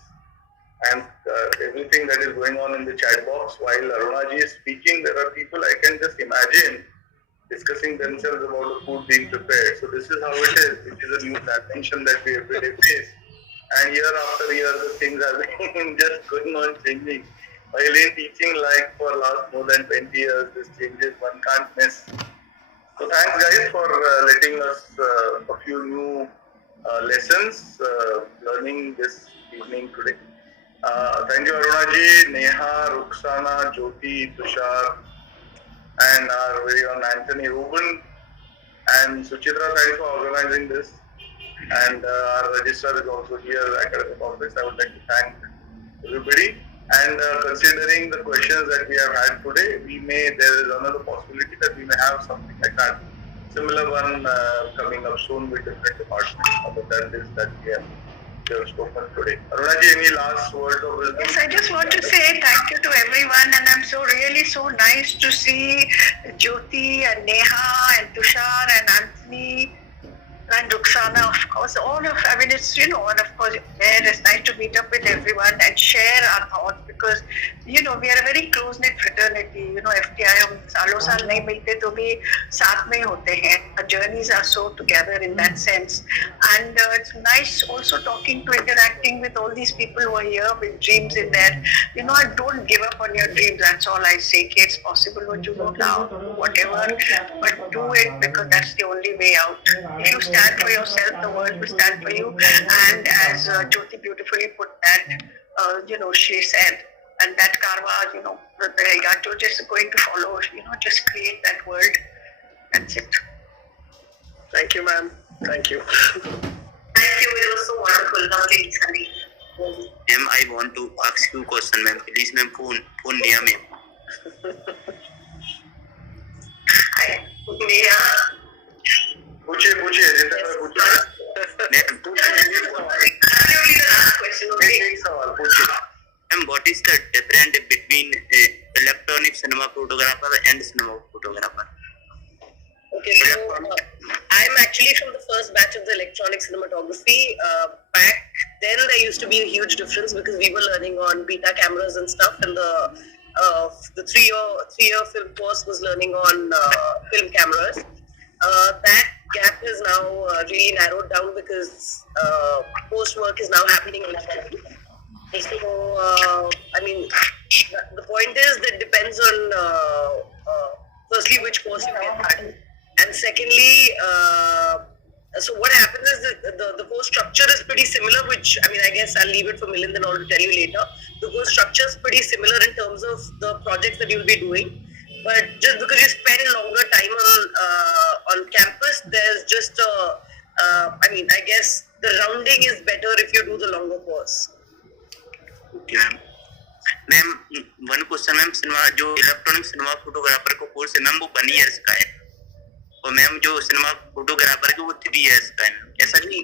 and everything that is going on in the chat box while Aruna ji is speaking, there are people I can just imagine discussing themselves about the food being prepared. So this is how it is. It is a new dimension that we everyday face. And year after year, the things have been just going on changing. While in teaching, like for last more than 20 years, this changes, one can't miss. So thanks guys for letting us a few new lessons, learning this evening today. Thank you Aruna ji, Neha, Ruxana, Jyoti, Tushar, and our very own Anthony Ruben, and Suchitra, thanks for organizing this. And our registrar is also here, academic office. I would like to thank everybody. And considering the questions that we have had today, there is another possibility that we may have something like that. Similar one coming up soon with different departments other than this that we have spoken today. Aruna ji, any last word of wisdom? yes, I just want to say thank you to everyone, and I'm so nice to see Jyoti and Neha and Tushar and Anthony and Ruxana, of course, and of course, it's nice to meet up with everyone and share our thoughts, because, we are a very close-knit fraternity, FTI, हम सालों साल नहीं मिलते तो भी साथ में होते हैं. Our journeys are so together in that sense, and it's nice also interacting with all these people who are here with dreams in there. Don't give up on your dreams, that's all I say. It's possible what you go down, whatever, but do it, because that's the only way out. If you stand for yourself, the world will stand for you. And as Jyoti beautifully put that, she said, and that karma, you know, you're just going to follow, you know, just create that world. That's it. Thank you, ma'am. Thank you. Thank you. It was so wonderful. Lovely listening. Ma'am, I want to ask you a question, ma'am. Please, ma'am, phone near me. पूछिए जितना पूछिए एक सवाल पूछिए Ma'am, what is the difference between electronic cinema photographer and cinema photographer? Okay, so I'm actually from the first batch of the electronic cinematography. Back then, there used to be a huge difference because we were learning on beta cameras and stuff, and the three-year film course was learning on film cameras. That gap is now really narrowed down because post work is now happening in London. So, I mean, the point is that depends on firstly which course you get, and secondly, so what happens is that the course structure is pretty similar, which, I mean, I guess I'll leave it for Milind and all to tell you later. The course structure is pretty similar in terms of the projects that you'll be doing, but just because you spend longer time on campus, there's just I mean, I guess the rounding is better if you do the longer course. Okay, ma'am, one question, ma'am, cinema जो electronic cinema photographer को course है ma'am वो 1 years का है और ma'am जो cinema photographer के वो 3 years का है, ऐसा नहीं?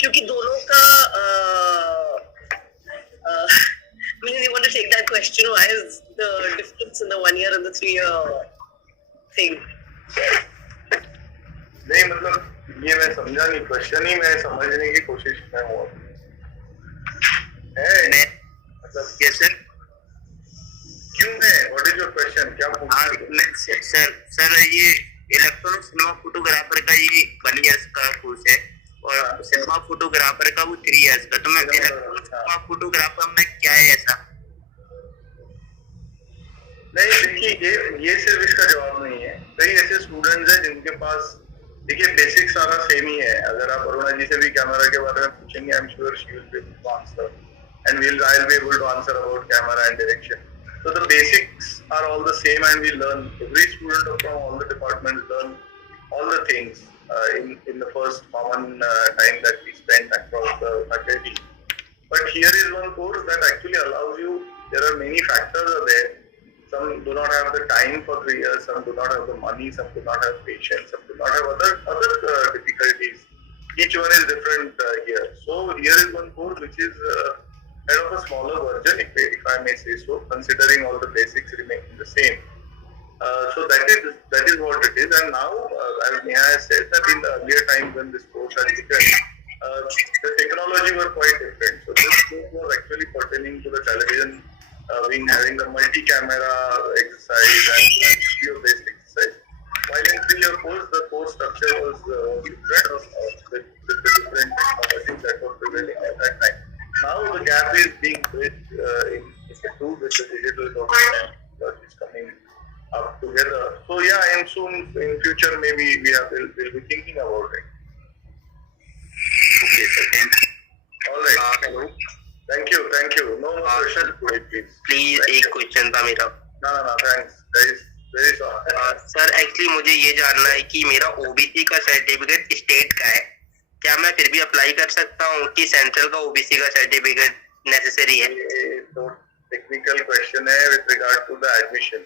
क्योंकि दोनों का I mean, you want to take that question? Why is the difference in the 1 year and the 3 year thing? नहीं मतलब ये मैं समझा नहीं, क्वेश्चन ही मैं समझने की कोशिश में हूँ मतलब कैसे क्यों है? What is your question? क्या सर ये इलेक्ट्रॉनिक सिनेमा फोटोग्राफर का ये 1 years का कोर्स है और सिनेमा फोटोग्राफर का वो 3 years का, तो मैं इलेक्ट्रॉनिक सिनेमा फोटोग्राफर में क्या है ऐसा? नहीं देखिए ये सिर्फ इसका जवाब नहीं है। कई ऐसे स्टूडेंट्स हैं जिनके पास देखिए बेसिक सारा सेम ही है। अगर आप अरुणा जी से भी कैमरा के बारे में पूछेंगे, I am sure she will be able to answer and I will be able to answer about camera and direction. So the basics are all the same and we learn, every student from all the departments learn all the things in the first common time that we spend across the faculty. But here is one course that actually allows you, there are many factors are there. Some do not have the time for 3 years, some do not have the money, some do not have patience, some do not have other difficulties. Each one is different here. So here is one course which is kind of a smaller version, if I may say so, considering all the basics remaining the same. So that is what it is. And now, as Neha has said, that in the earlier times when this course had begun, the technology were quite different. So this course was actually pertaining to the television wing, having the multi-camera exercise and video-based exercise. While in 3-year course, the course structure was different with the different technologies that were prevailing at that time. Now the gap is being bridged with the digital document that is coming up together. So yeah, and soon in future maybe we'll be thinking about it. Okay, sir. All right. Hello. Thank you. No more questions, please. Please एक question था मेरा. No, thanks. Very sorry. Sir actually मुझे ये जानना है कि मेरा OBC का सर्टिफिकेट स्टेट का है, क्या मैं फिर भी अप्लाई कर सकता हूँ कि सेंट्रल का ओबीसी का सर्टिफिकेट नेसेसरी है? तो टेक्निकल क्वेश्चन है with regard to the admission.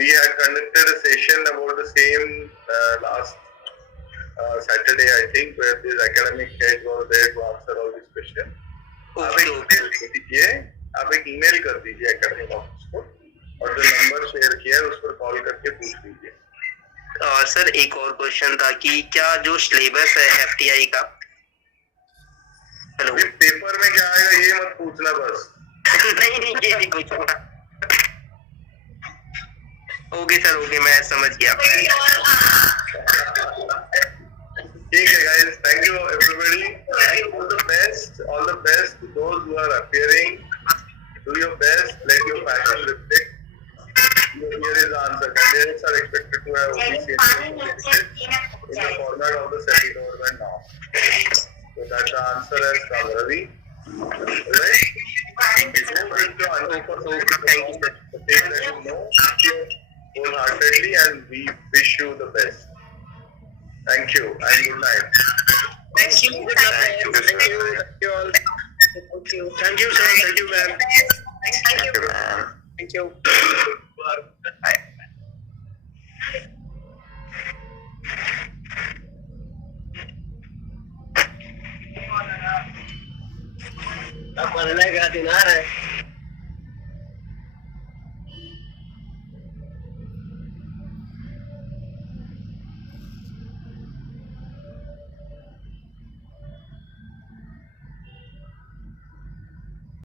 We had conducted a session about the same last Saturday, I think, where this academic head was there to answer all these questions. आप एक email कर दीजिए academic office को और जो number share किया है उस पर कॉल करके पूछ लीजिए। और सर एक और क्वेश्चन था कि क्या जो सिलेबस है एफटीआई का, हेलो, पेपर में क्या आएगा ये मत पूछना बस। नहीं ये नहीं पूछूंगा। ओके सर, ओके, मैं समझ गया। ठीक है guys, thank you everybody. All the best to those who are appearing. Do your best, let your passion reflect. Here is the answer. Candidates are expected to have OBC in the format of the semi-government now. So that's the answer has come, Ravi. Right? If you will to answer Thank you, sir. the thing that you know, thank you wholeheartedly, and we wish you the best. Thank you and good night. Thank you. Good luck. Thank you. Thank you. Thank you all. Thank you. Thank you, sir. Thank you, ma'am. Thank you. Thank you. Apa lagi hati nara?